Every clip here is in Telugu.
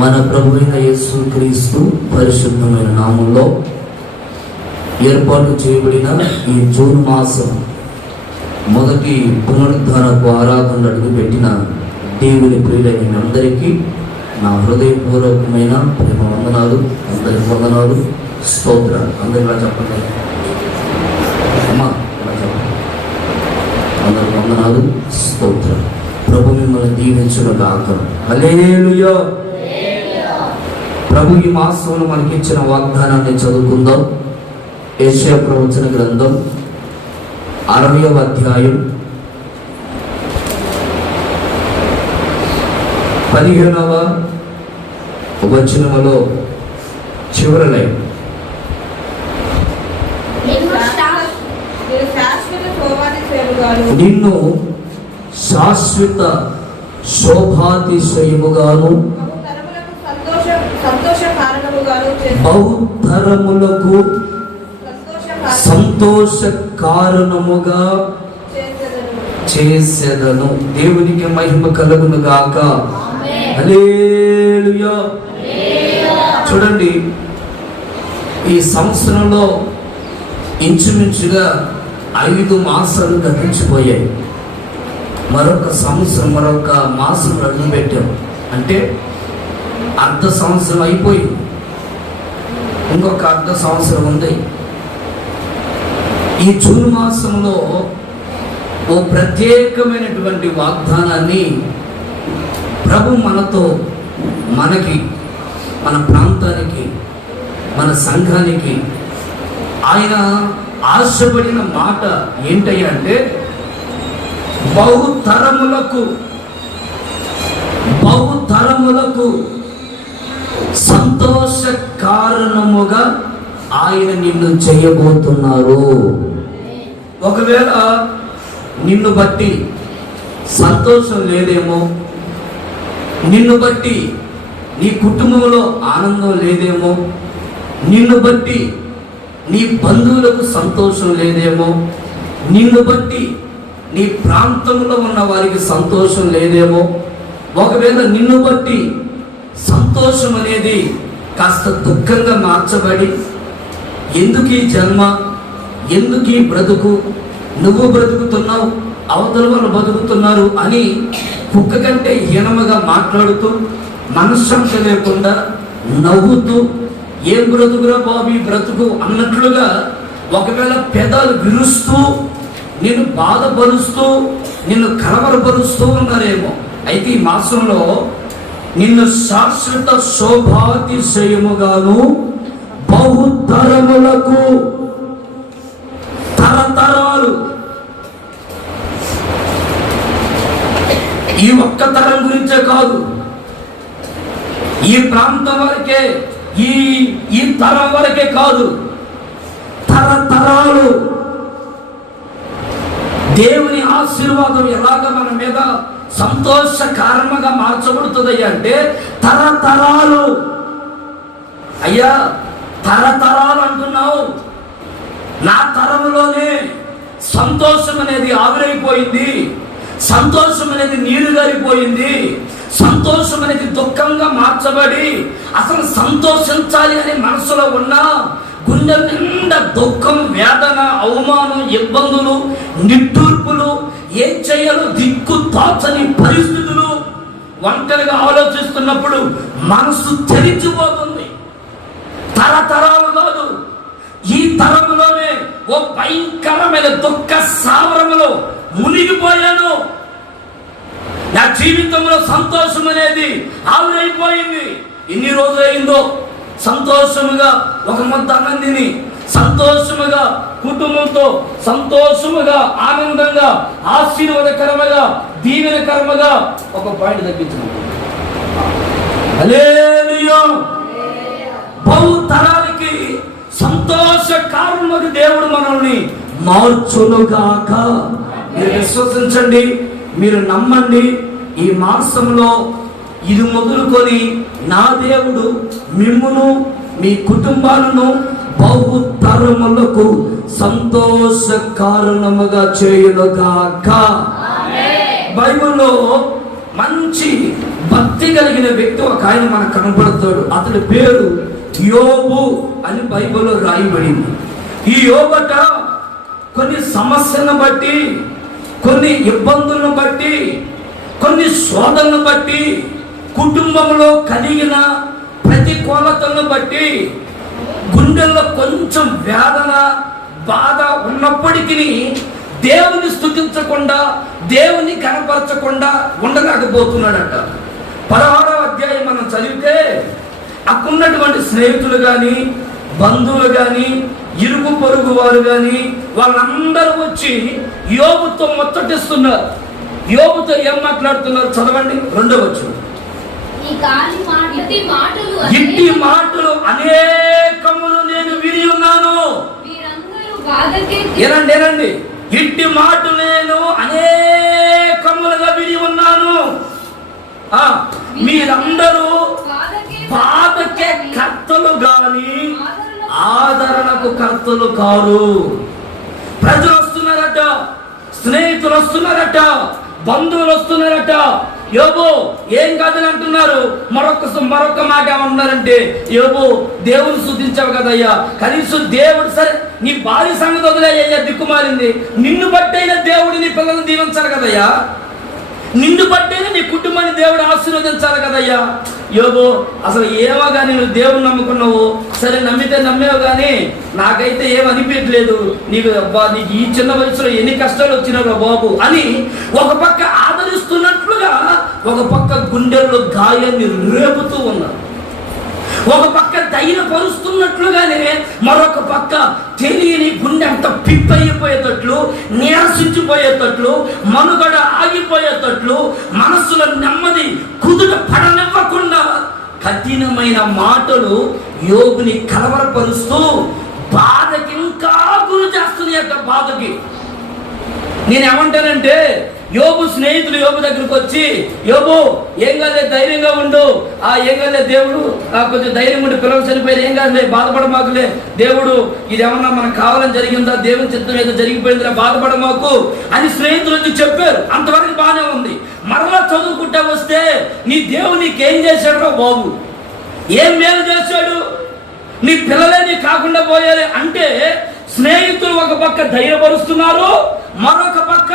మన ప్రభు అయిన యేసుక్రీస్తు పరిశుద్ధమైన నామంలో ఏర్పాటు చేయబడిన ఈ జూన్ మాసం మొదటి పునరుద్ధానపు ఆరాధనలు అడుగుపెట్టిన దేవుని ప్రియులైన అందరికీ నా హృదయపూర్వకమైన ప్రేమ వందనాలు, అందరికి వందనాలు, స్తోత్రాలు. అందరిలా చెప్పండి అమ్మా, అందరికి వందనాలు, స్తోత్రాలు. ప్రభు మిమ్మల్ని దీవించుగాక. హల్లెలూయా. ప్రభు ఈ మాసంలో మనకిచ్చిన వాగ్దానాన్ని చదువుకుందాం. యెషయా ప్రవచన గ్రంథం 60వ అధ్యాయం 15వ వచనములో చివరి లైన్, నిన్ను శాశ్వత శోభాతిశయముగాను బహుతరములకు సంతోష కారణముగా చేసేదను. దేవునికి మహిమ కలుగును గాక. హల్లెలూయా. చూడండి, ఈ సంవత్సరంలో ఇంచుమించుగా 5 మాసాలు గతించిపోయాయి. మరొక సంవత్సరం, మరొక మాసం అడుగు పెట్టాం. అంటే అర్ధ సంవత్సరం అయిపోయింది, ఇంకొక అర్ధ సంవత్సరం ఉంది. ఈ జూన్ మాసంలో ఓ ప్రత్యేకమైనటువంటి వాగ్దానాన్ని ప్రభు మనతో, మనకి, మన ప్రాంతానికి, మన సంఘానికి ఆయన ఆశపడిన మాట ఏంటయ్యా అంటే, బహుతరములకు సంతోష కారణముగా ఆయన నిన్ను చేయబోతున్నారు. ఒకవేళ నిన్ను బట్టి సంతోషం లేదేమో, నిన్ను బట్టి నీ కుటుంబంలో ఆనందం లేదేమో, నిన్ను బట్టి నీ బంధువులకు సంతోషం లేదేమో, నిన్ను బట్టి నీ ప్రాంతంలో ఉన్న వారికి సంతోషం లేదేమో, ఒకవేళ నిన్ను బట్టి సంతోషం అనేది కాస్త దుఃఖంగా మార్చబడి, ఎందుకు ఈ జన్మ, ఎందుకు ఈ బ్రతుకు, నువ్వు బ్రతుకుతున్నావు, అవతల వాళ్ళు బతుకుతున్నారు అని కుక్క కంటే హీనముగా మాట్లాడుతూ, మనశ్శాంతి లేకుండా నవ్వుతూ, ఏం బ్రతుకురా బాబు ఈ బ్రతుకు అన్నట్లుగా ఒకవేళ పెదాలు విరుస్తూ, నిన్ను బాధపరుస్తూ, నిన్ను కలవరపరుస్తూ ఉన్నారేమో. అయితే ఈ మాసంలో నిన్ను శాశ్వత శోభాతిశయముగాను బహుతరములకు, తరతరాలు, ఈ ఒక్క తరం గురించే కాదు, ఈ ప్రాంతం వరకే, ఈ తరం వరకే కాదు, తరతరాలు దేవుని ఆశీర్వాదం ఎలాగ మన మీద సంతోష కారణంగా మార్చబడుతుంది అంటే, తరతరాలు. అయ్యా, తరతరాలు అంటున్నావు, నా తరంలోనే సంతోషం అనేది ఆవిరైపోయింది, సంతోషం అనేది నీరు గారిపోయింది, సంతోషం అనేది దుఃఖంగా మార్చబడి, అసలు సంతోషించాలి అనే మనసులో ఉన్నా గుండె నిండా దుఃఖం, వేదన, అవమానం, ఇబ్బందులు, నిట్టూర్పులు, ఏం చేయాలో దిక్కు తోచని పరిస్థితులు, ఒంటరిగా ఆలోచిస్తున్నప్పుడు మనసు తెరిచిపోతుంది. తరతరాలు కాదు, ఈ తరములోనే ఓ భయంకరమైన దుఃఖ సాగరములో మునిగిపోయాను. నా జీవితంలో సంతోషం అనేది ఆవిరైపోయింది. ఎన్ని రోజులైందో సంతోషముగా ఒక ముద్ద అన్నం తిని, సంతోషముగా కుటుంబంతో సంతోషముగా, ఆనందంగా, ఆశీర్వాదకరముగా, దీవెనకరముగా ఒక పాయింట్ తగ్గించడం. హల్లెలూయా. బహుతరానికి సంతోష కారణముగా దేవుడు మనల్ని మార్చునుగాక. మీరు విశ్వసించండి, మీరు నమ్మండి. ఈ మాసంలో ఇది మొదలుకొని నా దేవుడు మిమ్మును, మీ కుటుంబాలను బహుతరములకు సంతోష కారణముగా చేయునుగాక. బైబిల్లో మంచి భక్తి భక్తి కలిగిన వ్యక్తి ఒక ఆయన మనకు కనపడతాడు. అతని పేరు యోబు అని బైబిల్లో రాయబడింది. ఈ యోబట కొన్ని సమస్యలను బట్టి, కొన్ని ఇబ్బందులను బట్టి, కొన్ని శోధనను బట్టి, కుటుంబంలో కలిగిన ప్రతికూలతలను బట్టి గుండెల్లో కొంచెం వేదన, బాధ ఉన్నప్పటికీ దేవుని స్తుతించకుండా, దేవుని కనపరచకుండా ఉండలేకపోతున్నాడట. 16వ అధ్యాయం మనం చదివితే అక్కడున్నటువంటి స్నేహితులు కానీ, బంధువులు కానీ, ఇరుగు పొరుగు వారు కానీ వాళ్ళందరూ వచ్చి యోబుతో ముచ్చటిస్తున్నారు. యోబుతో ఏం మాట్లాడుతున్నారు చదవండి. 2వ వచనం. ఇట్టి మాటలు అనేకములు నేను విని ఉన్నాను. ఏనండి, ఇట్టి మాటలు నేను అనేకములుగా విని ఉన్నాను. మీరందరూ బాధకే కర్తలు గాని ఆదరణకు కర్తలు కారు. ప్రజలు వస్తున్నారట, స్నేహితులు వస్తున్నారట, బంధువులు వస్తున్నారట. యోబు ఏం కాదని అంటున్నారు. మరొక మాట ఏమంటున్నారంటే, యోబు దేవుని స్తుతించావు కదయ్యా, కనీసం దేవుడు సరే నీ భార్య సంగతి వదిలేయ్యా, దిక్కుమారింది, నిన్ను బట్టైనా దేవుడు నీ పిల్లలను దీవించాలి కదయ్యా, నిన్ను బట్టైనా నీ కుటుంబాన్ని దేవుడు ఆశీర్వదించాలి కదయ్యా. యోబు అసలు ఏమో కానీ నువ్వు దేవుని నమ్ముకున్నావు, సరే నమ్మితే నమ్మేవు కానీ నాకైతే ఏమనిపించలేదు. నీకు ఈ చిన్న వయసులో ఎన్ని కష్టాలు వచ్చినారో బాబు అని ఒక పక్క ఆదరిస్తున్నట్లుగా, ఒక పక్క గుండెల్లో గాయాన్ని రేపుతూ ఉన్నారు. ఒక పక్క ధైర్యపరుస్తున్నట్లుగానే మరొక పక్క తెలియని గుండె అంత పిప్పయిపోయేటట్లు, నిరాశించిపోయేటట్లు, మనుగడ ఆగిపోయేటట్లు, మనసులో నెమ్మది కుదుట పడనివ్వకుండా కఠినమైన మాటలు యోబుని కలవరపరుస్తూ బాధకి ఇంకా గురి చేస్తుంది. యొక్క బాధకి నేనేమంటానంటే, యోబు స్నేహితులు యోబు దగ్గరకు వచ్చి, యోబు ఏం కాదే ధైర్యంగా ఉండు, ఏం కాదే దేవుడు కొంచెం ధైర్యం ఉండి పిల్లలు చనిపోయారు, ఏం కాదులే బాధపడమాకులే, దేవుడు ఇది ఏమన్నా మనకు కావాలని జరిగిందా, దేవుని చిత్తం ఏదో జరిగిపోయిందిరా బాధపడమాకు అని స్నేహితులు చెప్పారు. అంతవరకు బాగానే ఉంది. మరలా చదువుకుంటా వస్తే నీ దేవుడు నీకేం చేశాడో బాబు, ఏం మేలు చేశాడు, నీ పిల్లలే నీ కాకుండా పోయాలి అంటే స్నేహితులు ఒక పక్క ధైర్యపరుస్తున్నారు, మరొక పక్క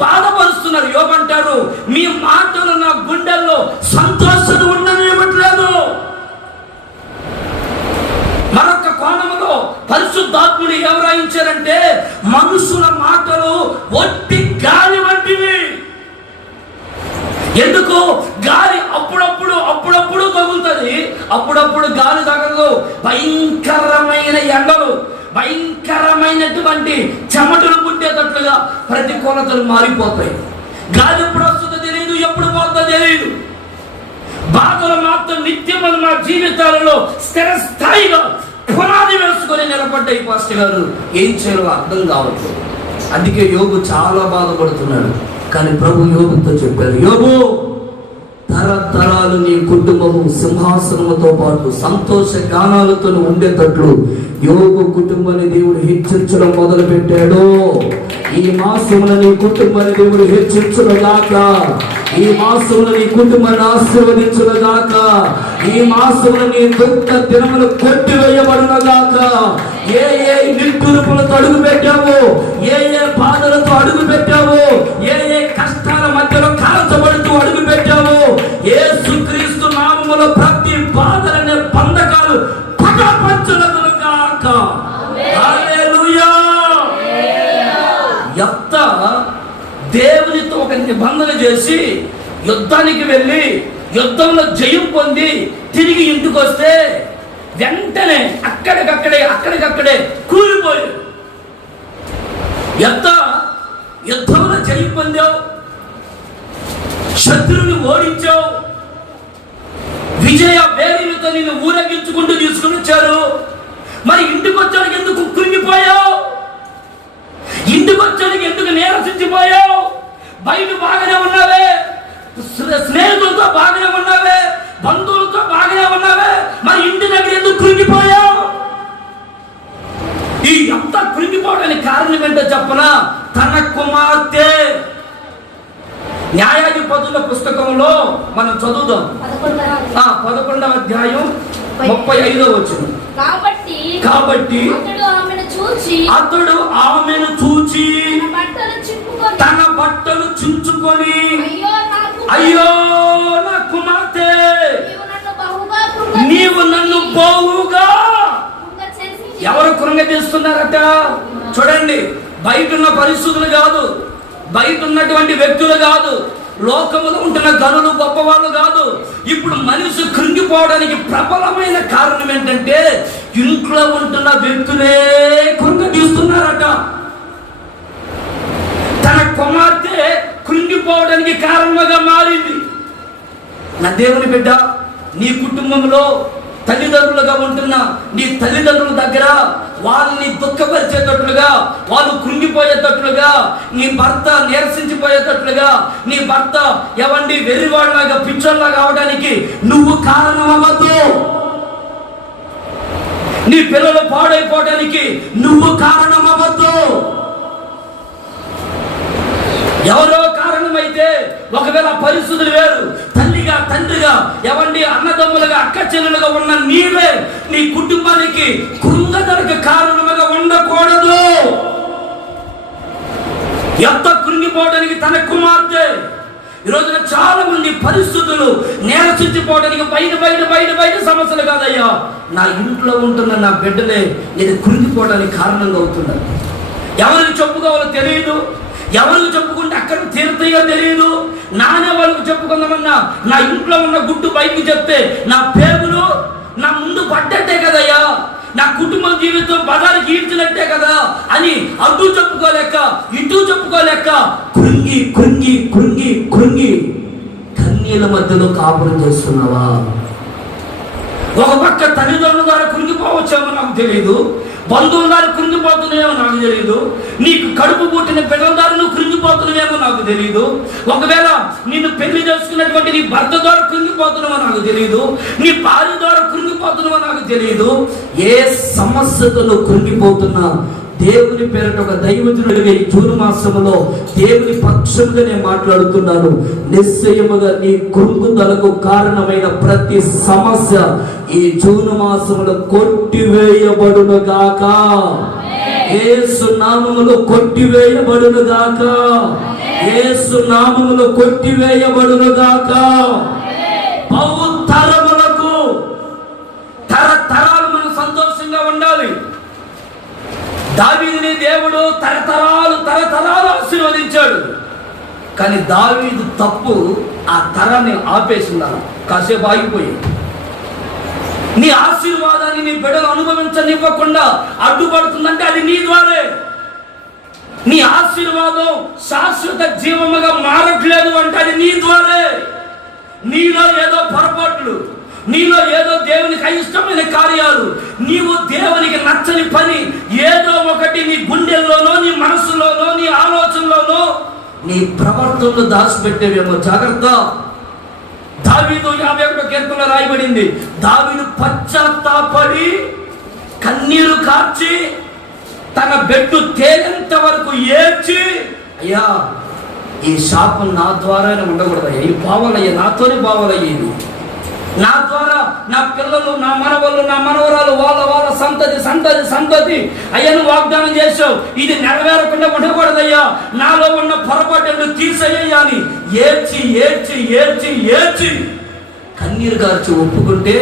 బాధపరుస్తున్నారు. యోబు అంటారు, మీ మాటలు నా గుండెల్లో సంతోషం ఉండనివ్వట్లేదు. మరొక కోణంలో పరిశుద్ధాత్ముడు ఎవరు రాయించారంటే, మనుషుల మాటలు ఒట్టి గాలి వంటివి. ఎందుకు గాలి అప్పుడప్పుడు తగులుతుంది, అప్పుడప్పుడు గాలి తగలదు. భయంకరమైన ఎండలు, భయంకరమైనటువంటి చెమటలు పుట్టేటట్లుగా ప్రతికూలతలు మారిపోతాయి. గాలి ఎప్పుడు వస్తుందో తెలియదు, ఎప్పుడు పోతుందో తెలియదు. బాధలు మాత్రం నిత్యం మా జీవితాలలో స్థిరస్థాయిగా పునాది వేసుకొని నిలబడ్డాయి. పాస్టర్ గారు ఏం చేయాలో అర్థం కావట్లేదు. అందుకే యోబు చాలా బాధపడుతున్నాడు. కానీ ప్రభు యోబుతో చెప్పారు, యోబు తరతరాలు నీ కుటుంబము సింహాసనముతో పాటు సంతోష గానాలతో ఉండేటట్లు యోబు కుటుంబాన్ని దేవుడు హెచ్చించడం మొదలు పెట్టాడు. ఈ మాసమున నీ కుటుంబాన్ని దేవుడు హెచ్చించడం దాకా, ఈ మాసమున నీ కుటుంబాన్ని ఆశీర్వదించడం దాకా, ఈ మాసమున నీ దుఃఖ దినములు కొట్టివేయబడును దాకా. ఏ నిట్టూర్పులతో అడుగు పెట్టావు, ఏ బాధలతో అడుగు పెట్టావు, ఏ కష్టాల మధ్యలో కాల్చబడుతూ అడుగు పెట్టావు, యేసుక్రీస్తు నామములో ప్రతి బాధలనే బంధకాలు పగపంచులను గాక. హల్లెలూయా. యెఫ్త దేవునితో ఒక నిబంధన చేసి యుద్ధానికి వెళ్ళి యుద్ధంలో జయం పొంది తిరిగి ఇంటికి వస్తే వెంటనే అక్కడికక్కడే కూలిపోయాడు. యెఫ్త యుద్ధంలో జయం పొందావు, శత్రువుని ఓడించావు, విజయ వేరీలతో నిన్ను ఊరేగించుకుంటూ తీసుకుని వచ్చారు. మరి ఇంటికి వచ్చానికి ఎందుకు కృంగిపోయావు? ఇంటికి వచ్చానికి ఎందుకు నీరసించిపోయావు? బయట బాగానే ఉన్నావే, స్నేహితులతో బాగానే ఉన్నావే, బంధువులతో బాగానే ఉన్నావే, మరి ఇంటి దగ్గర ఎందుకు కృంగిపోయావు? ఈ అంత కృంగిపోవడానికి కారణం ఏంటో చెప్పనా? తన కుమార్తె. న్యాయాధిపతుల పుస్తకంలో మనం చదువుదాం. 11వ అధ్యాయం 35వ వచనం. కాబట్టి అతడు ఆమెను చూచి తన బట్టలు చించుకొని, అయ్యో నా కుమార్తె, నీవు నన్ను బహుగా. ఎవరు కృంగతీస్తున్నారట? చూడండి, బయట ఉన్న పరిస్థితులు కాదు, బయట ఉన్నటువంటి వ్యక్తులు కాదు, లోకములో ఉంటున్న గనులు గొప్పవాళ్ళు కాదు. ఇప్పుడు మనిషి కృంగిపోవడానికి ప్రబలమైన కారణం ఏంటంటే ఇంట్లో ఉంటున్న వ్యక్తులే కృంగతీస్తున్నారట. తన కుమార్తె కృంగిపోవడానికి కారణంగా మారింది. నా దేవుని బిడ్డ, నీ కుటుంబంలో తల్లిదండ్రులుగా ఉంటున్న నీ తల్లిదండ్రుల దగ్గర వాళ్ళని దుఃఖపరిచేటట్లుగా, వాళ్ళు కృంగిపోయేటట్లుగా, నీ భర్త నీరసించిపోయేటట్లుగా, నీ భర్త ఎవండి వెర్రివాళ్ళలాగా పిచ్చోళ్ళలాగా అవడానికి నువ్వు కారణం అవ్వద్దు. నీ పిల్లలు పాడైపోవడానికి నువ్వు కారణం అవ్వద్దు. ఎవరో కారణమైతే, ఒకవేళ పరిస్థితులు వేరు, తల్లిగా తండ్రిగా ఎవండి అన్నదమ్ములుగా అక్క చెల్లెలుగా ఉన్న నీవే నీ కుటుంబానికి కృంగదలకు కారణముగా ఉండకూడదు. ఎంత కృంగిపోవడానికి తన కుమార్తె. ఈ రోజున చాలా మంది పరిస్థితులు నేరచించిపోవడానికి బయట సమస్యలు కాదయ్యా, నా ఇంట్లో ఉంటున్న నా బిడ్డలే ఇది కృంగిపోవడానికి కారణంగా అవుతున్నారు. ఎవరికి చెప్పుకోవాలో తెలియదు, ఎవరికి చెప్పుకుంటే అక్కడ తీరుతాయో తెలియదు. నానే వాళ్ళకి చెప్పుకుందామన్నా నా ఇంట్లో ఉన్న గుట్టు బయటికి చెప్తే నా పేగులు నా ముందు పడ్డట్టే కదయ్యా, నా కుటుంబ జీవితం బజారుకి ఈడ్చినట్టే కదా అని అటు చెప్పుకోలేక ఇటు చెప్పుకోలేక కృంగి కృంగి కృంగి కృంగి కన్నీళ్ళ మధ్యలో కాపురం చేస్తున్నావా? ఒక పక్క తల్లిదండ్రుల ద్వారా కృంగిపోవచ్చేమో నాకు తెలియదు, బంధువుల ద్వారా కృంగిపోతున్నాయేమో నాకు తెలియదు, నీకు కడుపు పుట్టిన పిల్లల ద్వారా నువ్వు కృంగిపోతున్నావేమో నాకు తెలియదు, ఒకవేళ నిన్ను పెళ్లి చేసుకున్నటువంటి నీ భర్త ద్వారా కృంగిపోతున్నావో నాకు తెలియదు, నీ భార్య ద్వారా కృంగిపోతున్నావో నాకు తెలియదు. ఏ సమస్యతో నువ్వు కృంగిపోతున్నా దేవుని పేరట ఒక దైవజనుడిగా ఈ జూన్ మాసంలో దేవుని పక్షంగా నేను మాట్లాడుతున్నాను. నిశ్చయముగా నీ కృంగుదలకు కారణమైన ప్రతి సమస్య ఈ జూన్ మాసంలో కొట్టివేయబడును గాక. యేసు నామములో కొట్టివేయబడును గాక. యేసు నామములో కొట్టివేయబడును గాక. బహుతరములకు తరతరాలు మనం సంతోషంగా ఉండాలి. దావీదుని దేవుడు తరతరాలు ఆశీర్వదించాడు. కానీ దావీదు తప్పు ఆ తరాన్ని ఆపేసిందా? కాసేపు ఆగిపోయింది. నీ ఆశీర్వాదాన్ని నీ బిడ్డలు అనుభవించనివ్వకుండా అడ్డుపడుతుందంటే అది నీ ద్వారే. నీ ఆశీర్వాదం శాశ్వత జీవముగా మారట్లేదు అంటే అది నీ ద్వారే. నీలో ఏదో పొరపాట్లు, నీలో ఏదో దేవునికి అయిష్టమైన కార్యాలు, నీవు దేవునికి నచ్చని పని ఏదో ఒకటి నీ గుండెల్లోనో నీ మనసులోనో నీ ఆలోచనలోనో నీ ప్రవర్తనలో దాచిపెట్టేవేమో. జాగ్రత్త. దావీదు 51వ కీర్తనలో రాయబడింది, దావీదు పశ్చాత్తాపడి కన్నీరు కార్చి తన బెట్టు తేలేంత వరకు ఏడ్చి, అయ్యా ఈ శాపం నా ద్వారానే ఉండకూడదయ్యా, ఈ బావలయ్యా నాతోనే బావలయ్యేది, నా ద్వారా నా పిల్లలు నా మనవళ్ళు నా మనవరాలు వాళ్ళ సంతతి అయ్యను వాగ్దానం చేసావు, ఇది నెరవేరకుండా ఉండకూడదయ్యా, నాలో ఉన్న పొరపాటు తీసేయ్యా అని ఏడ్చి ఏడ్చి ఏడ్చి ఏడ్చి కన్నీరు గార్చి ఒప్పుకుంటే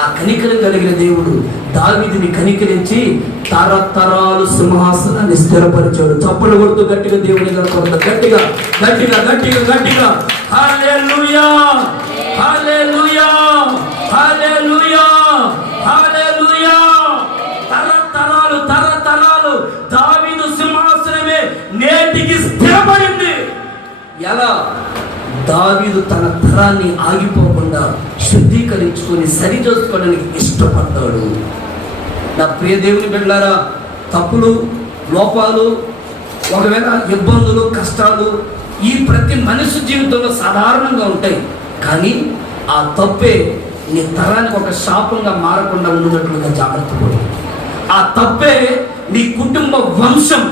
ఆ కనికరం కలిగిన దేవుడు దావీదుని కనికరించి తరతరాలు సింహాసనాన్ని స్థిరపరిచాడు. చప్పలు కొడుతూ గట్టిగా దేవుని కనపడతా, గట్టిగా గట్టిగా గట్టిగా గట్టిగా హల్లెలూయా హల్లెలూయా హల్లెలూయా హల్లెలూయా. తరతరాలు దావీదు సింహాసనమే నేటికి స్థిరపడింది. ఎలా? దావీదు తన తరాన్ని ఆగిపోకుండా శుద్ధీకరించుకొని సరిచేసుకోవడానికి ఇష్టపడ్డాడు. నా ప్రియ దేవుని బిడ్డలారా, తప్పులు లోపాలు ఒకవేళ ఇబ్బందులు కష్టాలు ఈ ప్రతి మనిషి జీవితంలో సాధారణంగా ఉంటాయి. కానీ ఆ తప్పే నీ తరానికి ఒక శాపంగా మారకుండా ఉన్నట్లుగా జాగ్రత్త పడు. ఆ తప్పే నీ కుటుంబ వంశం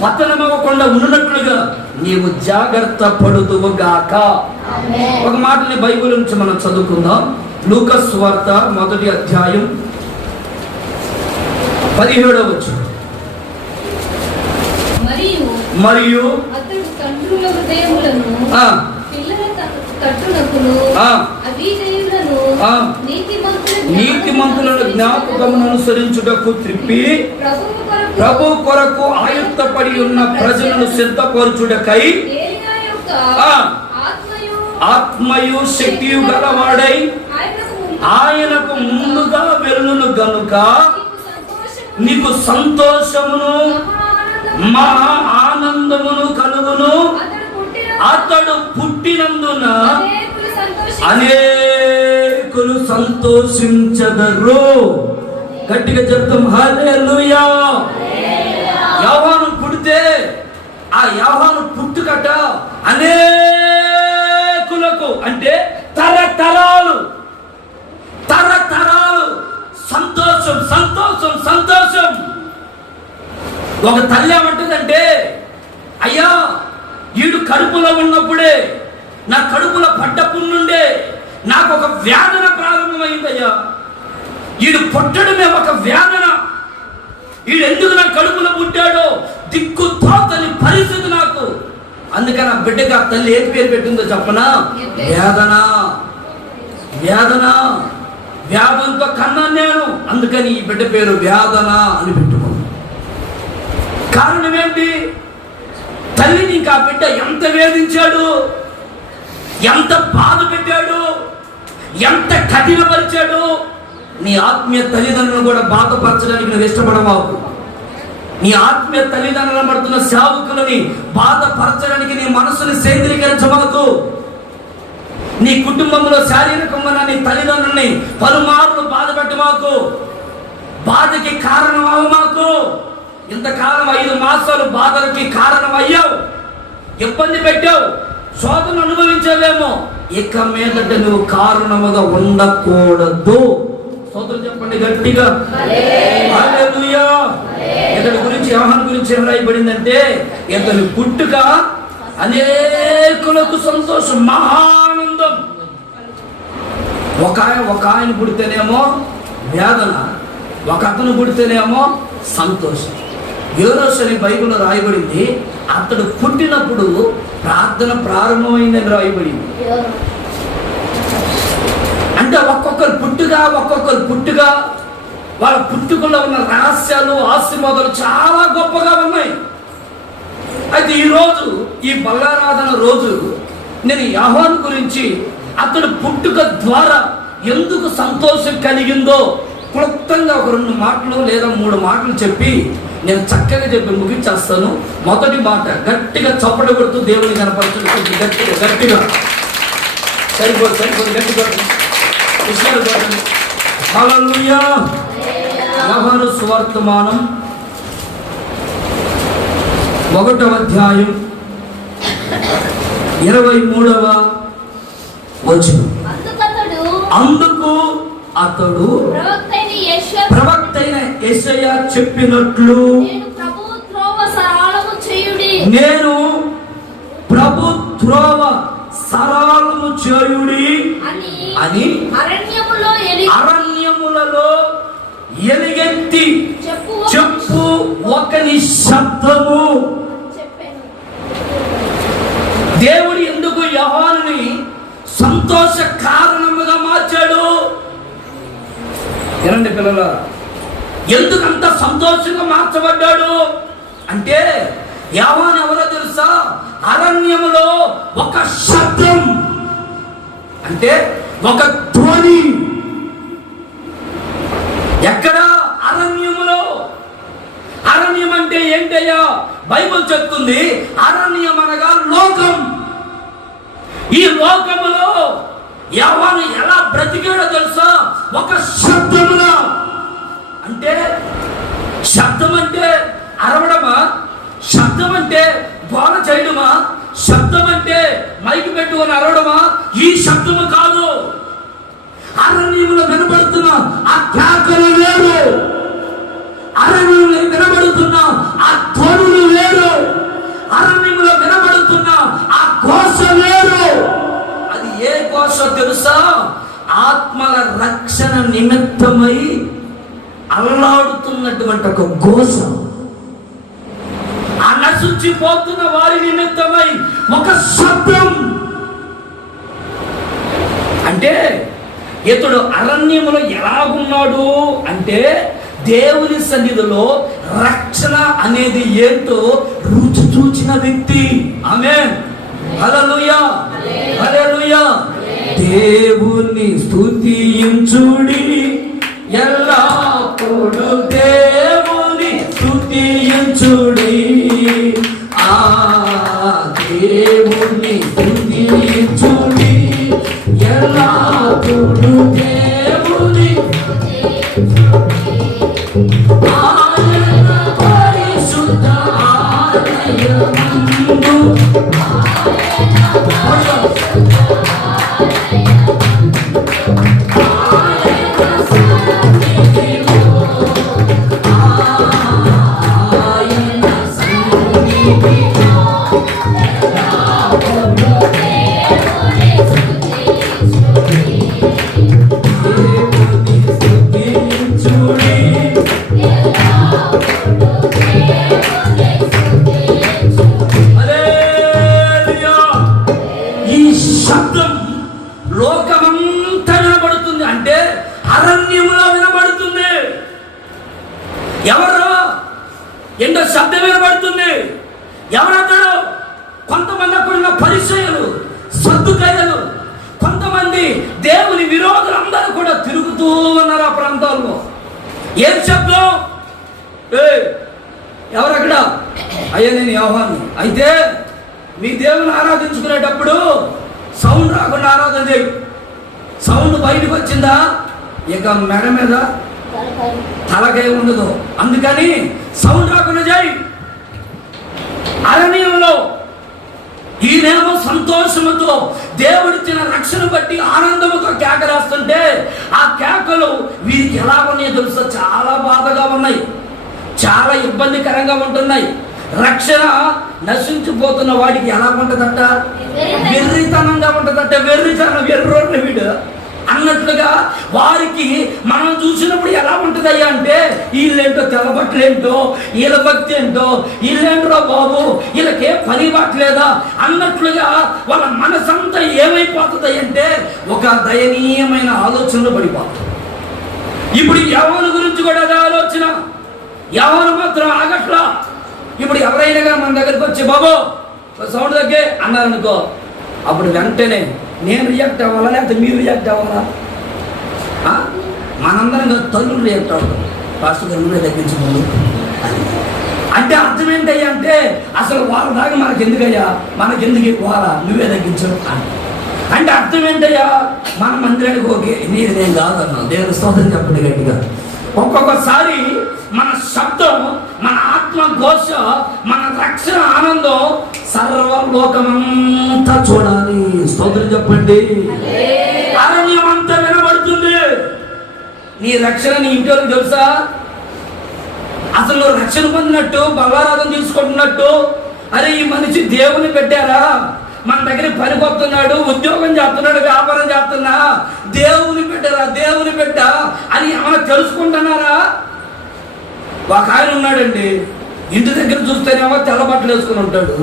పతనమవ్వకుండా ఉన్నట్లుగా నీవు జాగ్రత్త పడుదువు గాక. ఒక మాటని బైబిల్ నుంచి మనం చదువుకుందాం. లూకా సువార్త 1వ అధ్యాయం 17వ వచనం. మరియు అతడు తండ్రుల హృదయములను పిల్లల తట్టునకును అవిధేయులను నీతిమంతులను జ్ఞాపకమును అనుసరించుటకు త్రిప్పి ప్రభు కొరకు ఆయుక్తపడి ఉన్న ప్రజలను సిద్ధపరచుటకై ఆత్మయు శక్తియు గలవాడై ఆయనకు ముందుగా వెళ్ళును గనుక నీకు సంతోషమును మహా ఆనందమును కలుగును. అతడు పుట్టినందున అనేకులు సంతోషించదరు. గట్టిగా చెప్తాం హల్లెలూయా. యోహాను పుడితే ఆ యోహాను పుట్టుకట అనేకులకు, అంటే తరతరాలు సంతోషం సంతోషం సంతోషం. ఒక తల్లి ఏమంటుందంటే, అయ్యా ఈడు కడుపులో ఉన్నప్పుడే, నా కడుపులో పడ్డప్పుడు నుండే నాకు ఒక వేదన ప్రారంభమైందయ్యా. ఈడు పుట్టడమే ఒక వేదన. ఈడు ఎందుకు నా కడుపులో పుట్టాడో దిక్కు తోచని పరిస్థితి నాకు. అందుకని ఆ బిడ్డకి ఆ తల్లి ఏ పేరు పెట్టిందో చెప్పనా? వేదన. వేదన వేదంతో కన్నా నేను, అందుకని ఈ బిడ్డ పేరు వేదన అని పెట్టుకున్నాను. కారణం ఏంటి? తల్లిని ఇంకా బిడ్డ ఎంత వేధించాడు, ఎంత బాధ పెట్టాడు, ఎంత కఠినపరిచాడు. నీ ఆత్మీయ తల్లిదండ్రులను కూడా బాధపరచడానికి నువ్వు ఇష్టపడవాకు. నీ ఆత్మీయ తల్లిదండ్రులను పడుతున్న సేవకులని బాధపరచడానికి నీ మనసుని సేంద్రీకరించవద్దు. నీ కుటుంబంలో శారీరకంగా నీ తల్లిదండ్రుల్ని పలుమార్లు బాధ పెట్టమాకు. బాధకి కారణం అవ్వమాకు. ఇంతకాలం 5 మాసాలు బాధలకి కారణం అయ్యావు, ఇబ్బంది పెట్టావు, శోధన అనుభవించలేమో. ఇక మీదట నువ్వు కారణముగా ఉండకూడదు. స్తోత్రం చెప్పండి గట్టిగా. హల్లెలూయా. ఇతడి గురించి, యోహాను గురించి ఏం రాయబడిందంటే, ఇతని పుట్టుక అనేకులకు సంతోషం, మహానందం. ఒక ఆయన పుడితేనేమో వేదన, ఒక అతను పుడితేనేమో సంతోషం. యోరోషు అని బైబిల్లో రాయబడింది. అతడు పుట్టినప్పుడు ప్రార్థన ప్రారంభమైందని రాయబడింది. అంటే ఒక్కొక్కరు పుట్టుగా వాళ్ళ పుట్టుకలో ఉన్న రహస్యాలు, ఆశీర్వాదాలు చాలా గొప్పగా ఉన్నాయి. అయితే ఈరోజు ఈ బల్లారాధన రోజు నేను యోహాను గురించి, అతడు పుట్టుక ద్వారా ఎందుకు సంతోషం కలిగిందో క్లుప్తంగా ఒక 2 మాటలు లేదా 3 మాటలు చెప్పి నేను చక్కగా చెప్పి ముగించేస్తాను. మొదటి మాట, గట్టిగా చప్పట కొడుతూ దేవుని కనపరచండి. గట్టిగా సరిపోదు గట్టిగా హల్లెలూయా. యోహాను సువార్తమానం 1వ అధ్యాయం 23వ వచనం. అందుకు అతడు ప్రవక్తైన యెషయా చెప్పినట్లు, నేను ప్రభు త్రోవ సరళము చేయుడి అని అరణ్యములలో ఎలుగెత్తి చెప్పు ఒకని శబ్దము. దేవుడు ఎందుకు యోహానుని సంతోష కారణముగా మార్చాడు? వినండి పిల్లలు, ఎందుకంత సంతోషంగా మార్చబడ్డాడు అంటే, యోహాను ఎవరో తెలుసా? అరణ్యములో ఒక శబ్దం, అంటే ఒక ధ్వని. ఎక్కడ? అరణ్యములో. అరణ్యం అంటే ఏంటయ్యా? బైబిల్ చెప్తుంది, అరణ్యం అనగా లోకం. ఈ లోకములో యోహాను ఎలా బ్రతికాడో తెలుసా? ఒక శబ్దములో. అంటే శబ్దం అంటే అరవడమా? శబ్దం అంటే గోల చేయడమా? శబ్దం అంటే మైకి పెట్టుకొని అరవడమా? ఈ శబ్దము కాదు. అరణ్యంలో వినబడుతున్న ఆ కేకలు వేరు, అరణ్యంలో వినబడుతున్న ఆ ధ్వనులు వేరు. ఘోష తెలుసా? ఆత్మల రక్షణ నిమిత్తమై అల్లాడుతున్నటువంటి ఒక ఘోష. ఆ నశించిపోతున్న వారి నిమిత్తమై ఒక శబ్దం. అంటే ఇతడు అరణ్యములో ఎలాగున్నాడు అంటే దేవుని సన్నిధిలో రక్షణ అనేది ఏంటో రుచి చూచిన వ్యక్తి. ఆమేన్, హల్లెలూయా, హల్లెలూయా. దేవుని స్తుతించుడి ఎల్లప్పుడూ, దేవుని స్తుతించుడి. ఆ దేవుని స్తుతించుడి ఎల్లప్పుడూ, దేవుని ఆయన పరిశుద్ధ ఆలయమందు ఎంతో శబ్దం వినబడుతుంది. ఎవరన్నాడు? కొంతమంది అక్కడున్న పరిచయులు, సద్దుకయ్యలు, కొంతమంది దేవుని విరోధులు అందరూ కూడా తిరుగుతూ ఉన్నారు ఆ ప్రాంతాల్లో. ఏం శబ్దం? ఎవరక్కడ? అయ్యా నేను యోహాను. అయితే మీ దేవుని ఆరాధించుకునేటప్పుడు సౌండ్ రాకుండా ఆరాధన చేయి. సౌండ్ బయటకు వచ్చిందా ఇక మెడ మీద తలకాయ ఉండదు. అందుకని సౌండ్ రాకుండా చేయి. అరణ్యంలో ఈయనేమో సంతోషముతో దేవుడిచ్చిన రక్షణ బట్టి ఆనందముతో కేక రాస్తుంటే ఆ కేకలు వీరికి ఎలా ఉన్నాయో తెలుసా? చాలా బాధగా ఉన్నాయి, చాలా ఇబ్బందికరంగా ఉంటున్నాయి. రక్షణ నశించిపోతున్న వాడికి ఎలా ఉంటుందట? వెర్రితనంగా ఉంటుందట. వెర్రితనం, వెర్రోడ్ని వీడు అన్నట్లుగా వారికి మనం చూసినప్పుడు ఎలా ఉంటుందయ్యా అంటే వీళ్ళేంటో తెల్లబట్టలేంటో, వీళ్ళ భక్తి ఏంటో, వీళ్ళేంటో బాబు వీళ్ళకే పని పట్టలేదా అన్నట్లుగా వాళ్ళ మనసంతా ఏమైపోతుంది అంటే ఒక దయనీయమైన ఆలోచనలో పడిపోతుంది. ఇప్పుడు యవ్వన గురించి కూడా అదే ఆలోచన. యవ్వన మాత్రం ఆగట్లా. ఇప్పుడు ఎవరైనా మన దగ్గరికి వచ్చి బాబు సౌండ్ తగ్గే అన్నారనుకో, అప్పుడు వెంటనే నేను రియాక్ట్ అవ్వాలా లేకపోతే మీరు రియాక్ట్ అవ్వాలా? మనందరం తల్లులు రియాక్ట్ అవుతాం. పాస్టర్ గారు నువ్వే తగ్గించమని అంటే అర్థం ఏంటయ్యా అంటే అసలు వాళ్ళ దాకా మనకెందుకయ్యా, మనకెందుకు వాళ్ళ నువ్వే తగ్గించు అంటే అర్థం ఏంటయ్యా? మన మందిరానికి ఓకే, నీది నేను కాదన్నా. దేవుని స్తోత్రం చెప్పండి గట్టిగా. ఒక్కొక్కసారి మన శబ్దం, మన ఆత్మ ఘోష, మన రక్షణ ఆనందం సర్వలోకమంతా చూడాలి. స్తోత్రం చెప్పండి. అరణ్యం అంతా వినబడుతుంది. నీ రక్షణ నీ ఇంట్లో తెలుసా? అసలు నువ్వు రక్షణ పొందినట్టు, బలారాధన తీసుకుంటున్నట్టు, అరే ఈ మనిషి దేవుని పెట్టారా, మన దగ్గర పనికి వస్తున్నాడు, ఉద్యోగం చేస్తున్నాడు, వ్యాపారం చేస్తున్నా, దేవుని పెట్టారా, దేవుని పెట్టా అని ఏమైనా తెలుసుకుంటున్నారా? ఒక ఆయన ఉన్నాడండి, ఇంటి దగ్గర చూస్తేనేమో తెల్ల బట్టలు వేసుకుని ఉంటాడు,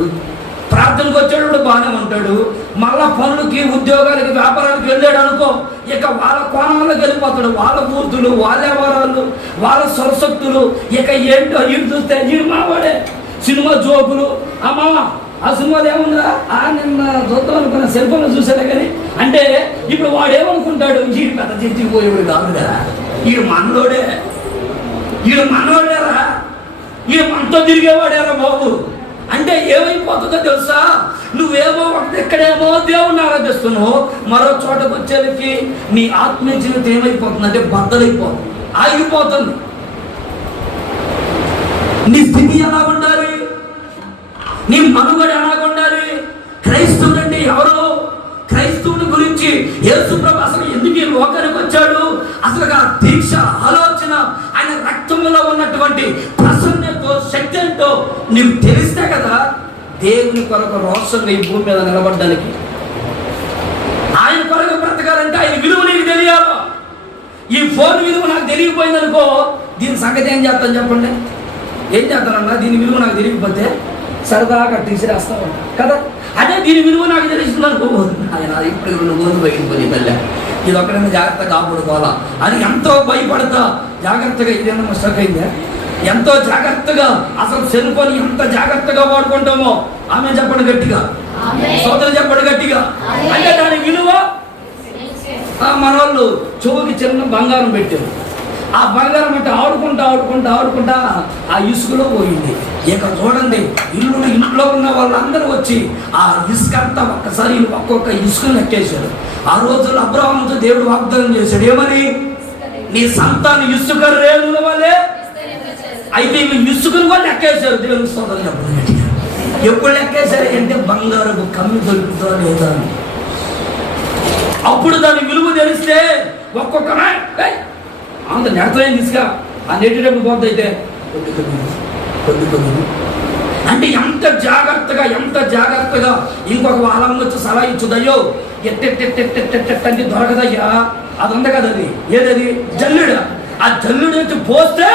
ప్రార్థనకు వచ్చేటప్పుడు బాగానే ఉంటాడు, మళ్ళా పనులకి, ఉద్యోగాలకి, వ్యాపారాలకు వెళ్ళాడు అనుకో, ఇక వాళ్ళ కోణంలోకి వెళ్ళిపోతాడు. వాళ్ళ పూర్తులు, వాళ్ళ వ్యవహారాలు, వాళ్ళ సరసక్తులు, ఇక ఏంటో వీడు చూస్తే వీడు మావాడే. సినిమా జోకులు, అమ్మా ఆ సినిమాలు ఏముందా నిన్న చూద్దాం అనుకున్న సెల్ ఫోన్లో చూసాడే కానీ అంటే ఇప్పుడు వాడు ఏమనుకుంటాడు, వీడు పెద్ద తెచ్చిపోయేవాడు కాదు కదా, వీడు మనలోడే, వీడు మనవాడేరా, వీడు మనతో తిరిగేవాడేరా బాబు అంటే ఏమైపోతుందో తెలుసా? నువ్వేమో ఎక్కడేమో దేవుణ్ణి ఆరాధిస్తున్నావు, మరో చోటకు వచ్చేకి నీ ఆత్మీయ జీవితం ఏమైపోతుంది అంటే బద్దలైపోతుంది, ఆగిపోతుంది. నీ స్థితి ఎలా ఉండాలి? నీ మనుగడ ఎలా ఉండాలి? క్రైస్తవుడు అంటే ఎవరు? క్రైస్తవుని గురించి యేసుప్రభు అసలు ఎందుకు ఈ లోకానికి వచ్చాడు, అసలు ఆ దీక్ష, ఆలోచన, ఆయన రక్తంలో ఉన్నటువంటి ప్రసన్నతో, శక్తి ఏంటో నీకు తెలిస్తే కదా దేవుని కొరకు రోషంగా ఈ భూమి మీద నిలబడ్డానికి, ఆయన కొరకు తెలియాలి. ఈ ఫోన్ విలువ నాకు తెలియకపోయింది అనుకో, దీని సంగతి ఏం చేస్తాను చెప్పండి? ఏం చేస్తానన్నా? దీని విలువ నాకు తెలియకపోతే సరదాగా తీసిరేస్తాను కదా. అదే దీని విలువ నాకు తెలిసింది అనుకో, ఆయన ఇప్పుడు రెండు రోజులు బయటపోయి తల్లి ఇది ఒకరైనా జాగ్రత్తగా కాపాడుకోవాలా అని ఎంతో భయపడతా జాగ్రత్తగా. ఇదేమన్నా మిస్టేక్ అయిందా? ఎంతో జాగ్రత్తగా అసలు సెల్ ఫోన్ ఎంత జాగ్రత్తగా వాడుకుంటామో ఆమె చెప్పండి గట్టిగా, సోదరు చెప్పండి గట్టిగా. అంటే దాని విలువ మన వాళ్ళు చెవుకి చిన్న బంగారం పెట్టారు. ఆ బంగారం అంటే ఆడుకుంటా ఆ ఇసుకలో పోయింది. ఇక చూడండి, ఇంట్లో ఉన్న వాళ్ళందరూ వచ్చి ఆ ఇసుక అంతా ఒక్కసారి ఒక్కొక్క ఇసుకను ఎక్కేశారు. ఆ రోజుల్లో అబ్రాహాముతో దేవుడు వాగ్దానం చేశాడు, ఏమని? నీ సంతానం ఇసుక రేణుల వల్లే. అయితే ఇసుకను కూడా లెక్కేశారు. దేవుని సోదరులు చెప్పండి, ఎప్పుడు లెక్కేశారు అంటే బంగారపు కమ్మి దొరుకుతుందా లేదా అని. అప్పుడు దాని విలువ తెలిస్తే ఒక్కొక్క అంత నెడతలేని తీసుకా ఆ నెట్టేటప్పుడు పోద్ది. అయితే కొద్ది అంటే ఎంత జాగ్రత్తగా ఇంకొక వాళ్ళమ్మ వచ్చి సలహా ఇచ్చుదయ్యో ఎట్టెట్టెట్టెట్టెట్టంటే దొరకదయ్యా. అది ఉంది కదా, అది ఏదది జల్లుడు. ఆ జల్లుడు వచ్చి పోస్తే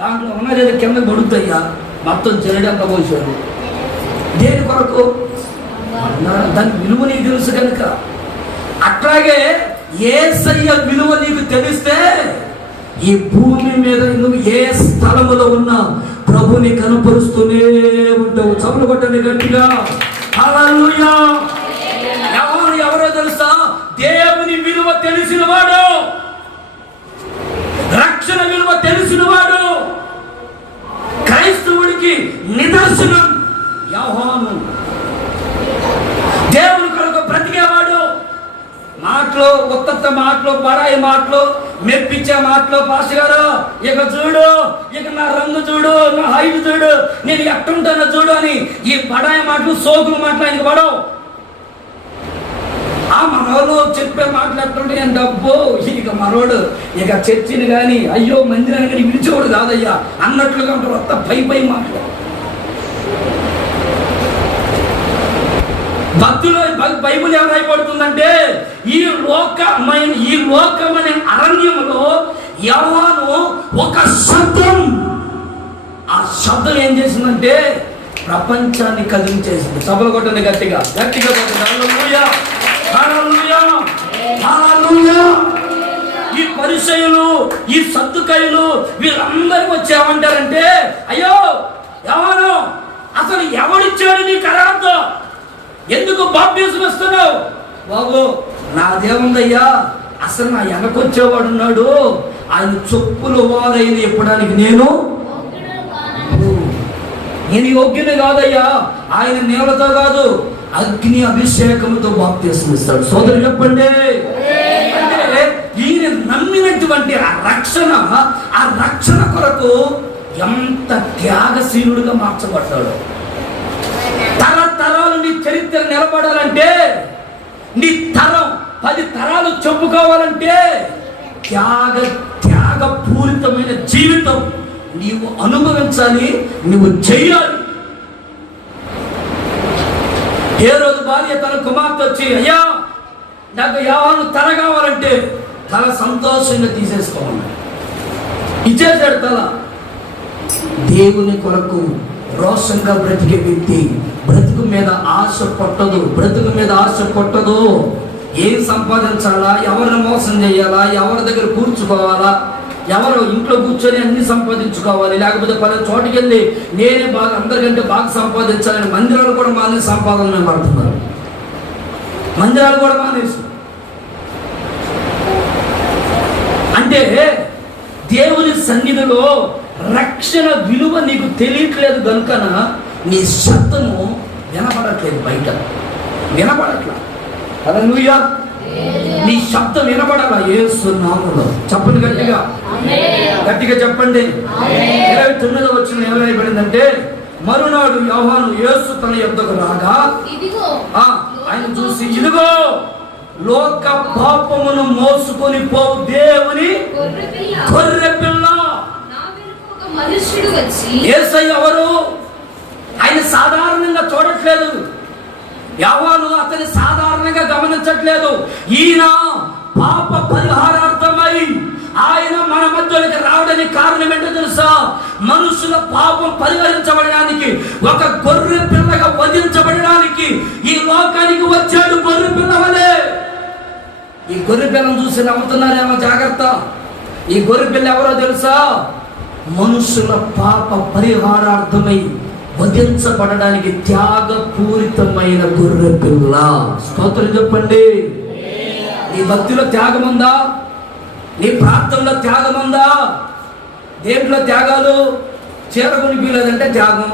దాంట్లో ఉన్నది ఏదో కింద పడుద్దయ్యా. మొత్తం జల్లుడు అంతా పోసాడు. దేని కొరకు? దాని విలువ నీకు తెలుసు కనుక. అట్లాగే యేసయ్య విలువ నీకు తెలిస్తే ఈ భూమి మీద నువ్వు ఏ స్థలములో ఉన్నా ప్రభుని కనపరుస్తూనే ఉంటావు. చదువు కొట్టండి గట్టిగా, హల్లెలూయా. ఎవరో తెలుసా? దేవుని విలువ తెలిసినవాడు, రక్షణ విలువ తెలిసినవాడు, క్రైస్తవుడికి నిదర్శనం యోహాను. దేవుని కొరకు బ్రతికేవాడు. మాటలు, ఉత్తత్త మాటలు, బడాయి మాటలు, మెప్పించే మాటలు. పాస్టర్ గారు ఇక చూడు, ఇక నా రంగు చూడు, నా హైట్ చూడు, నేను ఎట్టుంటానో చూడు అని ఈ బడాయి మాటలు, సోకులు మాటలు ఆయనకి పడవు. ఆ మనోళ్ళు చెప్పే మాటలు ఎట్టుంటాయి అని డబ్బు. ఇక మనోడు ఇక చర్చిని కానీ అయ్యో మందిరాన్ని కానీ విడిచేవాడు కాదయ్యా అన్నట్లుగా ఉంటారు. అంత పై మాటలు. భక్తులు బైబిల్ ఏం రాయబడుతుందంటే ఈ లోకమనే అరణ్యంలో యోహాను ఒక శబ్దం, ఆ శబ్దం ఏం చేసిందంటే ప్రపంచాన్ని కదిలించేసింది. సభలు కొట్టండి గట్టిగా కొట్టండి. హల్లెలూయా, హల్లెలూయా, హల్లెలూయా. ఈ పరిసయ్యులు, ఈ సద్దుకయ్యులు వీళ్ళందరూ వచ్చి ఏమంటారంటే, అయ్యో యోహాను అసలు ఎవడిచ్చాడు నీకు అర్హత? ఎందుకు బాప్తిసం ఇస్తున్నావు? బాబు నాదేముందయ్యా, అసలు నా వెనకొచ్చేవాడు ఉన్నాడు, ఆయన చెప్పులు వారైన ఇప్పడానికి నేను యోగ్యుని కాదయ్యా. ఆయన నీళ్ళతో కాదు, అగ్ని అభిషేకంతో బాప్తిసం ఇస్తాడు. సోదరు చెప్పండి. అంటే ఈయన నమ్మినటువంటి ఆ రక్షణ కొరకు ఎంత త్యాగశీలుడిగా మార్చబడ్డాడు. తరతరాలు నీ చరిత్ర నిలబడాలంటే, నీ తరం 10 తరాలు చెప్పుకోవాలంటే త్యాగపూరితమైన జీవితం నీవు అనుభవించాలి, నువ్వు చెయ్యాలి. ఏ రోజు భార్య తన కుమార్తె వచ్చి, అయ్యా నాకు యోహాను తల కావాలంటే తల సంతోషంగా తీసేసుకోవాలి, ఇచ్చేసాడు తల. దేవుని కొరకు రోషంగా బ్రతికే వ్యక్తి బ్రతుకు మీద ఆశ పట్టదు. ఏం సంపాదించాలా, ఎవరిని మోసం చేయాలా, ఎవరి దగ్గర కూర్చుకోవాలా, ఎవరు ఇంట్లో కూర్చొని అన్ని సంపాదించుకోవాలి, లేకపోతే 10 చోటుకి వెళ్ళి నేనే బాగా అందరికంటే బాగా సంపాదించాలని మందిరాలు కూడా మానేసి సంపాదన మేము పడుతున్నారు. మందిరాలు కూడా మానేసి. అంటే దేవుని సన్నిధిలో రక్షణ విలువ నీకు తెలియట్లేదు కనుకన నీ శబ్దము వినపడట్లేదు, బయట వినపడట్లా. హల్లెలూయా. నీ శబ్దం వినపడాలా యేసు నామములో. చెప్పండి గట్టిగా చెప్పండి. 29వ వచనం ఏం రాయబడిందంటే, మరునాడు యోహాను యేసు తన యొద్దకు రాగా ఆయన చూసి, ఇదిగో లోక పాపమును మోసుకొని పోవు దేవుని గొర్రెపిల్ల. యేసయ్య ఎవరు? ఆయన సాధారణంగా చూడట్లేదు. యోహాను అతని సాధారణంగా గమనించట్లేదు. ఈయన పాప పరిహారార్థమై ఆయన మన మధ్యలోకి రావడానికి కారణం ఏంటో తెలుసా? మనుషుల పాపం పరిహరించబడడానికి, ఒక గొర్రె పిల్లగా వధించబడడానికి ఈ లోకానికి వచ్చాడు. గొర్రె పిల్ల వలె. ఈ గొర్రె పిల్లను చూసి నమ్ముతున్నారేమో, జాగ్రత్త. ఈ గొర్రె పిల్ల ఎవరో తెలుసా? మనుషుల పాప పరిహారార్థమై వధించబడడానికి త్యాగపూరితమైన గొర్రె పిల్ల. స్తోత్రం చెప్పండి. నీ భక్తిలో త్యాగం ఉందా? నీ ప్రార్థనలో త్యాగం ఉందా? దేంట్లో త్యాగాలు? చీర కొనిపించలేదంటే త్యాగం.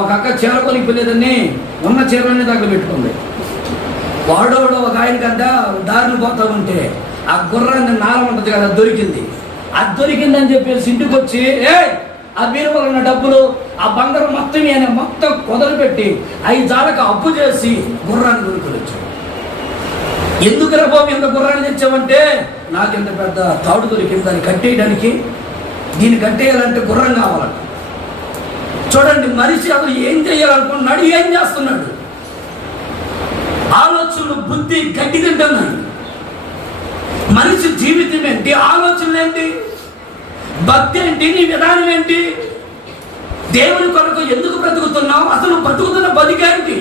ఒక అక్క చీర కొనిపించలేదని ఉన్న చీరలన్నీ దగ్గర పెట్టుకుంది. వాడోడు ఒక ఆయనకంట దారిని పోతా ఉంటే ఆ గుర్రాన్ని నారం ఉంటుంది కదా, దొరికింది. అది దొరికిందని చెప్పేసి ఇంటికి వచ్చి ఆ బీరువాలో ఉన్న డబ్బులు, ఆ బంగారం మొత్తం కుదరపెట్టి 5 జాలకు అప్పు చేసి గుర్రాన్ని కొనుక్కొచ్చాడు. ఎందుకు రా బాబు ఇంత గుర్రాన్ని తెచ్చావంటే, నాకు ఇంత పెద్ద తాడు దొరికింది, దాన్ని కట్టేయడానికి. దీన్ని కట్టేయాలంటే గుర్రం కావాలంట. చూడండి, మనిషి అసలు ఏం చేయాలనుకుంటున్నాడు, ఏం చేస్తున్నాడు? ఆలోచనలు, బుద్ధి గట్టి తింటున్నాయి. మనిషి జీవితం ఏంటి? ఆలోచనలు ఏంటి? భక్తి ఏంటి? నీ విధానం ఏంటి? దేవుని కొరకు ఎందుకు బ్రతుకుతున్నావు? అసలు బ్రతుకుతున్న బతికేంటి?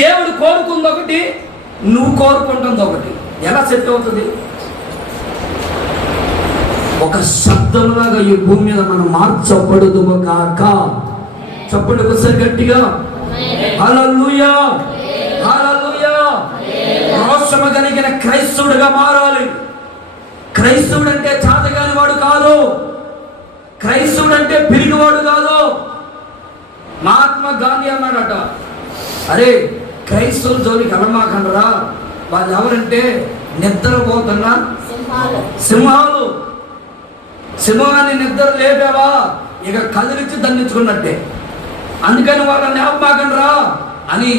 దేవుడు కోరుకుంది ఒకటి, నువ్వు కోరుకుంటుంది ఒకటి. ఎలా సెట్ అవుతుంది? ఒక శబ్దంలాగా ఈ భూమి మీద మనం మార్చబడదు కాక. చెప్పండి ఒకసారి గట్టిగా, హల్లెలూయా, హల్లెలూయా. రోషము కలిగిన క్రైస్తవుడిగా మారాలి. క్రైస్తవుడు అంటే చాతగాని వాడు కాదు. క్రైస్తవుడు అంటే పిరిగివాడు కాదు. మహాత్మా గాంధీ అన్నాడట, అరే క్రైస్తవుల జోలికి అలమాకండరా, వాళ్ళు ఎవరంటే నిద్రపోతున్న సింహాలు. సింహాన్ని నిద్ర లేపావా ఇక కదిలిచ్చి దండించుకున్నట్టే. అందుకని వాళ్ళని లేపమాకండరా అని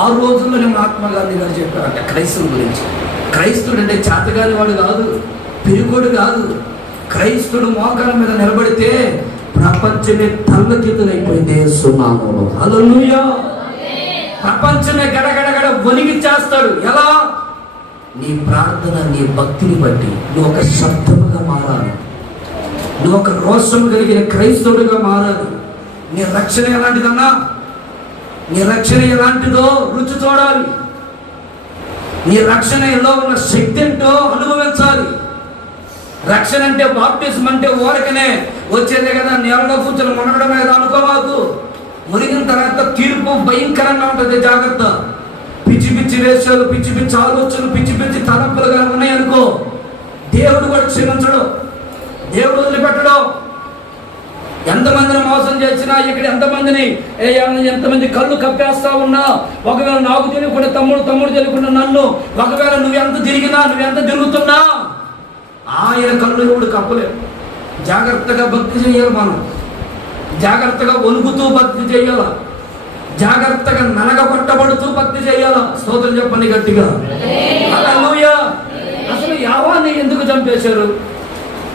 ఆ రోజుల్లోనే మహాత్మా గాంధీ గారు చెప్పారట క్రైస్తవుల గురించి. క్రైస్తవుడు అంటే చేతగాని వాడు కాదు, పిరిగోడు కాదు. క్రైస్తవుడు మోకాల మీద నిలబడితే ప్రపంచమే తల్లకిందులైపోయింది యేసునామములో. హల్లెలూయా. ప్రపంచమే గడగడగడ వణికి చేస్తాడు. ఎలా? నీ ప్రార్థన, నీ భక్తిని బట్టి నువ్వు ఒక శబ్దముగా మారాలి. నువ్వు ఒక రోషం కలిగిన క్రైస్తవుడిగా మారాలి. నీ రక్షణ ఎలాంటిదన్నా? నీ రక్షణ ఎలాంటిదో రుచి చూడాలి. నీ రక్షణలో ఉన్న శక్తి ఏంటో అనుభవించాలి. రక్షణ అంటే, బాప్టిజం అంటే ఊరకనే వచ్చేదే కదా, నేలలో కూర్చొని మునగడం కదా అనుకోమాకు. మునిగిన తర్వాత తీర్పు భయంకరంగా ఉంటుంది. జాగ్రత్త. పిచ్చి పిచ్చి వేషాలు, పిచ్చి పిచ్చి ఆలోచనలు, పిచ్చి పిచ్చి తలంపులుగా ఉన్నాయనుకో, దేవుడు కూడా క్షమించడు, దేవుడు వదిలిపెట్టడు. ఎంతమందిని మోసం చేసినా, ఇక్కడ ఎంతమంది కళ్ళు కప్పేస్తా ఉన్నా, ఒకవేళ నాకు తెలియకుండా తమ్ముడు తెలియకుండా నన్ను, ఒకవేళ నువ్వెంత తిరిగినా, నువ్వెంత తిరుగుతున్నా, ఆయన కళ్ళు ఎవడు కప్పలేవు. జాగ్రత్తగా భక్తి చేయాలి. మనం జాగ్రత్తగా వణుకుతూ భక్తి చేయాల. జాగ్రత్తగా నలగబట్టబడుతూ భక్తి చేయాల. స్తోత్రం చెప్పండి గట్టిగా, హల్లెలూయా. అసలు యావాన్ని ఎందుకు చంపేశారు?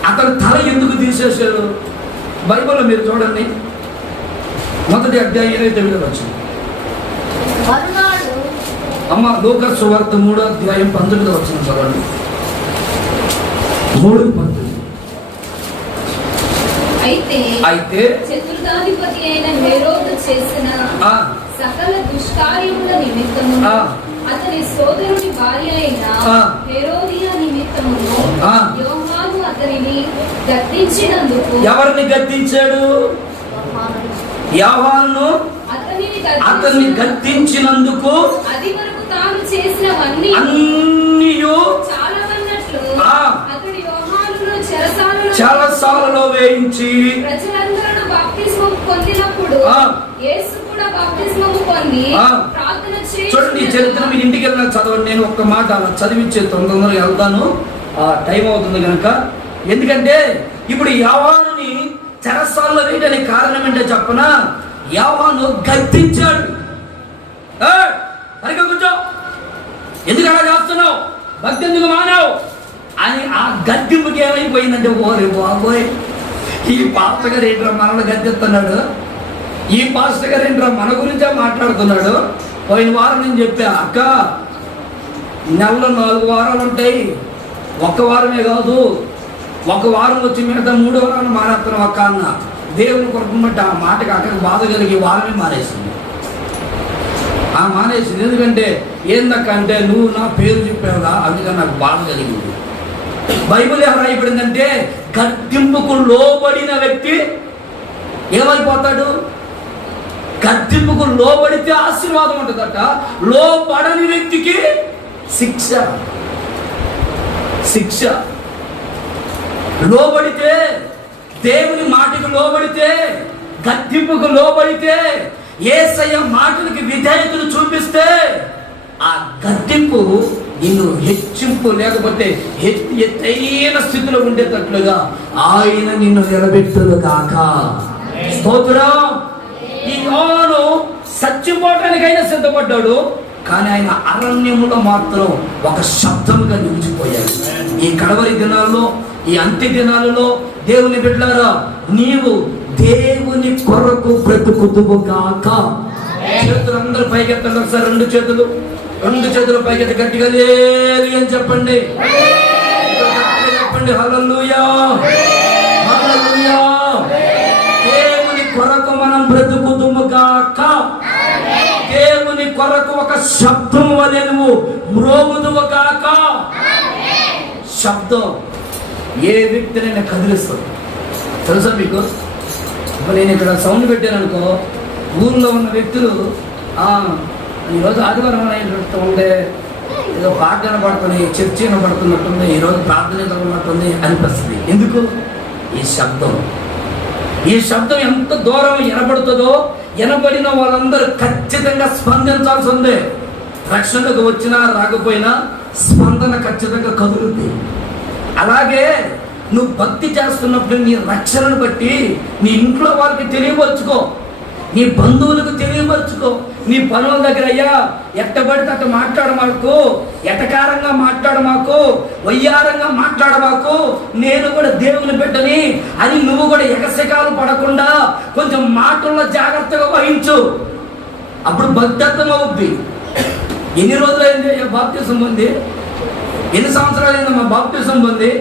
అతని తల ఎందుకు తీసేశారు? బైబిల్లో మీరు చూడండి, 1వ అధ్యాయం 29వ వచనం. అమ్మ లూకా సువార్త 3వ అధ్యాయం 19వ వచనం చదవండి. 3:19. అయితే చతుర్థాధిపతి అయిన హేరోదు చేసిన సకల దుష్కార్యముల నిమిత్తము అతని సోదరుని భార్య అయిన హేరోదియా నిమిత్తము యోహాను అతనిని గద్దించినందుకు. ఎవరిని గద్దించాడు? యోహాను అతన్ని గద్దించినందుకు. అది వరకు తాను చేసినవన్నీ చాలవన్నట్లు అతడు యోహానును చెరసాలలో వేయించి ప్రజలందరూ బాప్తిస్మం పొందినప్పుడు యేసు కూడా బాప్తిస్మము పొంది ప్రార్థన చేసి. చూడండి, ఈ చరిత్ర మీ ఇంటికి వెళ్ళిన చదవండి. నేను ఒక్క మాట అలా చదివించే తొందరగా వెళ్తాను, టైం అవుతుంది కనుక. ఎందుకంటే ఇప్పుడు యోహానుని చెరసాలలో వేయడానికి కారణం ఏంటో చెప్పనా? యోహాను గద్దించాడు. సరిగ్గా కూర్చో, ఎందుకు అలా చేస్తున్నావు, భక్తి ఎందుకు మానావు అని. ఆ గద్దింపుకి ఏమైపోయిందంటే, ఓరే బాబోయ్, ఈ పాస్టర్ గారు ఏంట్రా మనల్ని గద్దెస్తున్నాడు, ఈ పాస్టర్ గారు ఏంట్రా మన గురించే మాట్లాడుతున్నాడు. పోయిన వారం నేను చెప్పా, అక్క నెలలో 4 వారాలు ఉంటాయి. ఒక్క వారమే కాదు, ఒక వారం వచ్చి మిగతా 3 వారాలు మానేస్తున్నాం అక్క అన్న. దేవుని కొరకు బట్టి ఆ మాటకి అక్కడికి బాధ కలిగి వారమే మానేసింది. మానేసింది. ఎందుకంటే ఏందక్క అంటే నువ్వు నా పేరు చెప్పావుగా, అందుకని నాకు బాధ కలిగింది. బైబిల్ ఏం రాయబడిందంటే గద్దింపుకు లోబడిన వ్యక్తి ఏమైపోతాడు? గద్దింపుకు లోబడితే ఆశీర్వాదం ఉంటుందట, లోబడని వ్యక్తికి శిక్ష. శిక్ష. లోబడితే, దేవుని మాటకు లోబడితే, గద్దింపుకు లోబడితే, యేసయ్య మాటలకి విధేయతను చూపిస్తే ఆ గద్దింపు నిన్ను హెచ్చింపు లేకపోతే ఎత్తైన స్థితిలో ఉండేటట్లుగా ఆయన నిన్ను నిలబెట్టును గాక. స్తోత్రం. ఈ యోహాను చచ్చిపోవటానికైనా సిద్ధపడ్డాడు, కానీ ఆయన అరణ్యములో మాత్రం ఒక శబ్దముగా నిలిచిపోయాడు. ఈ కడవరి దినాల్లో, ఈ అంత్య దినాలలో దేవుని బిడ్డలారా, నీవు దేవుని కొరకు బ్రతుకుదువు గాక. చేతులు అందరూ పైకెత్తండి ఒకసారి. రెండు చేతులు పైకెత్తి గట్టిగా లేలి అని చెప్పండి. చెప్పండి హల్లెలూయా, హల్లెలూయా. దేవుని కొరకు మనం బ్రతుకుదుము గాక. దేవుని కొరకు ఒక శబ్దం వలె నువ్వు మ్రోగుదువు గాక. శబ్దం ఏ వ్యక్తినైనా కదిలిస్తుంది. తెలుసా మీకు? నేను ఇక్కడ సౌండ్ పెట్టాను అనుకో, ఊర్లో ఉన్న వ్యక్తులు ఈరోజు ఆదివారం ఉండే, ఏదో పాట వినపడుతుంది, చర్చ వినపడుతున్నట్టుంది, ఈరోజు ప్రార్థన ఉన్నట్టుంది అనిపిస్తుంది. ఎందుకు? ఈ శబ్దం. ఈ శబ్దం ఎంత దూరం వినపడుతుందో, వినపడిన వాళ్ళందరూ ఖచ్చితంగా స్పందించాల్సి ఉంది. రక్షణకు వచ్చినా రాకపోయినా స్పందన ఖచ్చితంగా కదులుతుంది. అలాగే నువ్వు భక్తి చేస్తున్నప్పుడు నీ రక్షణను బట్టి నీ ఇంట్లో వాళ్ళకి తెలియపరుచుకో, నీ బంధువులకు తెలియపరుచుకో, నీ పనుల దగ్గర అయ్యా ఎట్టబడితే అట్ట మాట్లాడమాకు, ఎటకారంగా మాట్లాడమాకు, వయ్యారంగా మాట్లాడమాకు, నేను కూడా దేవుని బిడ్డని అని నువ్వు కూడా ఎగసెకాలు పడకుండా కొంచెం మాటల్లో జాగ్రత్తగా వహించు. అప్పుడు భక్తి అర్థం అవుద్ది. ఎన్ని రోజులైంది బాప్తిసం పొంది? ఎన్ని సంవత్సరాలైందమ్మా బాప్తిసం పొంది?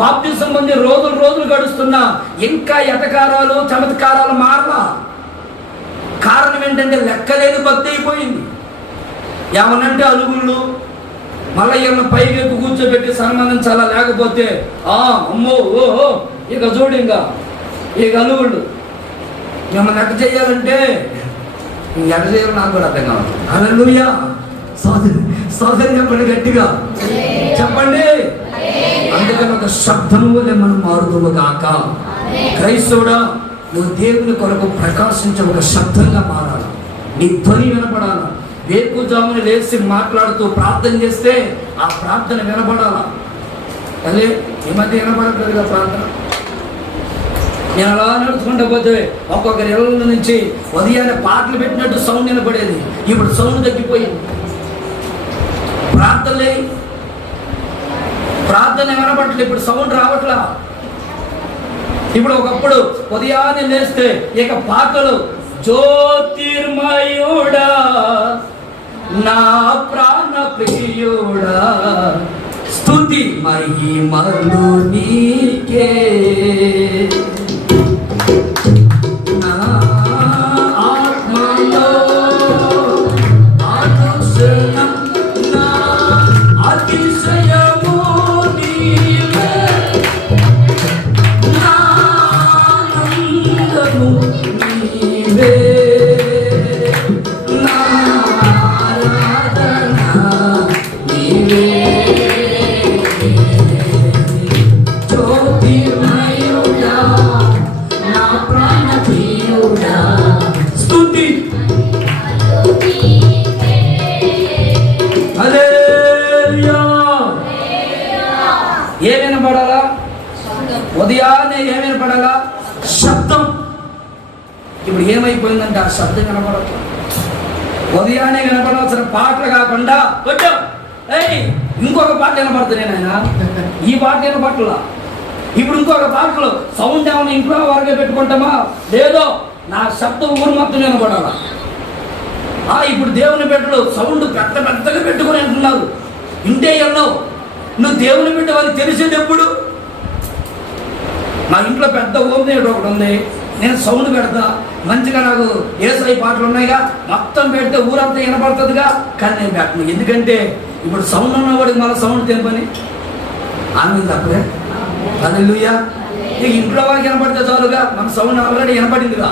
బాప్తిసం పొంది రోజులు గడుస్తున్నా ఇంకా ఎటకారాలు చమత్కారాలు మారలా. కారణం ఏంటంటే లెక్కలేని భక్తి అయిపోయింది. ఏమనంటే అలుగుళ్ళు, మళ్ళీ ఏమన్నా పైకి కూర్చోబెట్టి సన్మానించాలా, లేకపోతే అమ్మో ఓహో ఇక చూడు ఇంకా ఇక అలుగుళ్ళు ఏమన్నా లెక్క చేయాలంటే ఎట చేయాలి నాకు కూడా అర్థం కావాలి. హల్లెలూయా. సోదరి చెప్పండి, గట్టిగా చెప్పండి. అందుకని ఒక శబ్దము వలె మనం మారుదుము గాక. క్రైస్తవుడా, నువ్వు దేవుని కొరకు ప్రకాశించే ఒక శబ్దంగా మారాలి. నీ ధ్వని వినపడాల. వేకుజామున లేచి మాట్లాడుతూ ప్రార్థన చేస్తే ఆ ప్రార్థన వినపడాలా. అదే ఈ మధ్య వినపడట్లేదుగా ప్రార్థన. నేను అలా నడుచుకుంటూ పోతే ఒక్కొక్కరి ఇళ్ళ నుంచి ఉదయాన్నే పాటలు పెట్టినట్టు సౌండ్ వినపడేది. ఇప్పుడు సౌండ్ తగ్గిపోయింది. ప్రార్థన వినపడట్లేదు, ఇప్పుడు సౌండ్ రావట్లా. ఇప్పుడు ఒకప్పుడు ఉదయాన్నే లేస్తే ఇక పాటలు, జ్యోతిర్మయుడా నా ప్రాణ ప్రియుడా స్తుతి మహిమలు నీకే, నా ఆత్మలో అనుక్షణం నా అతిశయము నీవే, నా ఆనందము నీవే, నా ఆరాధన నీవే. జ్యోతిర్మయుడా నా ప్రాణ ప్రియుడా స్తుతి. హల్లెలూయా. ఏమైనా పడాలా? ఉదయాన్నే ఏమైనా పడాలా? శబ్దం. ఇప్పుడు ఏమైపోయిందంటే ఆ శబ్దం కనపడట్లేదు. ఉదయాన్నే వినపడవలసిన పాటలు కాకుండా ఇంకొక పాట వినపడుతుంది. ఆయన ఈ పాట వినపడలా. ఇప్పుడు ఇంకొక పాటలు సౌండ్ ఏమైనా ఇంట్లో వరకే పెట్టుకుంటామా? లేదో నా శబ్దం ఊరు మొత్తం వినపడాలా. ఇప్పుడు దేవుని బిడ్డలు సౌండ్ పెద్దగా పెట్టుకుని అంటున్నారు. ఇంటే వెళ్ళవు. నువ్వు దేవుని బిడ్డ అని తెలిసేది ఎప్పుడు? మా ఇంట్లో పెద్ద హోమ్ థియేటర్ ఒకటి ఉంది, నేను సౌండ్ పెడతా, మంచిగా నాకు ఏసై పాటలు ఉన్నాయిగా, మొత్తం పెడితే ఊరంతా వినపడుతుందిగా, కానీ నేను పెట్టను. ఎందుకంటే ఇప్పుడు సౌండ్ ఉన్నవాడికి మళ్ళీ సౌండ్ తెంపని ఆమె తప్పలే. హల్లెలూయా. ఇక ఇంట్లో వాళ్ళకి వినపడితే చాలుగా, మన సౌండ్ ఆల్రెడీ వినపడిందిగా.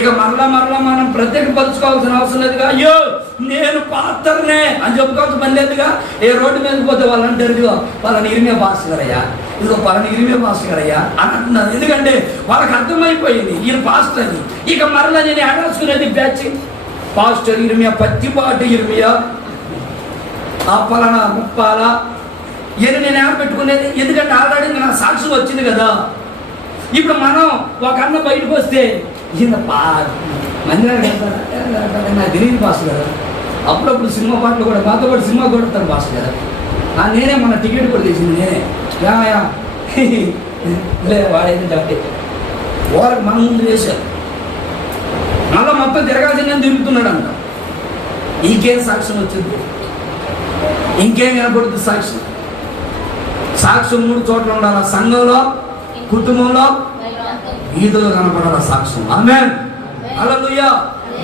ఇక మరలా మనం ప్రత్యేకపరుచుకోవాల్సిన అవసరం లేదుగా. అయ్యో నేను పాత్రనే అని చెప్పుకోవాల్సిన పని లేదుగా. ఏ రోడ్డు మీదకి పోతే వాళ్ళు అంటారు, ఇదిగో వాళ్ళని ఇరిమే పాస్ గారయ్యా, ఇదిగో వాళ్ళని ఇరిమే పాస్ గారయ్యా అని అంటున్నారు. ఎందుకంటే వాళ్ళకి అర్థమైపోయింది ఈయన పాస్టర్ అని. ఇక మరలా నేను ఆడాల్సుకునేది బ్యాచ్ పాస్టర్ ఇరిమియా, పత్తిపాటు ఇరిమియా, ఆ పలానా ముప్పాల ఇని నేను ఏమైనా పెట్టుకునేది. ఎందుకంటే ఆల్రెడీ నాకు సాక్ష్యం వచ్చింది కదా. ఇప్పుడు మనం ఒక అన్న బయటకు వస్తే ఈయన మందిరానికి వెళ్తారా, నాకు తెలియదు పాస్ కదా. అప్పుడప్పుడు సినిమా పాటలు కూడా మాతో పాటు సినిమా కొడతారు పాస్ కదా. నేనే మన టికెట్ కూడా తీసింది నేనే. లే వాడైతే చెప్పి వాళ్ళకి మన ముందు వేశారు. మళ్ళీ మొత్తం తిరగాల్సిందే తిరుగుతున్నాడు అంట. ఇంకేం సాక్ష్యం వచ్చింది? ఇంకేం కనపడుతుంది సాక్ష్యం? సాక్ష్యం 3 చోట్ల ఉండాలి: సంఘంలో, కుటుంబంలో, వీధిలో కనపడాల సాక్ష్యం. ఆమేన్. హల్లెలూయా.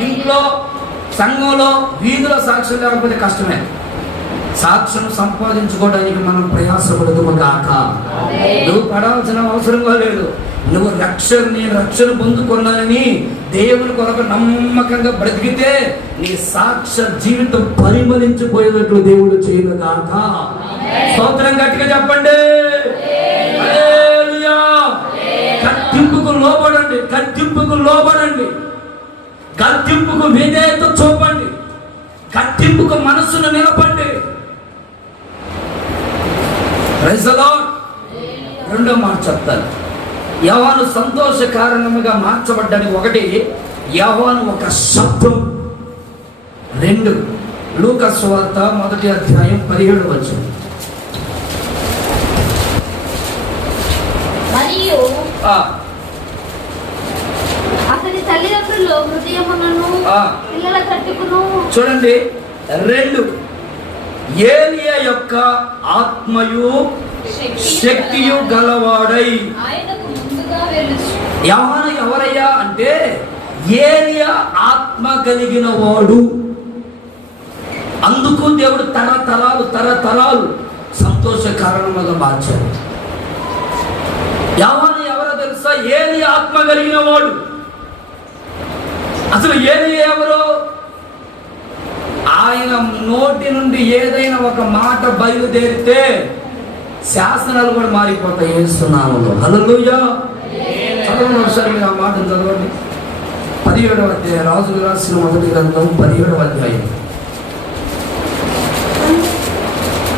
ఇంట్లో, సంఘంలో, వీధిలో సాక్ష్యం లేకపోతే కష్టమే. సాక్ష్యం సంపాదించుకోవడానికి మనం ప్రయాసపడదుము గాక. నువ్వు పడాల్సిన అవసరంగా లేదు. నువ్వు నేను రక్షణ పొందుకున్నానని దేవుని కొరకు నమ్మకంగా బ్రతికితే నీ సాక్ష్య జీవితం పరిమళించిపోయేటట్లు దేవుడు చేయనుగాక. స్తోత్రం గట్టిగా చెప్పండి. హల్లెలూయా. కట్టింపుకు లోబడండి, కట్టింపుకు లోబడండి, కట్టింపుకు విధేయత చూపండి, కట్టింపుకు మనస్సును నిలపండి. Praise the lord. రెండో మాట చెప్తాను. యోహాను సంతోష కారణముగా మార్చబడ్డానికి 1 యోహాను ఒక శబ్దం. 2 లూకా సువార్త 1వ అధ్యాయం 17వ వచనం. మరియు అతని తల్లిదండ్రులు హృదయమును పిల్లల కట్టుకును. చూడండి 2 ఏలియా యొక్క ఆత్మయు శక్తియు గలవాడై. యోహాను ఎవరయ్యా అంటే ఏలియా ఆత్మ కలిగిన వాడు. అందుకు దేవుడు తరతరాలు సంతోష కారణముగా మార్చాడు. యోహాను ఎవరో తెలుసా? ఏలియా ఆత్మ కలిగిన వాడు. అసలు ఏలియా ఎవరు? ఆయన నోటి నుండి ఏదైనా ఒక మాట బయలుదేరితే శాసనాలు కూడా మారిపోతాయి. యేసునామములో. హల్లెలూయా. చదవండి ఒకసారి ఆ మాటను చదవండి. 17వ అధ్యాయం, రాజులు రాసిన 1వ గ్రంథం 17వ అధ్యాయం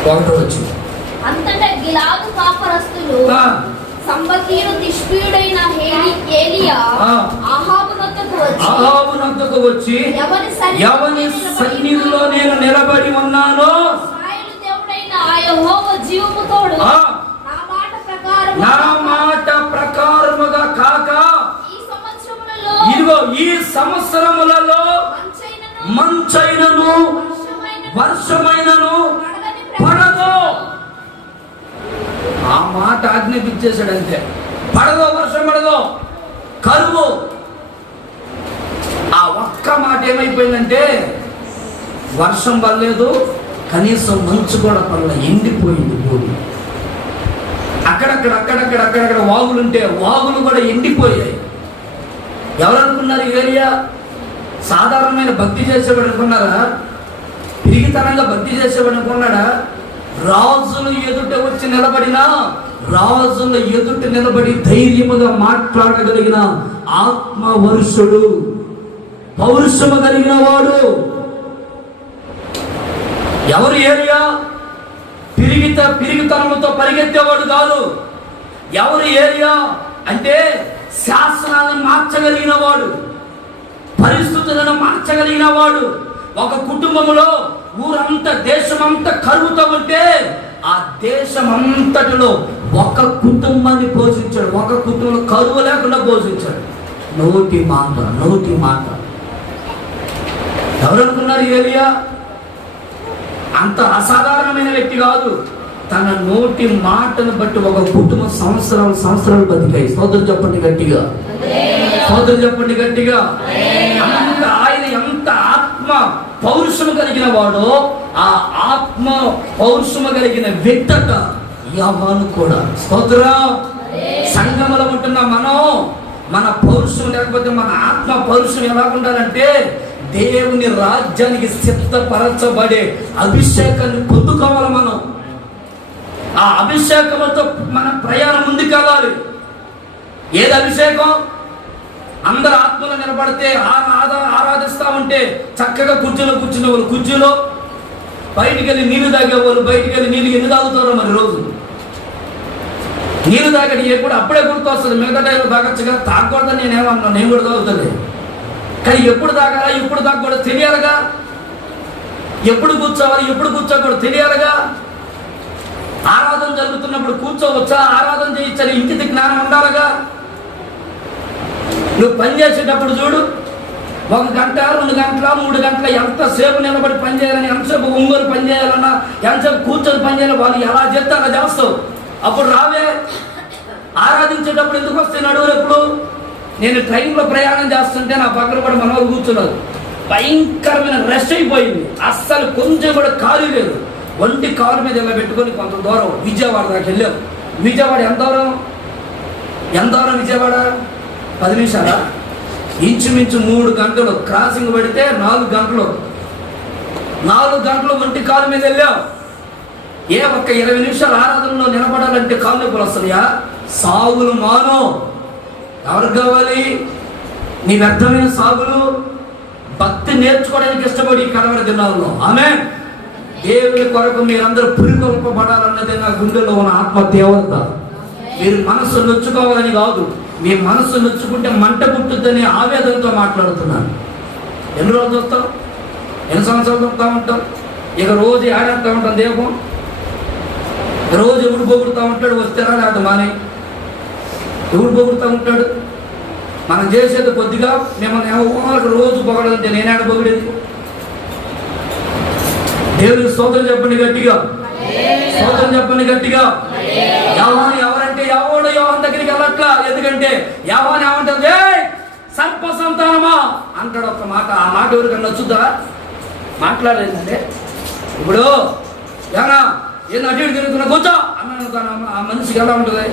1వ వచనం. అంతటా గిలాదు కాపరస్తులు సంబకీయుడు తిష్బీయుడైన ఏలియా అహాబు నొద్దకు వచ్చి ఎవని సన్నిధిలో నేను నిలబడి ఉన్నానో నా మాట ప్రకారముగా కాక ఇదిగో ఈ సంవత్సరములలో మంచైనను వర్షమైనను పడదు. ఆ మాట ఆజ్ఞాపించేశాడు అంతే. పడదో, వర్షం పడదో, కరువు. ఆ ఒక్క మాట ఏమైపోయిందంటే వర్షం పడలేదు, కనీసం మంచు కూడా పడలే, ఎండిపోయింది భూమి. అక్కడక్కడ వాగులుంటే వాగులు కూడా ఎండిపోయాయి. ఎవరనుకున్నారు? ఏలియా సాధారణమైన భక్తి చేసేవాడు అనుకున్నారా? పిరిగితనంగా భక్తి చేసేవాడు అనుకున్నాడా? రాజులు ఎదుట వచ్చి నిలబడినా, రాజుల ఎదుట నిలబడి ధైర్యముగా మాట్లాడగలిగిన ఆత్మ వరుషుడు, పౌరుషము కలిగిన వాడు ఎవరు? ఏలియా. పిరిగితనముతో పరిగెత్తేవాడు కాదు. ఎవరు ఏలియా అంటే శాసనాలను మార్చగలిగిన వాడు, పరిస్థితులను మార్చగలిగిన వాడు. ఒక కుటుంబంలో ఊరంతా, దేశమంతా కరువుతో ఉంటే ఆ దేశమంతటిలో ఒక కుటుంబాన్ని పోషించాడు. ఒక కుటుంబంలో కరువు లేకుండా పోషించాడు. నోటి మాట. ఎవరనుకున్నారు? ఏలియా. అంత అసాధారణమైన వ్యక్తి కాదు. తన నోటి మాటను బట్టి ఒక కుటుంబం సంవత్సరాలు బతికాయి. సోదరు చెప్పండి గట్టిగా, సోదరు చెప్పండి గట్టిగా. ఆయన ఎంత ఆత్మ పౌరుషము కలిగిన వాడో, ఆ ఆత్మ పౌరుషము కలిగిన వ్యక్తట యావాను కూడా. స్తోత్రం. సంగమలో ఉంటున్న మన పౌరుషం లేకపోతే మన ఆత్మ పౌరుషం ఎలా ఉండాలంటే దేవుని రాజ్యానికి సిద్ధపరచబడే అభిషేకాన్ని పొందుకోవాలి. మనం ఆ అభిషేకంతో మన ప్రయాణం ముందుకెళ్ళాలి. ఏది అభిషేకం? అందరు ఆత్మలో నిలబడితే ఆరాధిస్తా ఉంటే చక్కగా కుర్చీలో కూర్చునే వాళ్ళు కుర్చీలో, బయటికి వెళ్ళి నీళ్లు తాగే వాళ్ళు బయటికి వెళ్ళి నీళ్ళు ఎందుకు తాగుతారో మరి రోజు నీళ్ళు తాగటి ఎప్పుడు అప్పుడే గుర్తొస్తుంది. మిగతా టైంలో తాగొచ్చుగా, తాగకూడదని నేనేమన్నా, నేను కూడా తాగుతుంది. కానీ ఎప్పుడు తాగాలా ఎప్పుడు తాగకూడదు తెలియాలిగా, ఎప్పుడు కూర్చోవాలి ఎప్పుడు కూర్చోకూడదు తెలియాలిగా. ఆరాధన జరుగుతున్నప్పుడు కూర్చోవచ్చా, ఆరాధన చేయొచ్చని ఇంటికి జ్ఞానం ఉండాలిగా. నువ్వు పని చేసేటప్పుడు చూడు, 1 గంట 2 గంటల 3 గంటల ఎంతసేపు నిలబడి పని చేయాలని, ఎంతసేపు ఒంగోలు పని చేయాలన్నా, ఎంతసేపు కూర్చొని పని చేయాలి, వాళ్ళు ఎలా చేస్తే అలా చేస్తావు. అప్పుడు రావే. ఆరాధించేటప్పుడు ఎందుకు వస్తాయి నడువులు? ఎప్పుడు నేను ట్రైన్లో ప్రయాణం చేస్తుంటే నా పక్కన కూడా మన వాళ్ళు కూర్చున్నారు. భయంకరమైన రష్ అయిపోయింది, అస్సలు కొంచెం కూడా ఖాళీ లేదు. ఒంటి కారు మీద ఇలా పెట్టుకొని కొంత దూరం విజయవాడ దాకా వెళ్ళాం. విజయవాడ ఎంత దూరం విజయవాడ? 10 నిమిషాలా? ఇంచుమించు 3 గంటలు క్రాసింగ్ పడితే 4 గంటలు ఒంటి కాలు మీద వెళ్ళాం. ఒక్క 20 నిమిషాలు ఆరాధనలో నిలబడాలంటే కాళ్ళు నొప్పులు వస్తున్నాయా? సాగులు మాను. ఎవరికి కావాలి నీ వ్యర్థమైన సాగులు? భక్తి నేర్చుకోవడానికి ఇష్టపడి కడవరి దినాల్లో ఆమేన్. దేవుని కొరకు మీరందరూ పురికొల్పబడాలన్నదే నా గుండెలో ఉన్న ఆత్మ దేవత. మీరు మనస్సు నొచ్చుకోవాలని కాదు, మీ మనస్సు నొచ్చుకుంటే మంట పుట్టుద్దని ఆవేదనతో మాట్లాడుతున్నాను. ఎన్ని రోజులు చూస్తాం, ఎన్ని సంవత్సరాలు చూస్తూ ఉంటాం. ఇక రోజు ఆడేస్తూ ఉంటాం. దేవం రోజు ఎవడు పొగుడుతూ ఉంటాడు, వస్తేరా లేకపోతే మాని ఎవడు పొగుడుతూ ఉంటాడు. మనం చేసేది కొద్దిగా, మిమ్మల్ని రోజు పొగడంటే నేనేడ పొగిడేది? దేవునికి స్తోత్రం చెప్పండి గట్టిగా, స్తోత్రం చెప్పండి గట్టిగా. యావాను ఎవరంటే ఎవడు యోహాను దగ్గరికి వెళ్ళట్లా. ఎందుకంటే యావాను ఏమంటుంది? సర్ప సంతానమా అంటాడు ఒక మాట. ఆ మాట ఎవరికన్నా నచ్చుద్దా? మాట్లాడలేదంటే ఇప్పుడు ఏమన్నా ఏం అటు ఇటు తిరుగుతున్నా కూర్చో అన్నాను. ఆ మనిషికి ఎలా ఉంటుంది?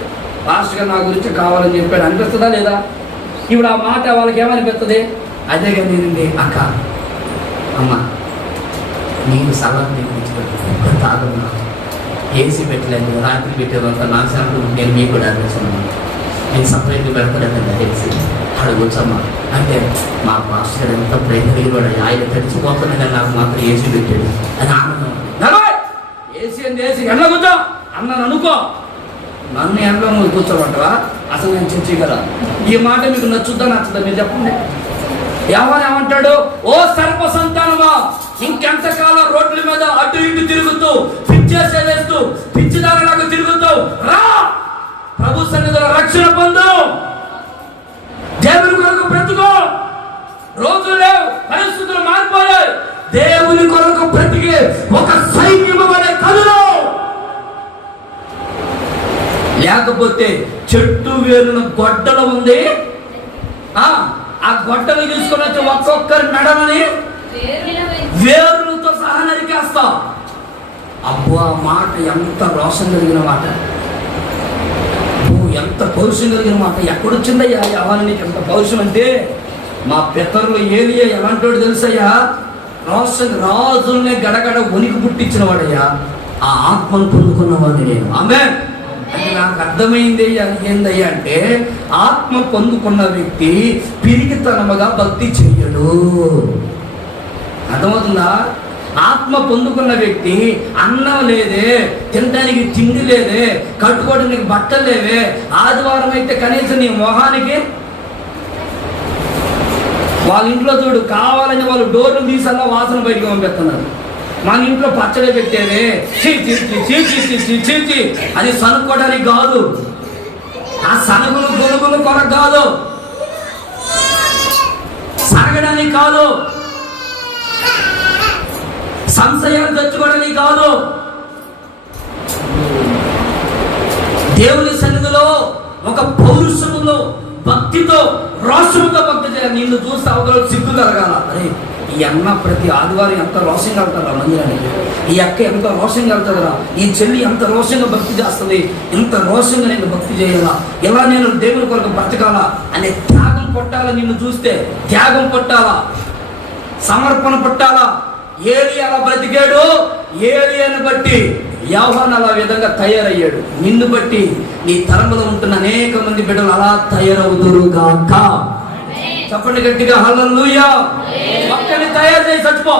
పాస్టర్ గారు నా గురించి కావాలని చెప్పాడు అనిపిస్తుందా లేదా? ఇప్పుడు ఆ మాట వాళ్ళకి ఏమనిపిస్తుంది? అదే కానీ అక్క అమ్మ నేను సలహా తెప్పించుకుంటే తాగున్నా, ఏసీ పెట్టలేదు, రాత్రి పెట్టేదంతా నా శాంపుల్ నేను మీకు కూడా అనిపిస్తున్నాను. నేను సపరేట్గా పెడతాను ఏసీ అక్కడ కూర్చోమ్మా అంటే మా మాస్టర్ ఎంత ప్రేమ కూడా ఆయన తెచ్చిపోతున్నా కానీ నాకు మాత్రం ఏసీ పెట్టాడు అని ఆనందం. ఏసీ అంటే ఏసీ ఎండ కూర్చో అన్నాను అనుకో, నన్ను ఎండలో నువ్వు కూర్చోమంటావా? అసలు నేను చర్చగలరా? ఈ మాట మీకు నచ్చుద్దా నచ్చుద్దా మీరు చెప్పండి. ఏమంటాడు? ఓ సర్ప సంతానమా, ఇంకెంతకాలం రోడ్ల మీద అటు ఇటు తిరుగుతూ పిచ్చేసేస్తూ పిచ్చిదారులాగా తిరుగుతూ రా, ప్రభు సన్నిధిలో రక్షణ పొందు, దేవుని కొరకు బ్రతుకో. రోజులు లేవు, పరిస్థితులు మారిపోయాయి. దేవుని కొరకు బ్రతికే ఒక సైన్యము వలె కదులు. లేకపోతే చెట్టు వేరున గొడ్డలు ఉంది, ఆ గొడ్డలు తీసుకొని వచ్చి ఒక్కొక్కరి మెడలని వేరులతో సహా నరికేస్తా. అబ్బో ఆ మాట ఎంత రోషం కలిగిన మాట, ఎంత పౌరుషం కలిగిన మాట. ఎక్కడొచ్చిందయ్యా యెహోవా నీకు ఎంత పౌరుషం అంటే? మా పితరులు ఏలియా ఎలాంటోడు తెలుసయ్యా? రోషం రాజుల్నే గడగడ వణికి పుట్టించిన వాడయ్యా. ఆ ఆత్మను పొందుకున్నవాడిని నేను. ఆమేన్. అంటే నాకు అర్థమైంది ఏందయ్యా అంటే, ఆత్మ పొందుకున్న వ్యక్తి పిరికితనముగా భక్తి చెయ్యడు. అర్థమవుతుందా? ఆత్మ పొందుకున్న వ్యక్తి అన్నం లేదే, తినడానికి తిండి లేదే, కట్టుకోవడానికి బట్టలు లేవే, ఆదివారం అయితే కనీసం నీ మొహానికి వాళ్ళ ఇంట్లో చూడు కావాలని వాళ్ళు డోర్లు తీసల్లా వాసన బయటికి పంపిస్తున్నారు. మన ఇంట్లో పచ్చడి పెట్టేవే చీచి అది సనుక్కోవడానికి కాదు, ఆ సనుగులు గొలుగులు కొరకు కాదు, సరగడానికి కాదు, సంశయాలు తెచ్చుకోవడానికి కాదు. దేవుని సన్నిధిలో ఒక పౌరుషములో, భక్తితో, రోషముతో భక్తి చేయాలి. నిన్ను చూస్తే అవతల సిగ్గు కలగాల. అరే, ఈ అన్న ప్రతి ఆదివారం ఎంత రోషంగా వెళ్తారా మందిరానికి, ఈ అక్క ఎంత రోషంగా వెళ్తారా, ఈ చెల్లి ఎంత రోషంగా భక్తి చేస్తుంది, ఇంత రోషంగా నేను భక్తి చేయాలా, ఎలా నేను దేవుని కొరకు బ్రతకాలా అనే త్యాగం పుట్టాలా. నిన్ను చూస్తే త్యాగం పుట్టాలా, సమర్పణ పుట్టాలా. ఏలియా అలా బ్రతికాడు. ఏలియాను బట్టి యోహాను అలా విధంగా తయారయ్యాడు. నిన్ను బట్టి నీ తరంలో ఉంటున్న అనేక మంది బిడ్డలు అలా తయారవుదురుగాక. చెప్పండి గట్టిగా హల్లెలూయా. ఒక్కరిని తయారు చేసి చచ్చిపో.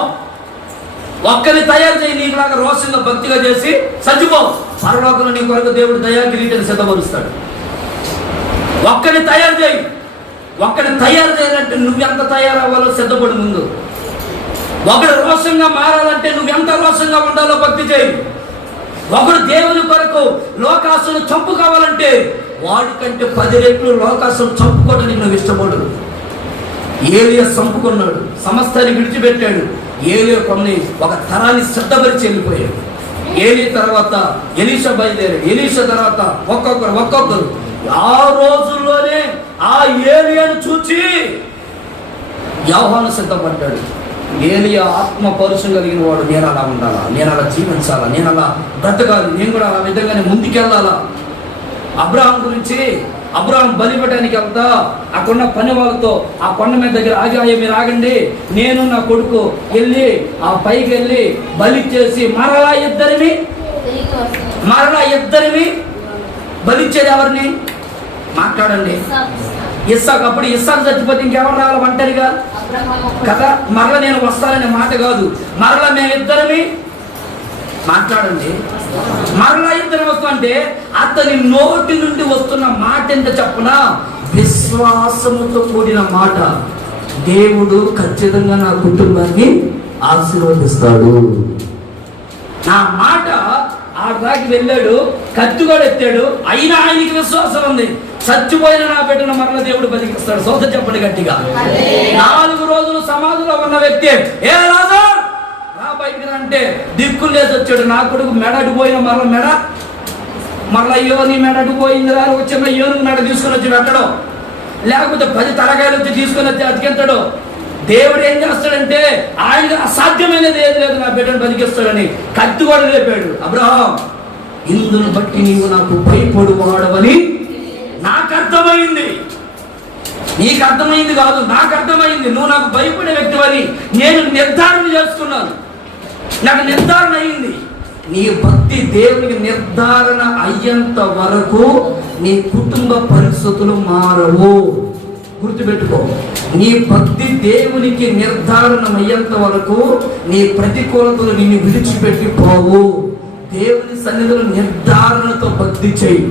ఒక్కరిని తయారు చేయి, నీకులాగా రోషంగా భక్తిగా చేసి చచ్చిపో. పరలోకంలో నీ కొరకు దేవుడు దయా కిరీటాన్ని సిద్ధపరుస్తాడు. ఒక్కరిని తయారు చేయి. ఒక్కడిని తయారు చేయాలంటే నువ్వెంత తయారవ్వాలో సిద్ధపడి ముందు. ఒకడు రోషంగా మారాలంటే నువ్వెంత రోషంగా ఉండాలో భక్తి చేయి. ఒకడు దేవుని కొరకు లోకాసును చంపుకోవాలంటే వాడికంటే 10 రెట్లు లోకాసును చంపుకోవడానికి నువ్వు ఇష్టపడదు. ఏలియా చంపుకున్నాడు, సమస్తాన్ని విడిచిపెట్టాడు. ఏలియా కొన్ని ఒక తరాన్ని సిద్ధపరిచి వెళ్ళిపోయాడు. ఏలియా తర్వాత ఎలీషా బయలుదేరాడు. ఎలీషా తర్వాత ఒక్కొక్కరు ఆ రోజుల్లోనే ఆ ఏలియాను చూచి యోహాను సిద్ధపడ్డాడు. ఏలియా ఆత్మ పౌరుషం కలిగిన వాడు. నేను అలా ఉండాలా, నేను అలా జీవించాలా, నేను అలా బ్రతకాలి, నేను కూడా ఆ విధంగానే ముందుకెళ్ళాలా. అబ్రహాం గురించి, అబ్రహాం బలిపడడానికి వెళ్తా అక్కడున్న పని వాళ్ళతో ఆ కొండ మీద దగ్గర ఆగి, మీరు ఆగండి, నేను నా కొడుకు వెళ్ళి ఆ పైకి వెళ్ళి బలి చేసి మరలా ఇద్దరిని బలిచ్చేది ఎవరిని మాట్లాడండి. ఇస్సాకు. అప్పుడు ఇస్సాకు చచ్చిపోతే ఇంకెవరు రావాలి ఒంటరిగా కదా. మరలా నేను వస్తాననే మాట కాదు, మరలా మేమిద్దరమి మాట్లాడండి. మరలా ఇద్దరు వస్తుంటే అతని నోటి నుండి వస్తున్న మాట ఎంత చెప్పున, విశ్వాసముతో కూడిన మాట. దేవుడు ఖచ్చితంగా నా కుటుంబాన్ని ఆశీర్వదిస్తాడు. నా మాట ఆడదాకి వెళ్ళాడు, కత్తిగోడు ఎత్తాడు, అయినా ఆయనకి విశ్వాసం ఉంది. చచ్చిపోయిన నా బిడ్డను మరల దేవుడు బతికిస్తాడు. సోద చెప్పండి గట్టిగా. 4 రోజులు సమాధిలో ఉన్న వ్యక్తి ఏ రాజా రా బయటికి అంటే దిక్కులు లేసి వచ్చాడు. నా కొడుకు మెడ అడిపోయిన మరల అయ్యో నీ మెడ అడిపోయిందిరా, వచ్చిన ఏనుగు మెడ తీసుకొని వచ్చి పెట్టడం, లేకపోతే 10 తలకాయలు వచ్చి తీసుకొని వచ్చి అతికింతాడు. దేవుడు ఏం చేస్తాడంటే ఆయన అసాధ్యమైనది ఏది లేదు, నా బిడ్డను బతికిస్తాడని కత్తి కూడా లేపాడు. అబ్రహాం, ఇందును బట్టి నీవు నాకు భయపడు వాడవని నాకు అర్థమైంది. నీకు అర్థమైంది కాదు, నాకు అర్థమైంది. నువ్వు నాకు భయపడే వ్యక్తివని నేను నిర్ధారణ చేసుకున్నాను. నాకు నిర్ధారణ అయింది. నీ భక్తి దేవునికి నిర్ధారణ అయ్యేంత వరకు నీ కుటుంబ పరిస్థితులు మారవు. గుర్తుపెట్టుకో, నీ భక్తి దేవునికి నిర్ధారణ అయ్యేంత వరకు నీ ప్రతికూలతలు నిన్ను విడిచిపెట్టి పోవు. దేవుని సన్నిధిలో నిర్ధారణతో భక్తి చేయి.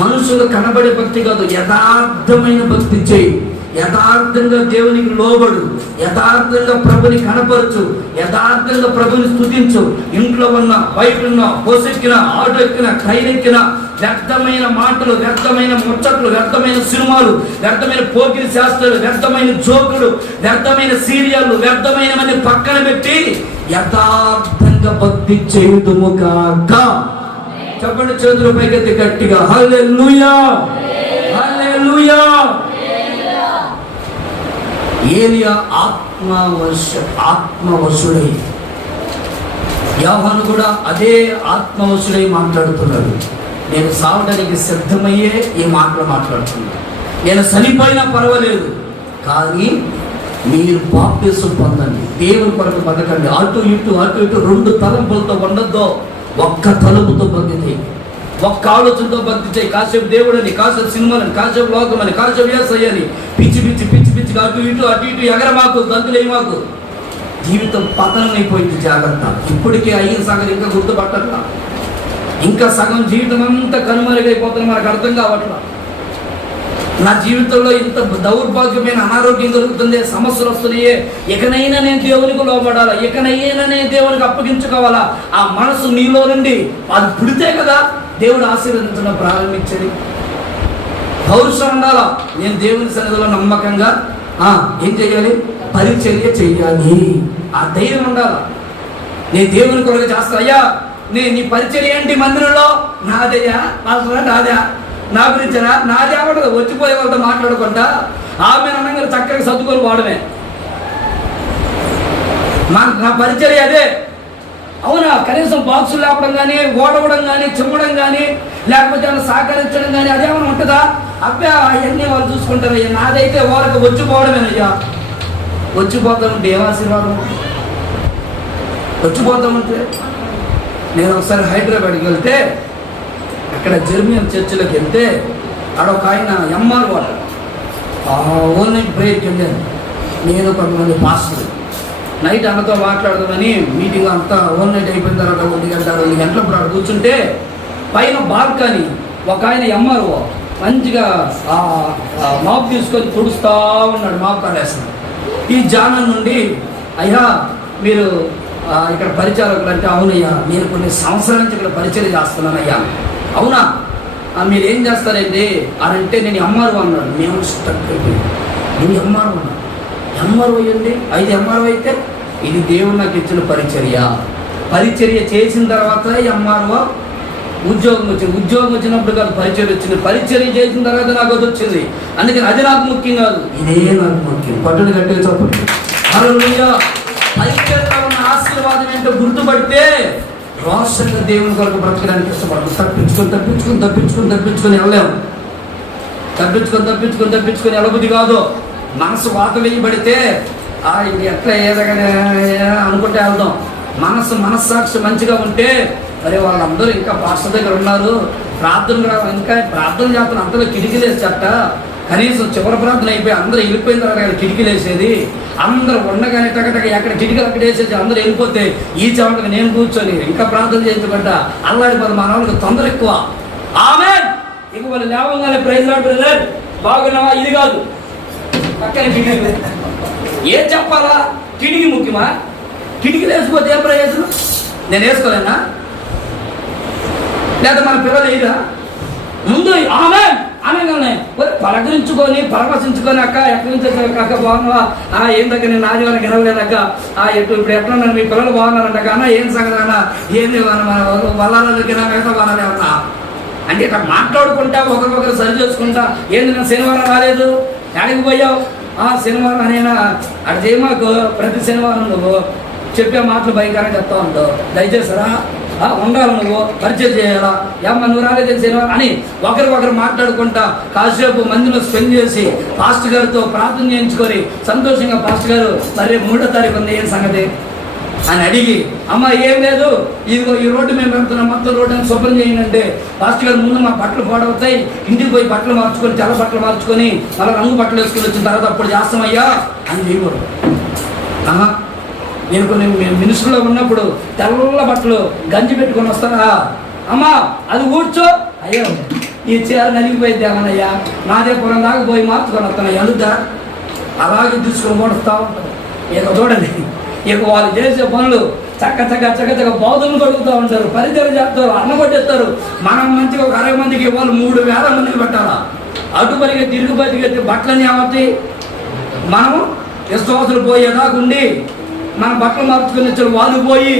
మనుషులు కనబడే భక్తి కాదు, యథార్థమైన భక్తి చేయి. యథార్థంగా దేవునికి లోబడు, యథార్థంగా ప్రభుని కనపరచు, యథార్థంగా ప్రభుని స్తుతించు. ఇంట్లో ఉన్న, బయట ఉన్న, బస్సు ఎక్కిన, ఆటో ఎక్కిన, ట్రైన్ ఎక్కిన, వ్యర్థమైన మాటలు, వ్యర్థమైన ముచ్చట్లు, వ్యర్థమైన సినిమాలు, వ్యర్థమైన పోకిరి శాస్త్రాలు, వ్యర్థమైన జోకులు, వ్యర్థమైన సీరియళ్ళు, వ్యర్థమైన మంది పక్కన పెట్టి యథార్థంగా భక్తి చేయుదుము గాక. చెప్పండి చేతుల పైకెత్తి గట్టిగా హల్లెలూయా, హల్లెలూయా. ఏలియా ఆత్మవశుడై, యోహాను కూడా అదే ఆత్మవశుడై మాట్లాడుతున్నాడు. నేను సావడానికి సిద్ధమయ్యే ఈ మాటలు మాట్లాడుతున్నాను. నేను చనిపోయినా పర్వాలేదు, కానీ మీరు బాప్తిసం పొందండి, దేవుని కొరకు బతకండి. అటు ఇటు 2 తలంపులతో ఉండద్దో, ఒక్క తలుపుతో భక్తి, ఒక్క ఆలోచనతో భక్తి చేయి. కాసేపు దేవుడని, కాసేపు సినిమాలని, కాసేపు లోకమని, కాసేపు వేసయ్యని పిచ్చి అటు ఇటు ఎగరమాకు, గంతులేమాకు. జీవితం పతనం అయిపోయింది. జాగ్రత్త. ఇప్పటికే అయిన సగం ఇంకా గుర్తుపట్టట్లా, ఇంకా సగం జీవితం అంతా కనుమరుగైపోతుంది. మనకు అర్థం కావట్లా. నా జీవితంలో ఇంత దౌర్భాగ్యమైన అనారోగ్యం కలుగుతుంది, సమస్యలు వస్తున్నాయే, ఇకనైనా నేను దేవునికి లోపడాలా, ఇకనైనా నేను దేవునికి అప్పగించుకోవాలా. ఆ మనసు నీలో నుండి అది పుడితే కదా దేవుడు ఆశీర్వదించడం ప్రారంభించేది. పౌరుషం ఉండాలా. నేను దేవుని సన్నిధిలో నమ్మకంగా ఏం చేయాలి, పరిచర్య చెయ్యాలి. ఆ ధైర్యం ఉండాలా. నీ దేవుని కొరకు చేస్తా. అయ్యా నీ పరిచయం ఏంటి మందిరంలో? నాదయ్యా పాస్టరా, నాదా, నా గురించనా? నాదే అవ్వదు. వచ్చిపోయే వాళ్ళతో మాట్లాడుకుంటా ఆమె అనగా చక్కగా సర్దుకొని వాడమే. నా పరిచయం అదే. అవునా? కనీసం బాక్సులు లేపడం కానీ, ఓడవడం కానీ, చిమ్మడం కానీ, లేకపోతే ఏమైనా సహకరించడం కానీ అదేమైనా ఉంటుందా? అబ్బా అవన్నీ వాళ్ళు చూసుకుంటారు. నాదైతే వాళ్ళకి వచ్చిపోవడమేనయ్యా. వచ్చిపోతా ఉంటే ఏం ఆశీర్వాదం? వచ్చిపోతా ఉంటే నేను ఒకసారి హైదరాబాద్కి వెళ్తే అక్కడ జర్మన్ చర్చిలోకి వెళ్తే ఆడొక ఆయన ఎంఆర్ వాడు ఓన్ నైట్ ప్రేయర్కి వెళ్ళాను. నేను కొంతమంది పాస్టర్లు నైట్ అన్నతో మాట్లాడదామని మీటింగ్ అంతా ఓన్ నైట్ అయిపోయిన తర్వాత 1 గంట 2 గంటలప్పుడు ఆడ కూర్చుంటే పైన బాల్కనీ ఒక ఆయన ఎంఆర్ఓ మంచిగా మాప్ తీసుకొని తుడుస్తూ ఉన్నాడు, మాప్ కాడేస్తున్నాడు. ఈ జానం నుండి అయ్యా మీరు ఇక్కడ పరిచారకులు అంటే, అవునయ్యా నేను కొన్ని సంవత్సరాల నుంచి ఇక్కడ పరిచయం చేస్తున్నానయ్యా. అవునా? మీరు ఏం చేస్తారండి అని అంటే, నేను ఎంఆర్ఓ అన్నాడు. మేము స్టక్ అయిపోయింది. నేను ఎంఆర్ఓ అన్నాను. ఎంఆర్ఓ అయ్యండి, 5 ఎంఆర్ఓ అయితే ఇది దేవుడు నాకు ఇచ్చిన పరిచర్య చేసిన తర్వాత ఎంఆర్ఓ ఉద్యోగం వచ్చినప్పుడు కాదు పరిచయం వచ్చింది. పరిచర్య చేసిన తర్వాత నాకు అది వచ్చింది. అందుకని అది నాకు ముఖ్యం కాదు, ఇదే నాకు ముఖ్యం. పట్టును గట్టిగా చెప్పండి. హల్లెలూయా. పరిచర్యలో ఉన్న ఆశీర్వాదం ఏంటో గుర్తుపడితే రోషంగా దేవుని కొరకు బ్రతకడానికి ఇష్టపడదు. తప్పించుకొని వెళ్ళలేము. తప్పించుకొని వెళ్ళబుద్ధి కాదు. మనసు వాత వేయబడితే ఇది ఎట్లా ఏదగానే అనుకుంటే వెళ్దాం. మనస్సాక్షి మంచిగా ఉంటే మరి వాళ్ళందరూ ఇంకా పాస్టర్ దగ్గర ఉన్నారు, ఇంకా ప్రార్థన చేస్తున్న అంతలో కిటికీలేసి చెట్ట. కనీసం చివరి ప్రార్థన అయిపోయి అందరూ వెళ్ళిపోయిన తర్వాత కిటికీలు వేసేది. అందరూ ఉండగానే టగటగ ఎక్కడ కిటికీలు అక్కడ వేసేసి అందరూ వెళ్ళిపోతే ఈ చెవటకు నేను కూర్చొని ఇంకా ప్రార్థన చేయించకుండా అల్లాడిపోతే మన వాళ్ళకి తొందర ఎక్కువ. ఆమేన్. ఇక వాళ్ళు లేవగానే ప్రైజ్ లార్డ్ బ్రదర్ బాగున్నావా, ఇది కాదు పక్కన కిటికీ. ఏం చెప్పాలా? కిటికీ ముఖ్యమా? కిటికీలు వేసుకోతే ఏం ప్రయోజనం? నేను వేసుకోలేనా? లేదా మన పిల్లలు వేయరా? ముందు ఆమేన్ అనగానే పలకరించుకొని పరవశించుకొని, అక్క ఎక్కడి నుంచి అక్క బాగున్నావా, ఏం దగ్గర నేను ఆదివారం గెలవలేదక్క, ఇప్పుడు ఎట్లా ఉన్నారు మీ పిల్లలు బాగున్నారంట అన్న, ఏం సంగతి అన్న, ఏంది వల్లాలకి మిగతా వాళ్ళనే ఉన్నా అంటే ఇట్లా మాట్లాడుకుంటా ఒకరికొకరు సరి చేసుకుంటా. ఏంది నేను శనివారం రాలేదు, ఎక్కడికి పోయావు? శనివారం అనేనా అటు చేయమాకు. ప్రతి శనివారం నువ్వు చెప్పే మాటలు భయంకరంగా చెప్తా ఉంటావు. దయచేసరా ఉండాలి, నువ్వు పరిచయం చేయాలా, ఏమన్నా నువ్వు రాలేదు శనివారం అని ఒకరికొకరు మాట్లాడుకుంటా కాసేపు మందిలో స్పెండ్ చేసి పాస్టర్ గారితో ప్రార్థన చేయించుకొని సంతోషంగా పాస్టర్ గారు మరి 3వ తారీఖు ఉంది ఏం సంగతి అని అడిగి, అమ్మ ఏం లేదు ఇదిగో ఈ రోడ్డు మేము పెడుతున్నాం, మొత్తం రోడ్డు అని శుభ్రం చేయండి. పాస్టర్ గారు ముందు మా బట్టలు పాడవుతాయి, ఇంటికి పోయి బట్టలు మార్చుకొని తెల్ల బట్టలు మార్చుకొని మళ్ళీ రంగు బట్టలు వేసుకొని వచ్చిన తర్వాత అప్పుడు చేస్తామయ్యా అని చేయకూడదు. నేను కొన్ని మినిస్టర్లో ఉన్నప్పుడు తెల్ల బట్టలు గంజి పెట్టుకొని వస్తారా, అమ్మా అది కూర్చో, అయ్యో ఈ చీర నలిగిపోయింది ఏమన్నయ్యా, నాదే పొలం దాకా పోయి మార్చుకొని వస్తాను ఎందుకు అలాగే తీసుకొని కొడుతూ ఉంటారు. ఇక చూడండి, ఇక వాళ్ళు చేసే పనులు చక్క బాధులు కడుగుతూ ఉంటారు, పరిచయం చేస్తారు, అన్నం కొట్టేస్తారు. మనం మంచిగా ఒక 60 మందికి వాళ్ళు 3000 మందికి పెట్టాలా? అటు తిరుగు పరిగెత్తి బట్టలని ఏమవుతాయి? మనము విశ్వాసులు పోయేదాకుండి మన బట్టలు మార్చుకుని వచ్చారు, వాళ్ళు పోయి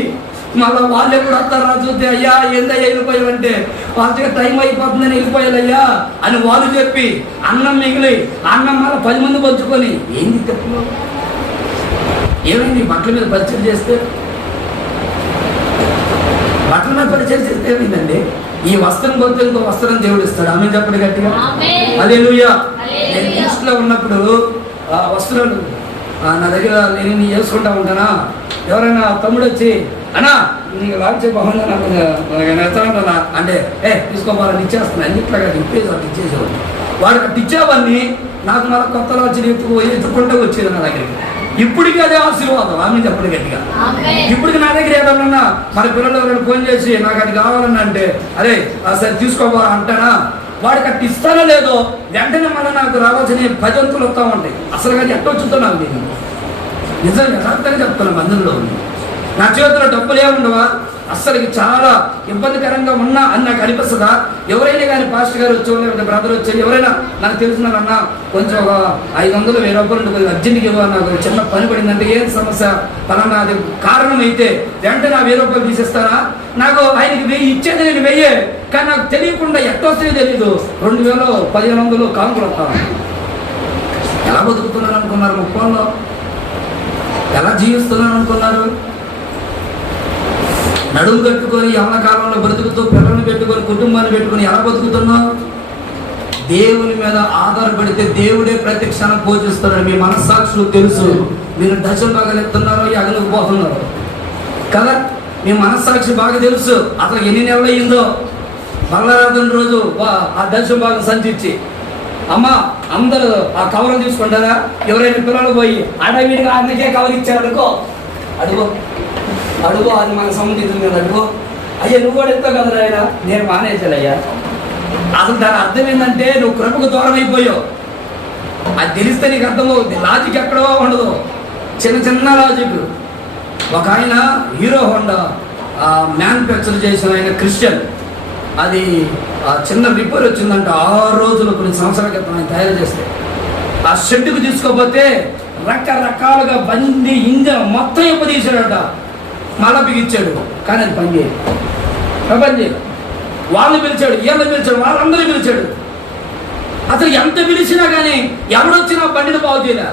మళ్ళీ వాళ్ళు ఎప్పుడు వస్తారా చూస్తే, అయ్యా ఏందయ్యా వెళ్ళిపోయావంటే వాళ్ళకి టైం అయిపోతుందని వెళ్ళిపోయాలయ్యా అని వాళ్ళు చెప్పి అన్నం మిగిలి అన్నం మళ్ళీ 10 మంది పంచుకొని ఏంది తప్పు? ఏమైంది? బట్టల మీద పరిచయం చేస్తే ఏమైందండి? ఈ వస్త్రం కొత్త ఇంకో వస్త్రం దేవుడు ఇస్తాడు. ఆమె చెప్పండి గట్టిగా హల్లెలూయా. నేను ఈస్ట్లో ఉన్నప్పుడు వస్త్రాలు నా దగ్గర నేను చేసుకుంటా ఉంటానా, ఎవరైనా తమ్ముడు వచ్చి అన్నా నీకు లాంచే బాగుందా నాకు ఎత్తనా అంటే తీసుకోవాలని ఇచ్చేస్తున్నా అన్నిట్లాగా ఇప్పేసి అటు ఇచ్చేసేవాడు. వాడికి అటు ఇచ్చేవాడిని నాకు మళ్ళీ కొత్త లాంచి ఎత్తుకుంటూ వచ్చేది నా దగ్గరికి. ఇప్పటికీ అదే ఆశీర్వాదం. ఆమె చెప్పండి గట్టిగా. ఇప్పటికి నా దగ్గర ఏదన్నా మన పిల్లలు ఎవరైనా ఫోన్ చేసి నాకు అది కావాలని అంటే అరే సరే తీసుకోవాలా అంటానా, వాడికి అట్టు ఇస్తానో లేదో వెంటనే మళ్ళీ నాకు రావాల్సిన 10 వంతులు వస్తూ ఉంటాయి. అసలు కానీ ఎట్ట వచ్చుతో నాకు తెలియదు. నిజంగా యథార్థంగా చెప్తాను. మందులో నా చేతిలో డబ్బులు ఏముండవా, అస్సలకి చాలా ఇబ్బందికరంగా ఉన్నా అని నాకు అనిపిస్తుందా? ఎవరైనా కానీ పాస్టర్ గారు వచ్చో లేకపోతే బ్రదర్ వచ్చో ఎవరైనా నాకు తెలిసినారన్నా కొంచెం ఒక 500 1000 రూపాయలు కొద్దిగా అర్జెంట్గా ఇవ్వాలి, నాకు చిన్న పని పడిందంటే ఏం సమస్య పలానా అది కారణం అయితే వెంటనే నా 1000 రూపాయలు తీసేస్తారా? నాకు ఆయనకి 1000 ఇచ్చేది నేను 1000, కానీ నాకు తెలియకుండా ఎట్టొస్తే తెలియదు 2000 1500 కానుకలు వస్తాను. ఎలా బతుకుతున్నారు అనుకున్నారు? 30లో ఎలా జీవిస్తున్నారు అనుకున్నారు? నడుము కట్టుకొని యవన కాలంలో బ్రతుకుతూ పిల్లల్ని పెట్టుకొని కుటుంబాన్ని పెట్టుకొని ఎలా బతుకుతున్నావు? దేవుని మీద ఆధారపడితే దేవుడే ప్రతి క్షణం పోషిస్తున్నాడు. మీ మనస్సాక్షులు తెలుసు మీరు దశం బాగా ఎత్తున్నారో ఎగలకు పోతున్నారు కదా. మీ మనస్సాక్షి బాగా తెలుసు అసలు ఎన్ని నెలలు అయ్యిందో. బంగారాధన రోజు ఆ దశం భాగం సంచిచ్చి అమ్మ అందరూ ఆ కవర్ తీసుకుంటారా? ఎవరైనా పిల్లలు పోయి అడవిడిగా అన్నకే కవర్ ఇచ్చారు అనుకో, అడుగో అడుగో అది మనకు సంబంధించింది కదా, అడుగో అయ్యా నువ్వు కూడా ఎత్తావు కదరా ఆయన, నేను మానేసానయ్యా. అసలు దాని అర్థం ఏంటంటే నువ్వు కృపకు దూరం అయిపోయావు. అది తెలిస్తే నీకు అర్థమవుతుంది. లాజిక్ ఎక్కడో ఉండదు, చిన్న చిన్న లాజిక్. ఒక ఆయన హీరో హోండా మ్యానుఫ్యాక్చర్ చేసిన ఆయన క్రిస్టియన్, అది చిన్న రిపేర్ వచ్చిందంట 6 రోజులు కొన్ని సంవత్సరాల క్రితం ఆయన తయారు చేస్తే. ఆ షెడ్డుకు తీసుకోకపోతే రకరకాలుగా బండి ఇంజన్ మొత్తం ఇప్పదీశాడట, మళ్ళా బిగించాడు, కానీ అది పని చేయదు. వాళ్ళని పిలిచాడు, వీళ్ళని పిలిచాడు, వాళ్ళందరూ పిలిచాడు. అసలు ఎంత పిలిచినా కానీ ఎవడొచ్చినా బండిని బాగు చేయలే.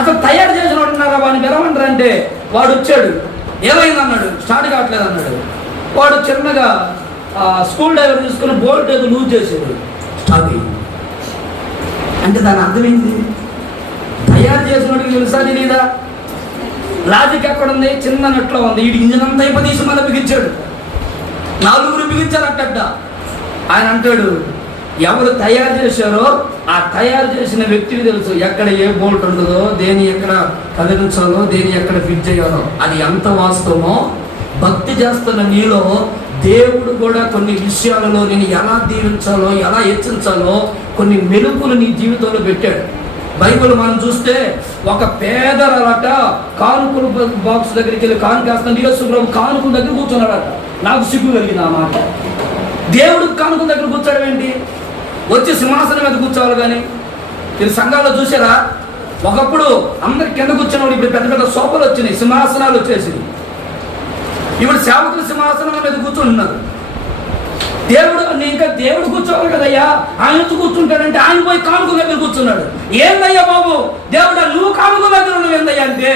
అసలు తయారు చేసిన వాడున్నారా వాడిని పిలవంటారంటే వాడు వచ్చాడు, ఏమైంది అన్నాడు, స్టార్ట్ కావట్లేదు అన్నాడు. వాడు చిన్నగా స్కూల్ డ్రైవర్ తీసుకుని బోల్ట్ ఏదో లూజ్ చేసాడు, స్టార్ట్ అయ్యింది. అంటే దాని అర్థమైంది, తయారు చేసిన వాడికి తెలుసా తెలీదా? లాజిక్ ఎక్కడుంది? చిన్న నెట్లో ఉంది. వీడి ఇంజన్ అంతా అయిపోతీసి మళ్ళీ బిగించాడు, 4 బిగించారట. ఆయన అంటాడు ఎవరు తయారు చేశారో ఆ తయారు చేసిన వ్యక్తికి తెలుసు ఎక్కడ ఏ బోల్ట్ ఉంటుందో, దేని ఎక్కడ కదిలించాలో, దేని ఎక్కడ ఫిట్ చేయాలో. అది ఎంత వాస్తవమో భక్తి చేస్తున్న నీలో దేవుడు కూడా కొన్ని విషయాలలో నేను ఎలా దీవించాలో, ఎలా హెచ్చించాలో కొన్ని మెలుపులు నీ జీవితంలో పెట్టాడు. బైబిల్ మనం చూస్తే ఒక పేదరట కానుకల బాక్స్ దగ్గరికి వెళ్ళి కానుకేస్తాను, యేసు ప్రభు కానుకల దగ్గర కూర్చున్నాడట. నాకు సిగ్గు కలిగింది ఆ మాట. దేవుడు కానుకల దగ్గర కూర్చోవడం ఏంటి? వచ్చి సింహాసనం మీద కూర్చోవాలి. కానీ మీరు సంఘాల్లో చూసారా, ఒకప్పుడు అందరి కింద కూర్చున్నవాడు, ఇప్పుడు పెద్ద పెద్ద సోఫాలు వచ్చినాయి, సింహాసనాలు వచ్చేసి. ఇప్పుడు సేవకులు సింహాసనం మీద కూర్చుంటున్నారు. దేవుడు కూర్చోవాలి కదయ్యా, ఆయన కూర్చుంటాడంటే ఆయన పోయి కానుక దగ్గర కూర్చున్నాడు. ఏందయ్యా బాబు దేవుడా నువ్వు కానుక దగ్గర ఉన్నావు ఏందయ్యా అంటే,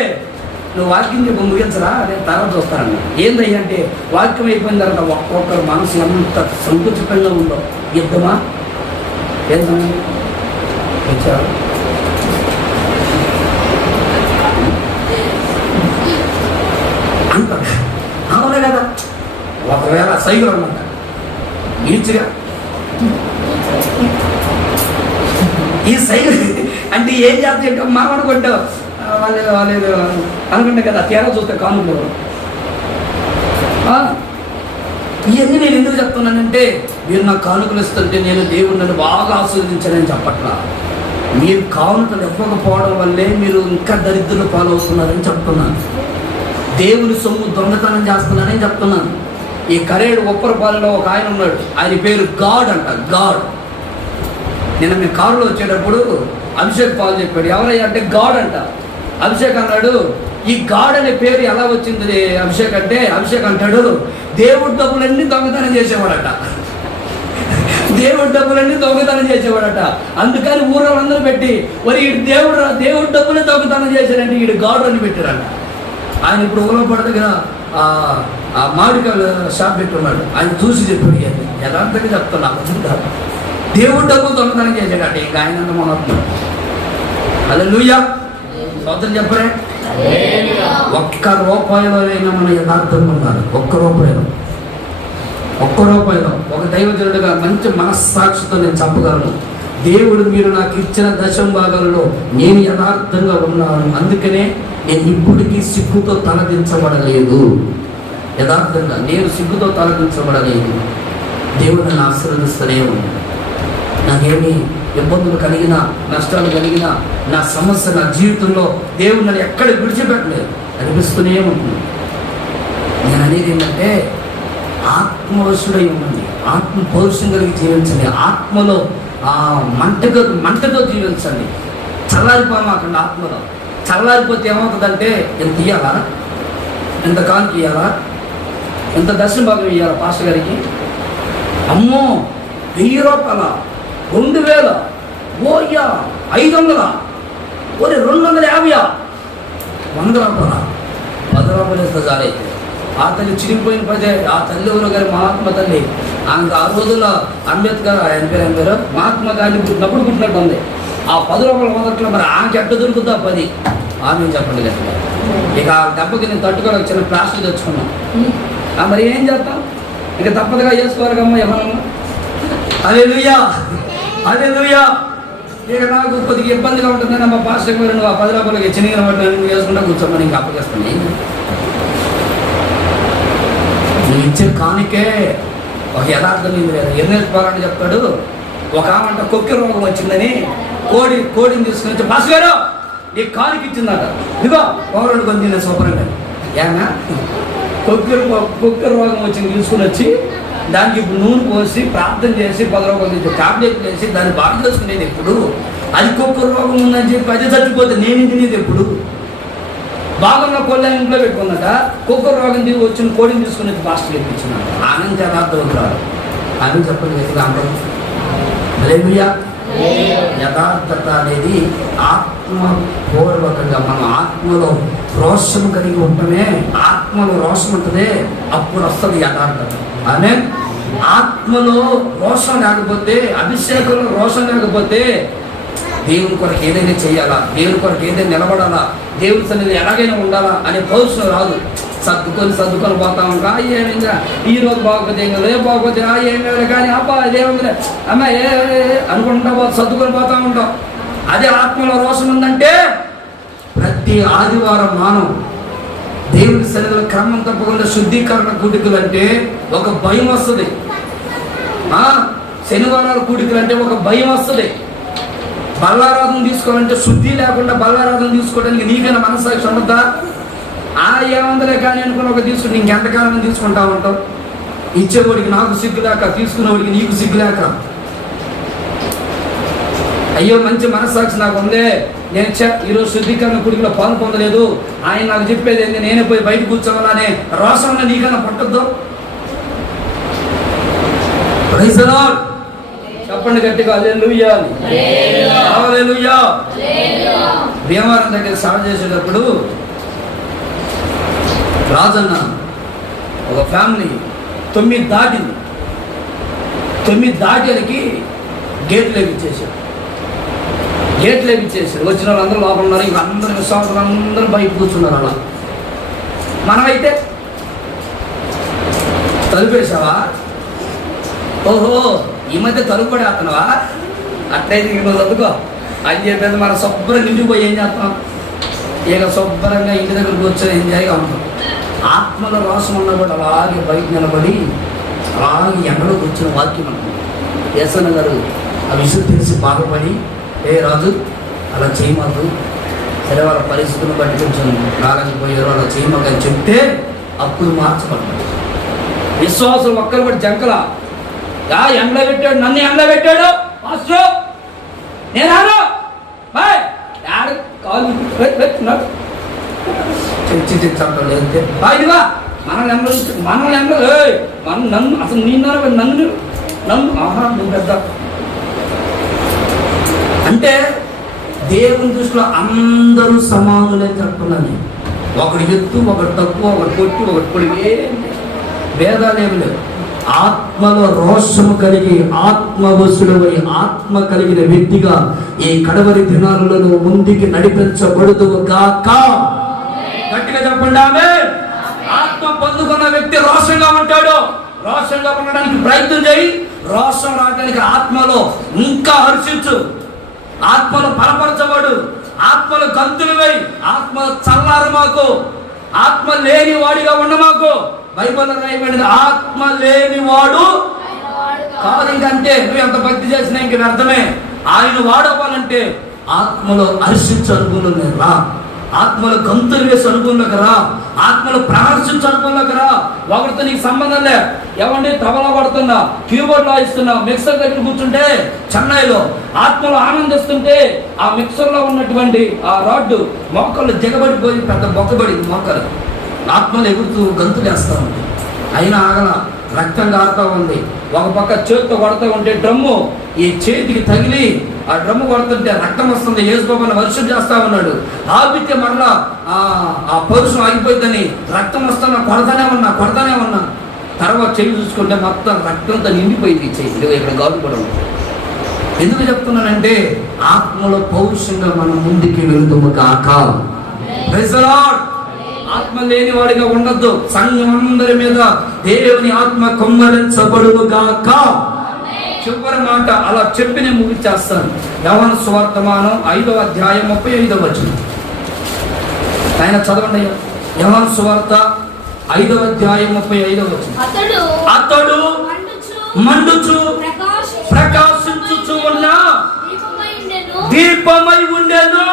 నువ్వు వాక్యం చెప్పి ముగించరా నేను తర్వాత చూస్తానన్నా. ఏందయ్యా అంటే వాక్యం అయిపోయిన తర్వాత ఒక్కొక్కరు మనసు ఎంత సంకుచితంగా ఉందో. యుద్ధమా ఏంటన్నా వచ్చారు అంటారు, అవునా కదా? ఒకవేళ సైకిల్ అన్నమాట ఈడ్చిగా ఈ సైకిల్ అంటే ఏం చేస్తా మామూలు కొట్టావు వాళ్ళు అనుకుంటా కదా, తేడా చూస్తే కానుకలు. ఇవన్నీ నేను ఎందుకు చెప్తున్నానంటే, మీరు నాకు కానుకలు ఇస్తుంటే నేను దేవుడు నన్ను బాగా ఆశీర్వదించానని చెప్పట్లా. మీరు కానుకలు ఇవ్వకపోవడం వల్లే మీరు ఇంకా దరిద్రులు పాలవుతున్నారని చెప్తున్నాను. దేవుని సొమ్ము దొంగతనం చేస్తున్నానని చెప్తున్నాను. ఈ కరేడు ఉప్పరపాలెంలో ఒక ఆయన ఉన్నాడు, ఆయన పేరు గాడ్ అంట, గాడ్. నిన్న మీ కారులో వచ్చేటప్పుడు అభిషేక్ పాల్ చెప్పాడు, ఎవరయ్యా అంటే గాడ్ అంట. అభిషేక్ అన్నాడు, ఈ గాడ్ అనే పేరు ఎలా వచ్చింది అభిషేక్ అంటే, అభిషేక్ అంటాడు దేవుడి డబ్బులన్నీ దొంగతనం చేసేవాడట, దేవుడి డబ్బులన్నీ దొంగతనం చేసేవాడట. అందుకని ఊళ్ళందరూ పెట్టి మరి దేవుడి డబ్బులే దొంగతనం చేశాడంటే వీడు గాడ్ అని పెట్టారంట. ఆయన ఇప్పుడు ఊళ్ళపడ దగ్గర మామిడికాయల షాప్ పెట్టున్నాడు. ఆయన చూసి చెప్పాడు, యథార్థంగా చెప్తున్నా, దేవుడి డబ్బులు దొంగతనం చేశాడట. ఇంకా ఆయన అంత మొదలుతున్నాడు. హల్లెలూయా, స్తోత్రం చెప్పరే. ₹1 మన యథార్థంగా ఉండాలి. ₹1 ఒక దైవజనుడిగా మంచి మనస్సాక్షితో నేను చెప్పగలను, దేవుడు మీరు నాకు ఇచ్చిన దశం భాగాలలో నేను యథార్థంగా ఉన్నాను, అందుకనే నేను ఇప్పటికీ సిగ్గుతో తలదించబడలేదు. యథార్థంగా నేను సిగ్గుతో తలదించబడలేదు. దేవుడు నన్ను ఆశీర్వదిస్తూనే ఉన్నాడు. నాకేమి ఇబ్బందులు కలిగినా, నష్టాలు కలిగినా, నా సమస్య నా జీవితంలో దేవుడు నన్ను ఎక్కడ విడిచిపెట్టలేదు, అనిపిస్తూనే ఉంటుంది. నేను అనేది ఏంటంటే ఆత్మవశుడై ఉండండి, ఆత్మ పౌరుషం కలిగి జీవించండి, ఆత్మలో మంటతో జీవించండి. చల్లారిపోమాకండి ఆత్మలో. చల్లారిపోతే ఏమవుతుందంటే ఎంత ఇయ్యాలా, ఎంత కానుక ఇయ్యాలా, ఎంత దర్శన భాగం ఇయ్యాలా పాస్టర్ గారికి, అమ్మో 1000 రూపాయల, 2000, ఓయ్యా 500, ఓరే 250, 100 రూపాయల, 10 రూపాయలు ఇస్తే చాలైతే. ఆ తల్లి చిరిగిపోయిన పదే, ఆ తల్లి ఎవరో గారి మహాత్మా తల్లి. ఆమెకు ఆ రోజుల్లో అంబేద్కర్, ఆయన పేరు మహాత్మా గాంధీ పుట్టినప్పుడు పుట్టినట్టు ఉంది. ఆ 10 రూపాయల మొదట్లో మరి ఆమెకి ఎట్ట దొరుకుతుందా 10? ఆమె చెప్పండి కదా. ఇక ఆ దెబ్బకి నేను తట్టుకోలేక చిన్న ప్లాస్టిక్ తెచ్చుకున్నాను. మరి ఏం చేస్తాం, ఇక తప్పదుగా చేసుకోవాలి కమ్మా ఎవరమ్మా. హల్లెలూయా, హల్లెలూయా. ఇక నాకు కొద్దిగా ఇబ్బందిగా ఉంటుందని మా పాస్టర్ గారు నువ్వు ఆ 10 రూపాయలకి చిన్నగా పట్టిన వేసుకుంటా కూర్చోమని ఇంకా అప్పగేస్తాను. నువ్వు ఇచ్చే కానికే ఒక యథార్థం లేదు. ఎన్నేసి పోరాటం చెప్తాడు. ఒక ఆమంట కొక్కెర రోగం వచ్చిందని కోడిని తీసుకుని వచ్చి పాస్ గారు నీకు కానికి ఇచ్చిందట, ఇదిగో పౌరుడు కొని తినే సూపరంగా. ఏమన్నా కొక్కెర రోగం వచ్చింది తీసుకుని వచ్చి దానికి ఇప్పుడు నూనె పోసి ప్రార్థన చేసి 10 రూపాయలు టాబ్లెట్ వేసి దాన్ని బాగా చేసుకునేది ఎప్పుడు. అది కొక్కెర రోగం ఉందని చెప్పి అది చచ్చిపోతే నేను తినేది ఎప్పుడు. బాగున్న కోళ్ళ ఇంట్లో పెట్టుకున్నట కొక్కెర రోగం వచ్చిన కోడిని తీసుకుని వచ్చి పాస్టర్ ఇప్పించినాడు. ఆనంద యథార్థం రాడు. ఆమె చెప్పండి గట్టిగా అందరూ హల్లెలూయా. యథార్థత అనేది ఆత్మపూర్వకంగా మనం ఆత్మలో రోషం కలిగి ఉంటమే, ఆత్మలో రోషం ఉంటుందే అప్పుడు వస్తుంది యథార్థత. ఆమె ఆత్మలో రోషం లేకపోతే, అభిషేకంలో రోషం లేకపోతే దేవుని కొరకు ఏదైనా చేయాలా, దేవుని కొరకు ఏదైనా నిలబడాలా, దేవుని సన్నిధి ఎలాగైనా ఉండాలా అనే పౌరుషం రాదు. సర్దుకొని పోతా ఉంటా. ఏమైందా ఈ రోజు బాగోపోతే ఏం కదా, బాగోపోతే ఏమేమి కానీ అబ్బా ఇదేముందిలే అమ్మా ఏ అనుకుంటా సర్దుకొని పోతా ఉంటాం. అదే ఆత్మలో రోషం ఉందంటే ప్రతి ఆదివారం మానవ దేవుని సన్నిధిలో క్రమం తప్పకుండా శుద్ధీకరణ కూడికలు అంటే ఒక భయం వస్తుంది. శనివారాల కూడికలు అంటే ఒక భయం వస్తుంది. బల్లారాధన తీసుకోవాలంటే శుద్ధి లేకుండా బల్లారాధన తీసుకోవడానికి నీకైనా మనస్సాక్షి ఉండద్దా? ఏముందలే కానీ అనుకుని ఒక తీసుకుని ఇంకెంతకాలం తీసుకుంటా ఉంటావు. ఇచ్చేవాడికి నాకు సిగ్గులేక, తీసుకునేవాడికి నీకు సిగ్గులేక. అయ్యో మంచి మనస్సాక్షి నాకు ఉందే, నేను ఈరోజు శుద్ధీకరణ కుడికిలో పాలు పొందలేదు, ఆయన నాకు చెప్పేది ఏంది, నేనే పోయి బయట కూర్చోవాలనే రోషంలో నీకన్నా పట్టద్దు. Praise the lord. చెప్పండి గట్టిగా హల్లెలూయా, హల్లెలూయా. భీమవరం దగ్గర సేవ చేసేటప్పుడు రాజన్న ఒక ఫ్యామిలీ 9 దాటింది. 9 దాటానికి గేట్లు వేపించేసాడు. వచ్చిన వాళ్ళందరూ లోపల ఉన్నారు. ఇంకా అందరూ విశ్వాసులు అందరూ బయట కూర్చున్నారు. అలా మనమైతే తలుపేసావా, ఓహో ఈ మధ్య తలుపు కూడా వేస్తున్నావా, అట్లయితే ఇంక నువ్వు చదువుకో అని చెప్పేది. మనం శుభ్రంగా ఇంటికి పోయి ఏం చేస్తాం, ఇక శుభ్రంగా ఇంటి దగ్గర కూర్చొని ఎంజాయ్గా ఉంటాం. ఆత్మలో రోషం ఉన్నా కూడా అలాగే బయట నిలబడి అలాగే ఎండలో కూర్చుని వాక్యం అనుకుంటాం. యేసన్న గారు ఆ విషయం తెలిసి బాధపడి రాజు అలా చేయమాకు, సరే వాళ్ళ పరిస్థితులను బట్టి కొంచెం రాలేకపోయారు, అలా చేయమాకు అని చెప్తే అప్పుడు మార్చబడ్డాడు. విశ్వాసం ఒక్కరు బట్టి జంకలా ఎండలో పెట్టాడు, నన్ను ఎండలో పెట్టాడు మాస్టర్, నేను బాయ్ కాలు పెట్టినాడు చర్చి తెచ్చడం లేదంటే బాయ్గా మనల్ని నన్ను అసలు నన్ను ఆహా నువ్వు పెద్ద అంటే దేవుని దృష్టిలో అందరూ సమానులే చెప్తున్నాను. ఒకటి ఎత్తు, ఒకటి తక్కువ, ఒకటి కొట్టు, ఒకటి పొడిగే భేదాలేమి లేవు. ఆత్మలో రోషము కలిగి ఆత్మవశుడవై ఆత్మ కలిగిన వ్యక్తిగా ఈ కడవరి దినాలలో నువ్వు ముందుకి నడిపించబడుదువు గాక. గట్టిగా చెప్పండి ఆమేన్. ఆత్మ పొందుకున్న వ్యక్తి రోషంగా ఉంటాడు. రోషంగా ఉండడానికి ప్రయత్నం చేయి. రోషం రావడానికి ఆత్మలో ఇంకా హర్షించు, ఆత్మలో బలపరచబడు, ఆత్మలో గంతులు వేయి, ఆత్మలో చల్లారు మాకు, ఆత్మ లేని వాడిగా ఉండమాకు. బైబిల్లో రాయబడింది ఆత్మ లేని వాడు కాదు. ఇంకంటే నువ్వు ఎంత భక్తి చేసినా ఇంక వ్యర్థమే. ఆయన వాడవ్వాలంటే ఆత్మలో హర్షించు అనుకున్నాను రా. ఆత్మలో గంతులు వేసి అనుభవంలోకి రా, ఆత్మలో ప్రహర్షించు అనుభవంలోకి రా. ఒకరితో నీకు సంబంధం లే, ఏమండి తబలా పడుతున్నా, కీబోర్డ్ వాయిస్తున్నా, మిక్సర్ దగ్గర కూర్చుంటే చెన్నైలో ఆత్మలో ఆనందిస్తుంటే ఆ మిక్సర్లో ఉన్నటువంటి ఆ రాడ్డు మొక్కలు దిగబడిపోయి పెద్ద బొక్కబడింది. మొక్కలు ఆత్మలు ఎగురుతూ గంతులు వేస్తా ఉంది, అయినా ఆగల, రక్తం కారుతా ఉంది. ఒక పక్క చేతితో కొడతా ఉంటే డ్రమ్ము ఈ చేతికి తగిలి ఆ డ్రమ్ము కొడుతుంటే రక్తం వస్తుంది. యేసుబాబుని వర్షం చేస్తా ఉన్నాడు. ఆపితే మరలా ఆ పరుషం ఆగిపోయిందని రక్తం వస్తున్నా కొడతానే ఉన్నా. తర్వాత చెయ్యి చూసుకుంటే మొత్తం రక్తంతో నిండిపోయింది చెయ్యి. ఇక్కడ గాడు కూడా ఉంది. ఎందుకు చెప్తున్నానంటే ఆత్మలో పౌరుషంగా మనం ముందుకి వెళుతుము కాక. Praise the Lord. ఆత్మ లేని వాడిగా ఉండద్దు. సంఘం అందరి మీద దేవుని ఆత్మ కుమ్మరించబడును గాక. చివరి మాట అలా చెప్పి నేను ముగిచేస్తాను. యోహాను సువార్తమానం 5వ అధ్యాయం 35వ వచనం. ఆయన చదవండి. యోహాను సువార్త 5వ అధ్యాయం 35వ వచనం. అతడు మండుచు ప్రకాశించుచు ఉన్న దీపమై ఉండెను.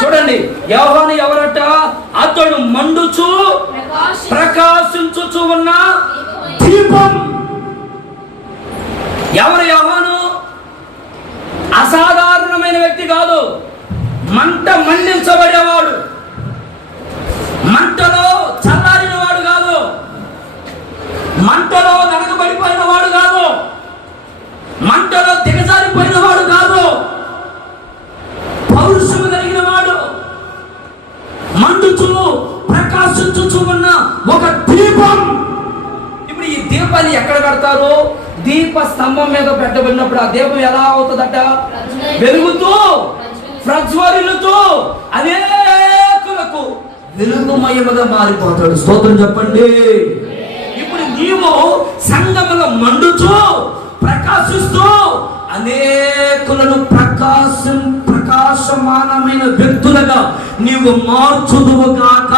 చూడండి, యోహాను ఎవరట? అతడు మండుచు ప్రకాశించుచు ఉన్న దీపం. ఎవరు యోహాను? అసాధారణమైన వ్యక్తి కాదు. మంట మండించబడేవాడు, మంటలో చల్లారిన వాడు కాదు, మంటలో నరకబడిపోయిన వాడు కాదు, మంటలో దిగజారిపోయిన వాడు కాదు, పౌరుషము కలిగిన వాడు, మండుచు ప్రకాశించుచు ఉన్న ఒక దీపం. ఇప్పుడు ఈ దీపాన్ని ఎక్కడ కడతారు? దీప స్తంభం మీద పెట్టబడినప్పుడు ఆ దీపం ఎలా అవుతుందట? వెలుగుతూ ప్రజ్వరిల్లుతూ అనేకులకు వెలుగుమయముగా మారిపోతాడు. స్తోత్రం చెప్పండి. ఇప్పుడు నీవు సంఘములో మండుచు ప్రకాశిస్తూ అనేకులను ప్రకాశమానమైన వ్యక్తులుగా నీవు మార్చుదువు కాక.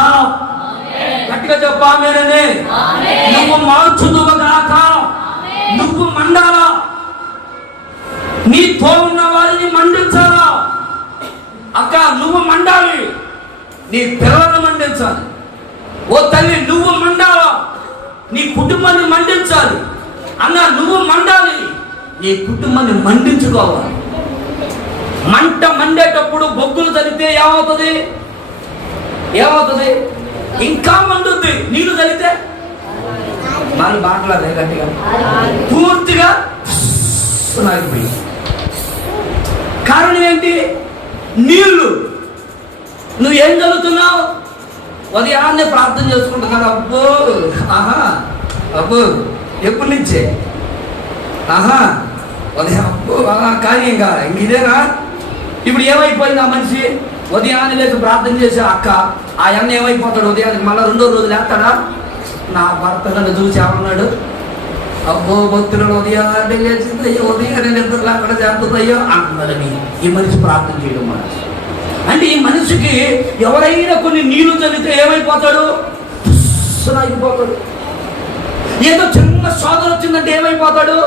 గట్టిగా చెప్పామేననే. నువ్వు మార్చుదువు కాక. నువ్వు మండాలా, నీతో ఉన్న వారిని మండించాలా. అక్క నువ్వు మండాలి, నీ పిల్లలను మండించాలి. ఓ తల్లి నువ్వు మండాలా, నీ కుటుంబాన్ని మండించాలి. అన్న నువ్వు మండాలి, నీ కుటుంబాన్ని మండించుకోవాలి. మంట మండేటప్పుడు బొగ్గులు తలితే ఏమవుతుంది? ఇంకా మండుద్ది. నీళ్లు తలితే మరి మాట్లాడే గట్టిగా పూర్తిగా ఆగిపోయి. కారణం ఏంటి? నీళ్లు. నువ్వేం చదువుతున్నావు? ఉదయాన్నే ప్రార్థన చేసుకుంటున్నావు. అబ్బో ఎప్పటి నుంచే ఉదయం కానీ ఇంకా ఇదేనా? ఇప్పుడు ఏమైపోయింది? ఆ మనిషి ఉదయాన్నే లేచి ప్రార్థన చేసే అక్క ఆ అన్న ఏమైపోతాడు? ఉదయానికి మళ్ళీ 2వ రోజు లేస్తాడా? నా భర్త నన్ను చూసి ఏమన్నాడు? అబ్బో భక్తులు ఉదయాన్నే లేచిందయ్యో, ఉదయాన్నే నిద్ర లేకుండా చేస్తుందయ్యో అంటున్నాడని ఈ మనిషి ప్రార్థన చేయడం మాట. అంటే ఈ మనిషికి ఎవరైనా కొన్ని నీళ్లు చల్లితే ఏమైపోతాడు? అయిపోతాడు. ఏదో చిన్న శోధన వచ్చిందంటే ఏమైపోతాడు?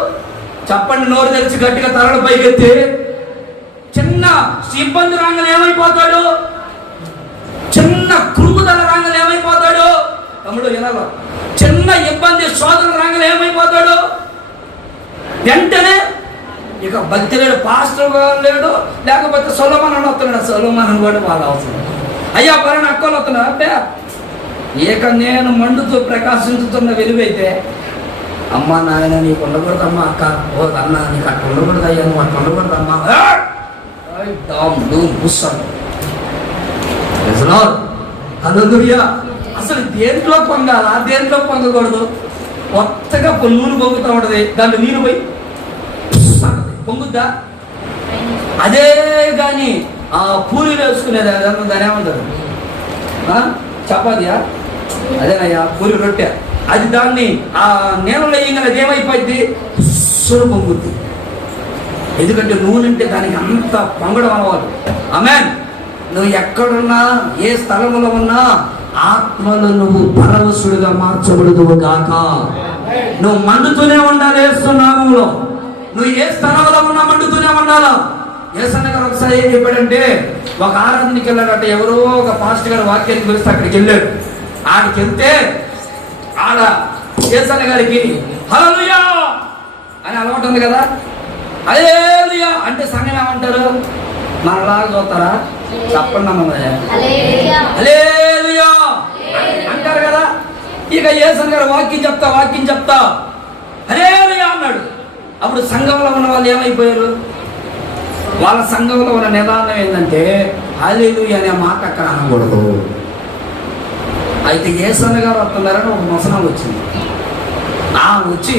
చెప్పండి, నోరు తెరిచి గట్టిగా తలలు పైకెత్తి. చిన్న ఇబ్బంది రాగానే ఏమైపోతాడు? చిన్న కృంగుదల రాగానే ఏమైపోతాడు? తమ్ముడు వినాలా? చిన్న ఇబ్బంది శోధన రాగానే ఏమైపోతాడు? వెంటనే ఇక భక్తి లేడు, పాస్టర్ లేడు, లేకపోతే సొలొమోను అని వస్తున్నాడు. సొలొమోను కూడా వాళ్ళ అవసరం. అయ్యా పలానా అక్కలు వస్తున్నా అంటే ఇక నేను మండుతూ ప్రకాశించుతున్న వెలుగైతే అమ్మ నాయన నీకు ఉండకూడదమ్మా, అక్క ఓ అన్న నీకు అట్లా ఉండకూడదు, అయ్యా నువ్వు అట్లా ఉండకూడదమ్మా. అసలు దేంట్లో పొంగాలా, దేంట్లో పొంగకూడదు? కొత్తగా నూనె పొంగుతూ ఉంటది, దాంట్లో నీళ్ళు పోయి పొంగుద్దా? అదే కానీ ఆ పూరీలు వేసుకునేది అదంతా దాని ఏమంటారు? చపాతీయా? అదేనయ్యా పూరి రొట్టె. అది దాన్ని ఆ నేలలో వేయగానే అది ఏమైపోయింది? పొంగుద్ది. ఎందుకంటే నూనె అంటే దానికి అంత పొంగడం అలవాటు. ఆమేన్. నువ్వు ఎక్కడున్నా, ఏ స్థలంలో ఉన్నా ఆత్మలో నువ్వు పరవశుడిగా మార్చబడుదువు గాక. నువ్వు మండుతూనే ఉండాలి యేసు నామములో. నువ్వు ఏ స్థలంలో ఉన్నా మండుతూనే ఉండాలా. యేసన్న గారు ఒకసారి ఏం చెప్పాడంటే, ఒక ఆరాధనకి వెళ్ళాడట. ఎవరో ఒక పాస్టర్ గారు వాక్యానికి పిలిస్తే అక్కడికి వెళ్ళాడు. ఆడికి వెళ్తే ఆడ యేసన్న గారికి హల్లెలూయా అని అలవాటు ఉంది కదా. హల్లెలూయా అంటే సంఘం ఏమంటారు? మనలాగా చూస్తారా? చెప్పండి అన్నది హల్లెలూయా అంటారు కదా. ఇక యేసన్న గారు వాక్యం చెప్తా హల్లెలూయా అన్నాడు. అప్పుడు సంఘంలో ఉన్న వాళ్ళు ఏమైపోయారు? వాళ్ళ సంఘంలో ఉన్న నిదానం ఏంటంటే హల్లెలూయా అనే మాట అక్కడ అనకూడదు. అయితే యేసన్న గారు వస్తున్నారని ఒక ముసలాం వచ్చింది. వచ్చి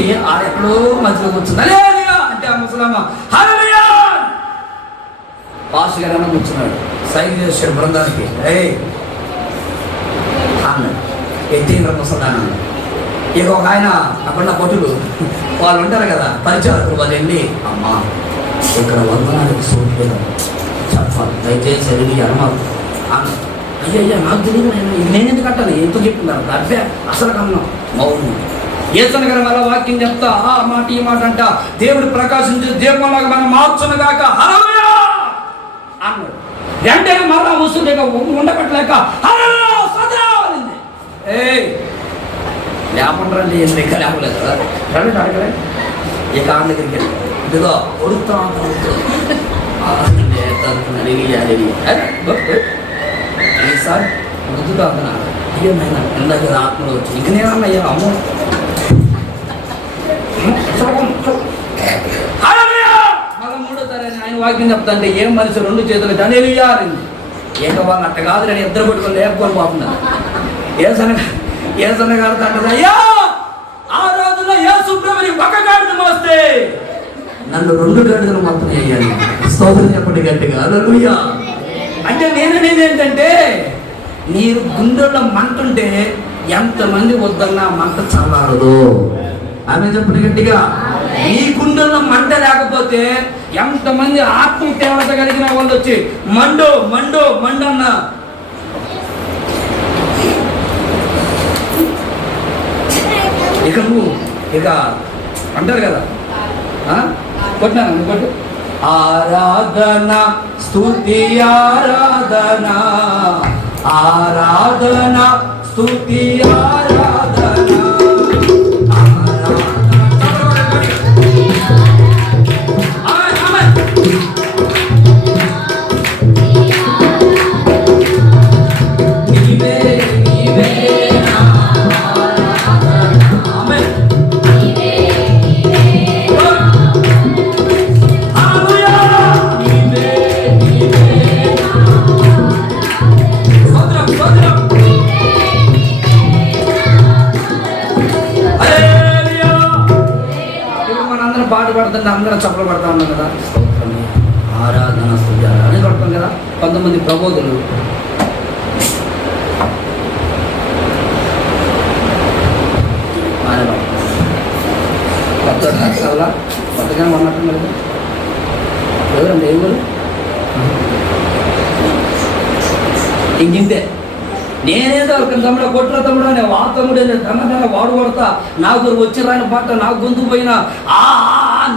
ఎక్కడో మధ్యలో కూర్చుంది. హల్లెలూయా అంటే ఆ ముసలామ హల్లెలూయా పాస్ గారు కూర్చున్నాడు. సైన్ చేశాడు బృందానికి. అన్నాడు ఎత్తేంద్ర ముసలాన్న. ఇక ఒక ఆయన అక్కడ పట్టులు వాళ్ళు ఉంటారు కదా పరిచారకులు, వాళ్ళు వెళ్ళి అమ్మా ఇక్కడ వందనానికి సూట్ చెప్పాలి దయచేసి వెళ్ళి అమ్మాలి అన్న. అయ్యా నాకు తెలియదు, నేను ఎందుకు కట్టాలి? ఎంతో చెప్తున్నారు అబ్బే అసలు కన్నా మౌనం. యేసన్న గారు మళ్ళా వాక్యం చెప్తా ఆ మాట ఈ మాట అంట దేవుడు ప్రకాశించే దీపంలాగా మనం మార్చును గాక హల్లెలూయా అన్నాడు. వెంటనే మళ్ళా వస్తుండే ఉండకట్లేక హల్లెలూయా సదరాలింది. లేపండి రండి, ఇంకా లేపలేదు రండి అడగలే. ఇక ఆడ దగ్గరికి వెళ్ళి ఇదిగో కొడుతా సార్ గుర్తుగా అంటున్నా. అయ్యో నాయన ఇందాక ఆత్మలో వచ్చి ఇంక నేనన్నా అయ్యా అమ్మో మళ్ళీ మూడో తరగతి ఆయన వాక్యం చెప్తా అంటే ఏం మనిషి రెండు చేతులు హల్లెలూయా అనింది. ఏక వాళ్ళు అట్ట కాదు నేను ఇద్దరు పట్టుకొని లేపుకొని పోతున్నారు. యేసన్న గారు అంటారు అయ్యా ఆ రోజుల్లో యేసు ప్రభుని ఒక గాడిద మోస్తే నన్ను 2 గాడిదలు మాత్రం అయ్యాను. స్తోత్రం చెప్పండి గట్టిగా హల్లెలూయా. అంటే నేననేది ఏంటంటే మీరు గుండెల్లో మంట ఉంటే ఎంతమంది వద్దన్నా మంట చల్లారదు. ఆమె చెప్పండి గట్టిగా. ఈ గుండెల్లో మంట లేకపోతే ఎంతమంది ఆత్మ తీవ్రత కలిగిన వాళ్ళు వచ్చి మండు మండు మండన్న. ఇక నువ్వు ఇక అంటారు కదా కొట్టినాను కొట్టు ఆరాధన స్తుతి ఆరాధన ఆరాధన స్తుతి ఆరాధన పాట పడుతుంటే అందరం చప్పలు పడతా ఉన్నాం కదా. ఆరాధన అని పడతాం కదా. కొంతమంది ప్రబోధులు కొత్తగా ఉన్నట్టున్నారు కదా. ఎవరండి ఎవరు ఇంకింతే. నేనేదో తమ్ముడు కొట్టిన తమ్ముడు అనే వా తమ్ముడు తమ్ముడు వాడు కొడతా నాకు వచ్చి రాని పాట నాకు గొంతు పోయినా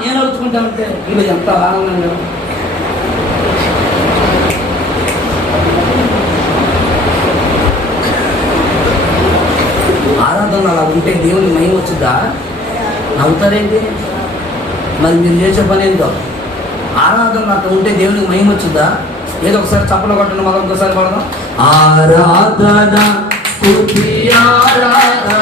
నేను అరుచుకుంటానంటే వీళ్ళు ఎంత ఆనందంగా. ఆరాధన అలా ఉంటే దేవుని మహిమ వచ్చుద్దా? నవ్వుతారేంటి? మరి మీరు చేసే పని ఏంటో. ఆరాధన అట్లా ఉంటే దేవునికి మహిమ వచ్చుద్దా? ఏదో ఒకసారి చప్పలు కొట్టండి, మళ్ళీ ఇంకోసారి పడదాం. ఆరాధన స్తుతి ఆరాధన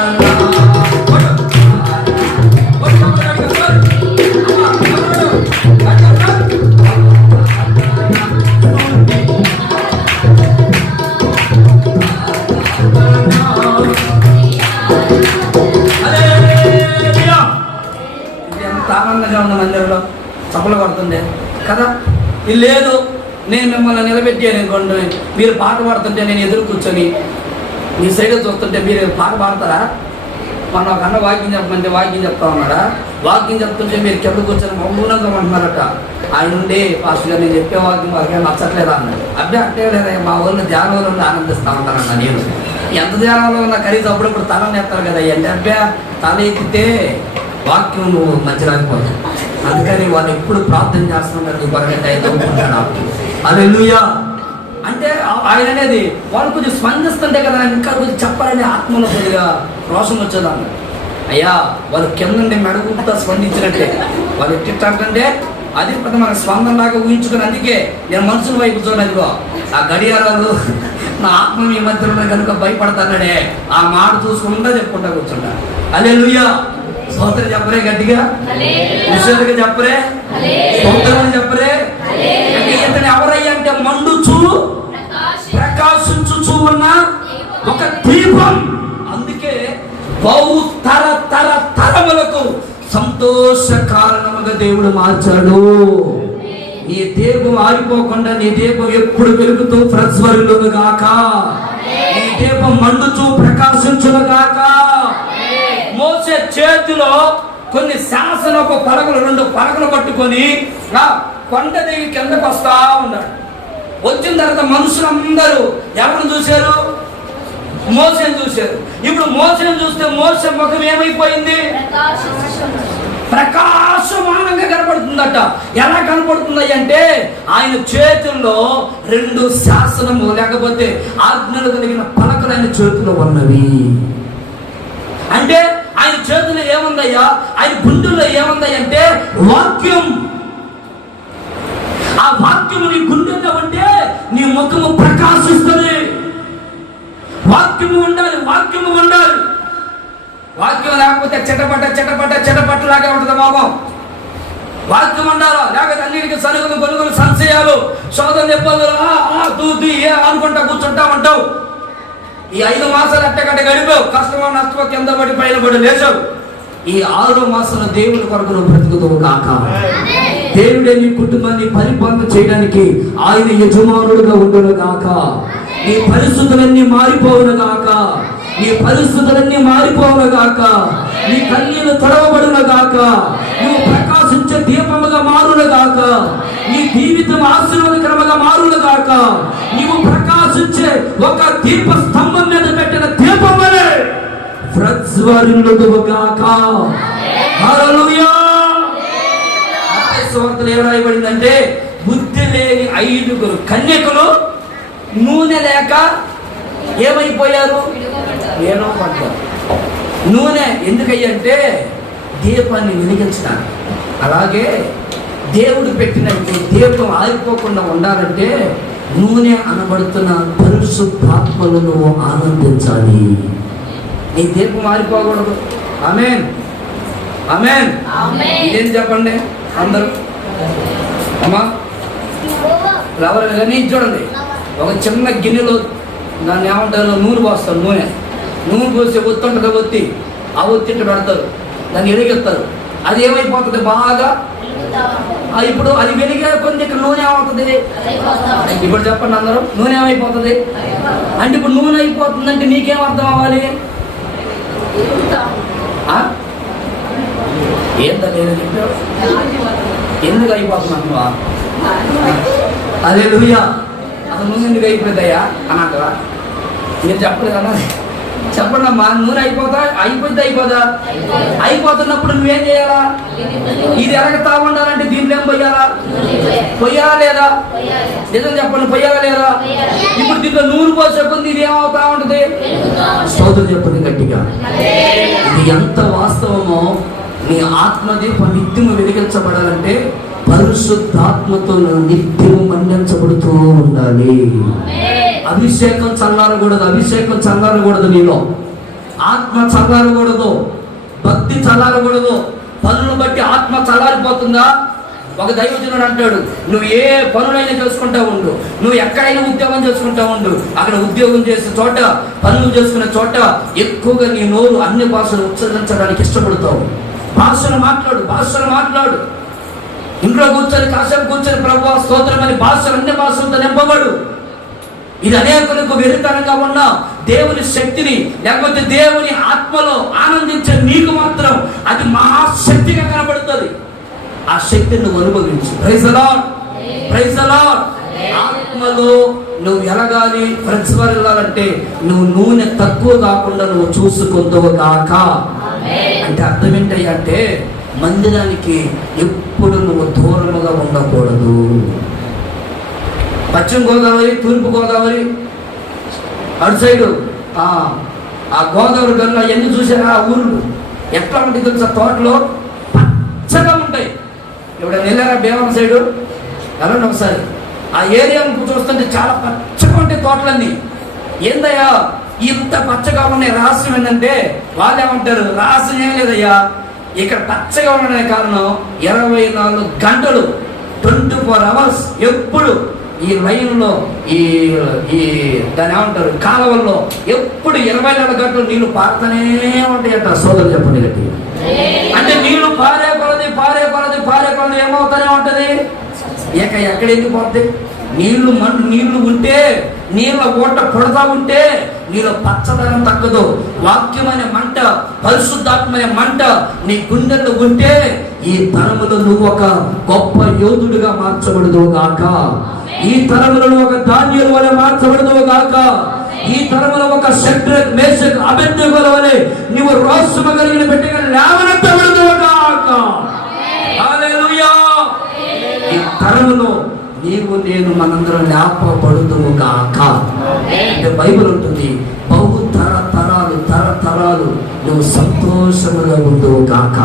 ఎంత ఆనందంగా ఉన్న మందిరంలో చప్పలు కొడుతుండే కదా. ఇది లేదు నేను మిమ్మల్ని నిలబెట్టాను అనుకోండి, మీరు పాట పాడుతుంటే నేను ఎదురు కూర్చొని మీ సైడ్ చూస్తుంటే మీరు పాట పాడతారా? మన ఒక అన్న వాక్యం చెప్పమంటే వాక్యం చెప్తా ఉన్నాడా? వాక్యం చెప్తుంటే మీరు కింద కూర్చొని మౌనంగా అంటున్నారట. ఆయన ఉండి పాస్టర్ గారు నేను చెప్పే వాక్యం వాళ్ళకి నచ్చట్లేదా అన్నాడు. అబ్బే అంటే లేదా మా ఊళ్ళో ధ్యానంలో ఉండి ఆనందిస్తూ ఉంటానన్న. నేను ఎంత ధ్యానంలో ఉన్నా కనీసం అప్పుడప్పుడు తలని ఎత్తారు కదా. అంటే అబ్బే తల ఎత్తితే వాక్యం నువ్వు మంచి రాకపోతే అందుకని వాళ్ళు ఎప్పుడు ప్రార్థన చేస్తున్నారు, నీ కొరకే దయతోకుంటాడు. హల్లెలూయా. అంటే ఆయన అనేది వాళ్ళు కొంచెం స్పందిస్తుంటే కదా ఇంకా కొంచెం చెప్పాలని ఆత్మలో కొద్దిగా రోషం వచ్చేదాన్ని. అయ్యా వాళ్ళు కింద మెడగుంటా స్పందించినట్టే వాళ్ళు ఎట్టింటే అది పెద్ద మన స్పందనలాగా ఊహించుకుని, అందుకే నేను మనుషుల వైపు చూడదుగో ఆ గడియారాలు నా ఆత్మ మీ మధ్యలో కనుక భయపడతానడే ఆ మాట చూసుకుంటా చెప్పుకుంటా కూర్చుంటా. హల్లెలూయా. స్తోత్రం చెప్పరే గట్టిగా, విషయాలుగా చెప్పరే, స్తోత్రం చెప్పరే. అంటే ఇతను ఎవరయ్యా అంటే మండుచు ప్రకాశించుచు ఉన్న ఒక దీపం. అందుకే బహు తరములకు సంతోష కారణముగా దేవుడు మార్చాడు. నీ దీపం ఆరిపోకుండా నీ దీపం ఎప్పుడు వెలుగుతూ ప్రజ్వరులను గాక, నీ దీపం మండుచు ప్రకాశించును గాక. మోసే చేతిలో కొన్ని శాసనపు పలకలు, 2 పలకలు పట్టుకొని కొండ దిగి కిందకు వస్తా ఉన్నాడు. వచ్చిన తర్వాత మనుషులందరూ ఎవరిని చూశారు? మోసేని చూశారు. ఇప్పుడు మోసేని చూస్తే మోసే ముఖం ఏమైపోయింది? ప్రకాశమానంగా కనపడుతుందట. ఎలా కనపడుతుంది అంటే ఆయన చేతుల్లో 2 శాసనము లేకపోతే ఆజ్ఞలు కలిగిన పలకలు ఆయన చేతిలో ఉన్నవి. అంటే ఆయన చేతుల్లో ఏముందయ్యా? ఆయన గుండెల్లో ఏముందయ్యా అంటే వాక్యం. ఆ వాక్యము నీ గుండెల్లో ఉంటే నీ ముఖము ప్రకాశిస్తుంది. వాక్యము ఉండాలి, వాక్యము ఉండాలి. వాక్యం లేకపోతే చెటపట్ట లాగా ఉంటుంది బాబా. వాక్యం ఉండాలా, లేకపోతే అన్నిటికీ సరుగులు గొలుగులు సంశయాలు శోధన ఇబ్బందులు తూతూ అనుకుంటా కూర్చుంటా ఉంటావు. ఈ 5 మాసాలు అట్టగట్ట గడిపావు, కష్టమో నష్టమో కింద పడి పైన పడి లేచావు. ఈ 6వ మాసంలో దేవుని కొరకు నువ్వు బ్రతుకుతావు కాక. దేవుడే నీ కుటుంబాన్ని పరిపాలన చేయడానికి ఆయన యజమానుడుగా ఉండును గాక. నీ పరిస్థితులన్నీ మారిపోవును గాక, నీ పరిస్థితులన్నీ మారిపోవును గాక, నీ కన్నీళ్లు తొడవబడును గాక, నువ్వు ప్రకాశించే దీపముగా మారును గాక, నీ జీవితం ఆశీర్వాదకరముగా మారును గాక. నీవు ప్రకాశించే ఒక దీప స్తంభం మీద పెట్టిన దీపం వలె ప్రజ్వరిల్లుదువు గాక. హల్లెలూయా. సువార్తలో ఏం రాయబడిందంటే బుద్ధి లేని 5 కన్యకలు నూనె లేక ఏమైపోయారు? ఏనో పడ్డారు. నూనె ఎందుకయ్యంటే దీపాన్ని వెలిగించడానికి. అలాగే దేవుడు పెట్టిన దీపం ఆరిపోకుండా ఉండాలంటే నూనె అనబడుతున్న పరిశుద్ధాత్మలను ఆనందించాలి. నీ దీపం ఆరిపోకూడదు. ఆమేన్, ఆమేన్. ఇదేం చెప్పండి అందరూ అమ్మా. ఎవరైనా చూడండి, ఒక చిన్న గిన్నెలో దాన్ని ఏమంటారు? నూనె పోస్తారు. నూనె పోసి ఒత్తుంటుంది, ఒత్తి ఆ ఒత్తిట్టు పెడతారు, దాన్ని ఎరిగిస్తారు. అది ఏమైపోతుంది? బాగా ఇప్పుడు అది వెలిగే కొంచెం ఇక్కడ నూనె ఏమవుతుంది? ఇప్పుడు చెప్పండి అందరూ, నూనె ఏమైపోతుంది అంటే ఇప్పుడు నూనె అయిపోతుందంటే నీకేం అర్థం అవ్వాలి? ఏందా నేను చెప్పావు? ఎందుకు అయిపోతున్నా? హల్లెలూయా. అసలు నూనె ఎందుకు అయిపోతాయా అన్నట్టుగా మీరు చెప్పలేదు కదా. చెప్పండి అమ్మా, నూనె అయిపోదా? అయిపోతున్నప్పుడు నువ్వేం చేయాలా? ఇది ఎలాగతా ఉండాలంటే దీంట్లో ఏం పొయ్యాలా? పొయ్యాలా లేదా? నిజం చెప్పండి, పొయ్యాలా లేదా? ఇప్పుడు దీంట్లో నూనె పోసే కొద్ది ఇది ఏమవుతా ఉంటుంది? స్తోత్రం చెప్పండి గట్టిగా. ఇది ఎంత వాస్తవమో. నీ ఆత్మదీపం నిత్యము వెలిగించబడాలంటే పరిశుద్ధాత్మతో నిత్యము మండించబడుతూ ఉండాలి. అభిషేకం చల్లారకూడదు. నీలో ఆత్మ చల్లారకూడదు, భక్తి చల్లారకూడదు. పనులను బట్టి ఆత్మ చల్లారిపోతుందా? ఒక దైవజనుడు అంటాడు, నువ్వు ఏ పనులైనా చేసుకుంటా ఉండు, నువ్వు ఎక్కడైనా ఉద్యోగం చేసుకుంటా ఉండు, అక్కడ ఉద్యోగం చేసే చోట, పనులు చేసుకునే చోట ఎక్కువగా నీ నోరు అన్ని భాషలు ఉచ్చరించడానికి ఇష్టపడతావు. భాషలు మాట్లాడు. ఇంట్లో కూర్చొని కాసేపు కూర్చొని ప్రభువా స్తోత్రం అని అన్ని భాషలతో నింపబడు. ఇది అనేకులకు వెరితనంగా ఉన్న దేవుని శక్తిని లేకపోతే దేవుని ఆత్మలో ఆనందించే నీకు మాత్రం అది మహాశక్తిగా కనబడుతుంది. ఆ శక్తిని నువ్వు అనుభవించు. Praise the Lord, praise the Lord. ఆత్మలో నువ్వు ఎలగాలి, ప్రజ్వరిల్లాలంటే నువ్వు నూనె తక్కువ కాకుండా నువ్వు చూసుకుంటావు కాక. అంటే అర్థం ఏంటంటే మందిరానికి ఎప్పుడు నువ్వు దూరముగా ఉండకూడదు. పశ్చిమ గోదావరి, తూర్పు గోదావరి అటు సైడు ఆ గోదావరి గల్లు అవన్నీ చూసారా? ఆ ఊళ్ళు ఎట్లా ఉంటుంది తెలుసా? తోటలో పచ్చగా ఉంటాయి. ఇప్పుడు వెళ్ళారా భీమవరం సైడు? వెళ్ళండి ఒకసారి. ఆ ఏరియాను చూస్తుంటే చాలా పచ్చగా ఉంటాయి తోటలన్నీ. ఏందయ్యా ఇంత పచ్చగా ఉన్నాయి? రహస్యం ఏంటంటే వాళ్ళు ఏమంటారు, రహస్యం ఏం లేదయ్యా, ఇక్కడ పచ్చగా ఉండడానికి కారణం 24 గంటలు 24 hours ఎప్పుడు ఈ లైన్లో ఈ దాని ఏమంటారు కాలువల్లో ఎప్పుడు 24 గంటలు నీళ్లు పారుతూనే ఉంటాయట. సోదరులు చెప్పండి గట్టి. అంటే నీళ్లు పారే కొలది ఏమవుతానే ఉంటది? ఎక్కడ ఎందుకు పోతాయి? నీళ్లు ఉంటే, నీళ్ళ ఓట పొడతా ఉంటే నీలో పచ్చదనం తగ్గదు. వాక్యమనే మంట, పరిశుద్ధాత్మనే మంట నీ గుండెల్లో ఉంటే ఈ తరములో నువ్వు ఒక గొప్ప యోధుడిగా మార్చబడదు గాక. ఈ తరములో ఒక ధాన్యాల వలె మార్చబడదు గాక. ఈ తరములో ఒక షడ్రక్, మేషక్, అబేద్నెగోల వలె నువ్వు రోషము కలిగిన బిడ్డగా లేవనెత్తబడదు గాక. హల్లెలూయా. ఈ తరములో నీవు నేను మనందరం లేపబడుదుము గాక. అంటే బైబిల్ ఉంటుంది, బహు తరతరాలు నువ్వు సంతోషముగా ఉండువు గాక.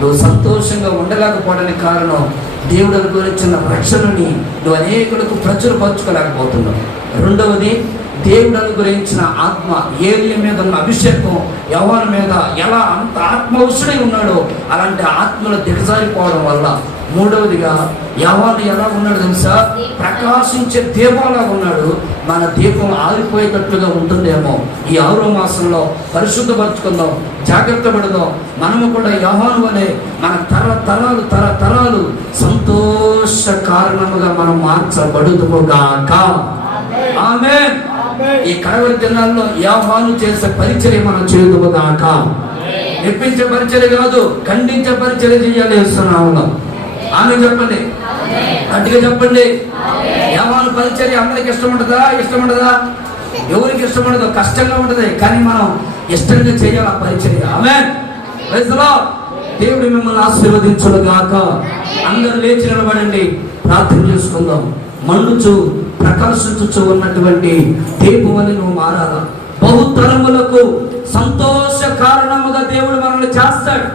నువ్వు సంతోషంగా ఉండలేకపోవడానికి కారణం దేవుడు అనుగ్రహించిన రక్షణని నువ్వు అనేకులకు ప్రచురపరచుకోలేకపోతున్నావు. రెండవది, దేవుడు అనుగ్రహించిన ఆత్మ, ఏలియా మీద ఉన్న అభిషేకం యోహాను మీద ఎలా అంత ఆత్మవశుడై ఉన్నాడో అలాంటి ఆత్మలు దిగజారిపోవడం వల్ల. మూడవదిగా యోహాను ఎలా ఉన్నాడు తెలుసా? ప్రకాశించే దీపంలా ఉన్నాడు. మన దీపం ఆరిపోయేటట్లుగా ఉంటుందేమో. ఈ 6వ మాసంలో పరిశుద్ధపరచుకుందాం, జాగ్రత్త పడదాం. మనము కూడా యోహాను వలె మన తరతరాలు సంతోష కారణముగా మనం మార్చబడుదుము గాక. ఆమేన్. ఈ కడవరి దినాల్లో యోహాను చేసే పరిచర్య మనం చేదుము గాక. మెప్పించే పరిచర్య కాదు, ఖండించే పరిచర్య చేయాలి యేసునామములో. ఆమె చెప్పండి, గట్టిగా చెప్పండి. యోహాను పరిచర్య అందరికి ఇష్టం ఉండదా? ఎవరికి ఇష్టం ఉండదు, కష్టంగా ఉంటది. కానీ మనం ఇష్టంగా చేయాలి ఆ పరిచర్య. ఆమేన్. Praise the Lord. దేవుడు మిమ్మల్ని ఆశీర్వదించును గాక. అందరూ లేచి నిలబడండి, ప్రార్థన చేసుకుందాం. మండుచు ప్రకాశించుచు ఉన్నటువంటి దీపం అని నువ్వు మారాలా. బహుతరములకు సంతోష కారణముగా దేవుడు మనల్ని చేస్తాడు.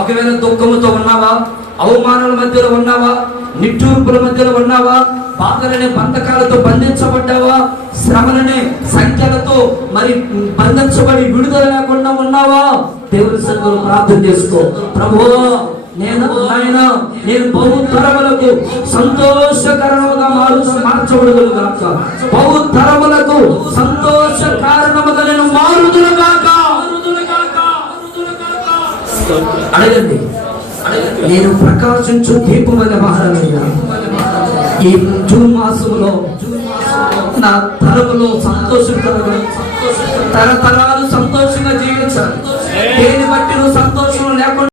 ఒకవేళ దుఃఖముతో ఉన్నావా, అవమానాల మధ్యలో ఉన్నావా, నిట్టూర్పుల మధ్యలో ఉన్నావా, బాధలనే బంధకాలతో బంధించబడ్డావా, శ్రమలనే సంఖ్యలతో మరి బంధించబడి విడుదల లేకుండా ఉన్నావా, దేవుని సన్నిధిలో ప్రార్థన చేసుకో. ప్రభువా, నేను బహుతరములకు సంతోషకరముగా మార్చబడుదును గాక. బహుతరములకు సంతోష కారణముగా నేను మారుదును గాక. అడగండి. నేను ప్రకాశించు దీపం వలె మారాలయ్యా. ఈ జూన్ మాసంలో నా తరములో సంతోషకరంగా, తరతరాలు సంతోషంగా జీవించాలి. దేని బట్టి నువ్వు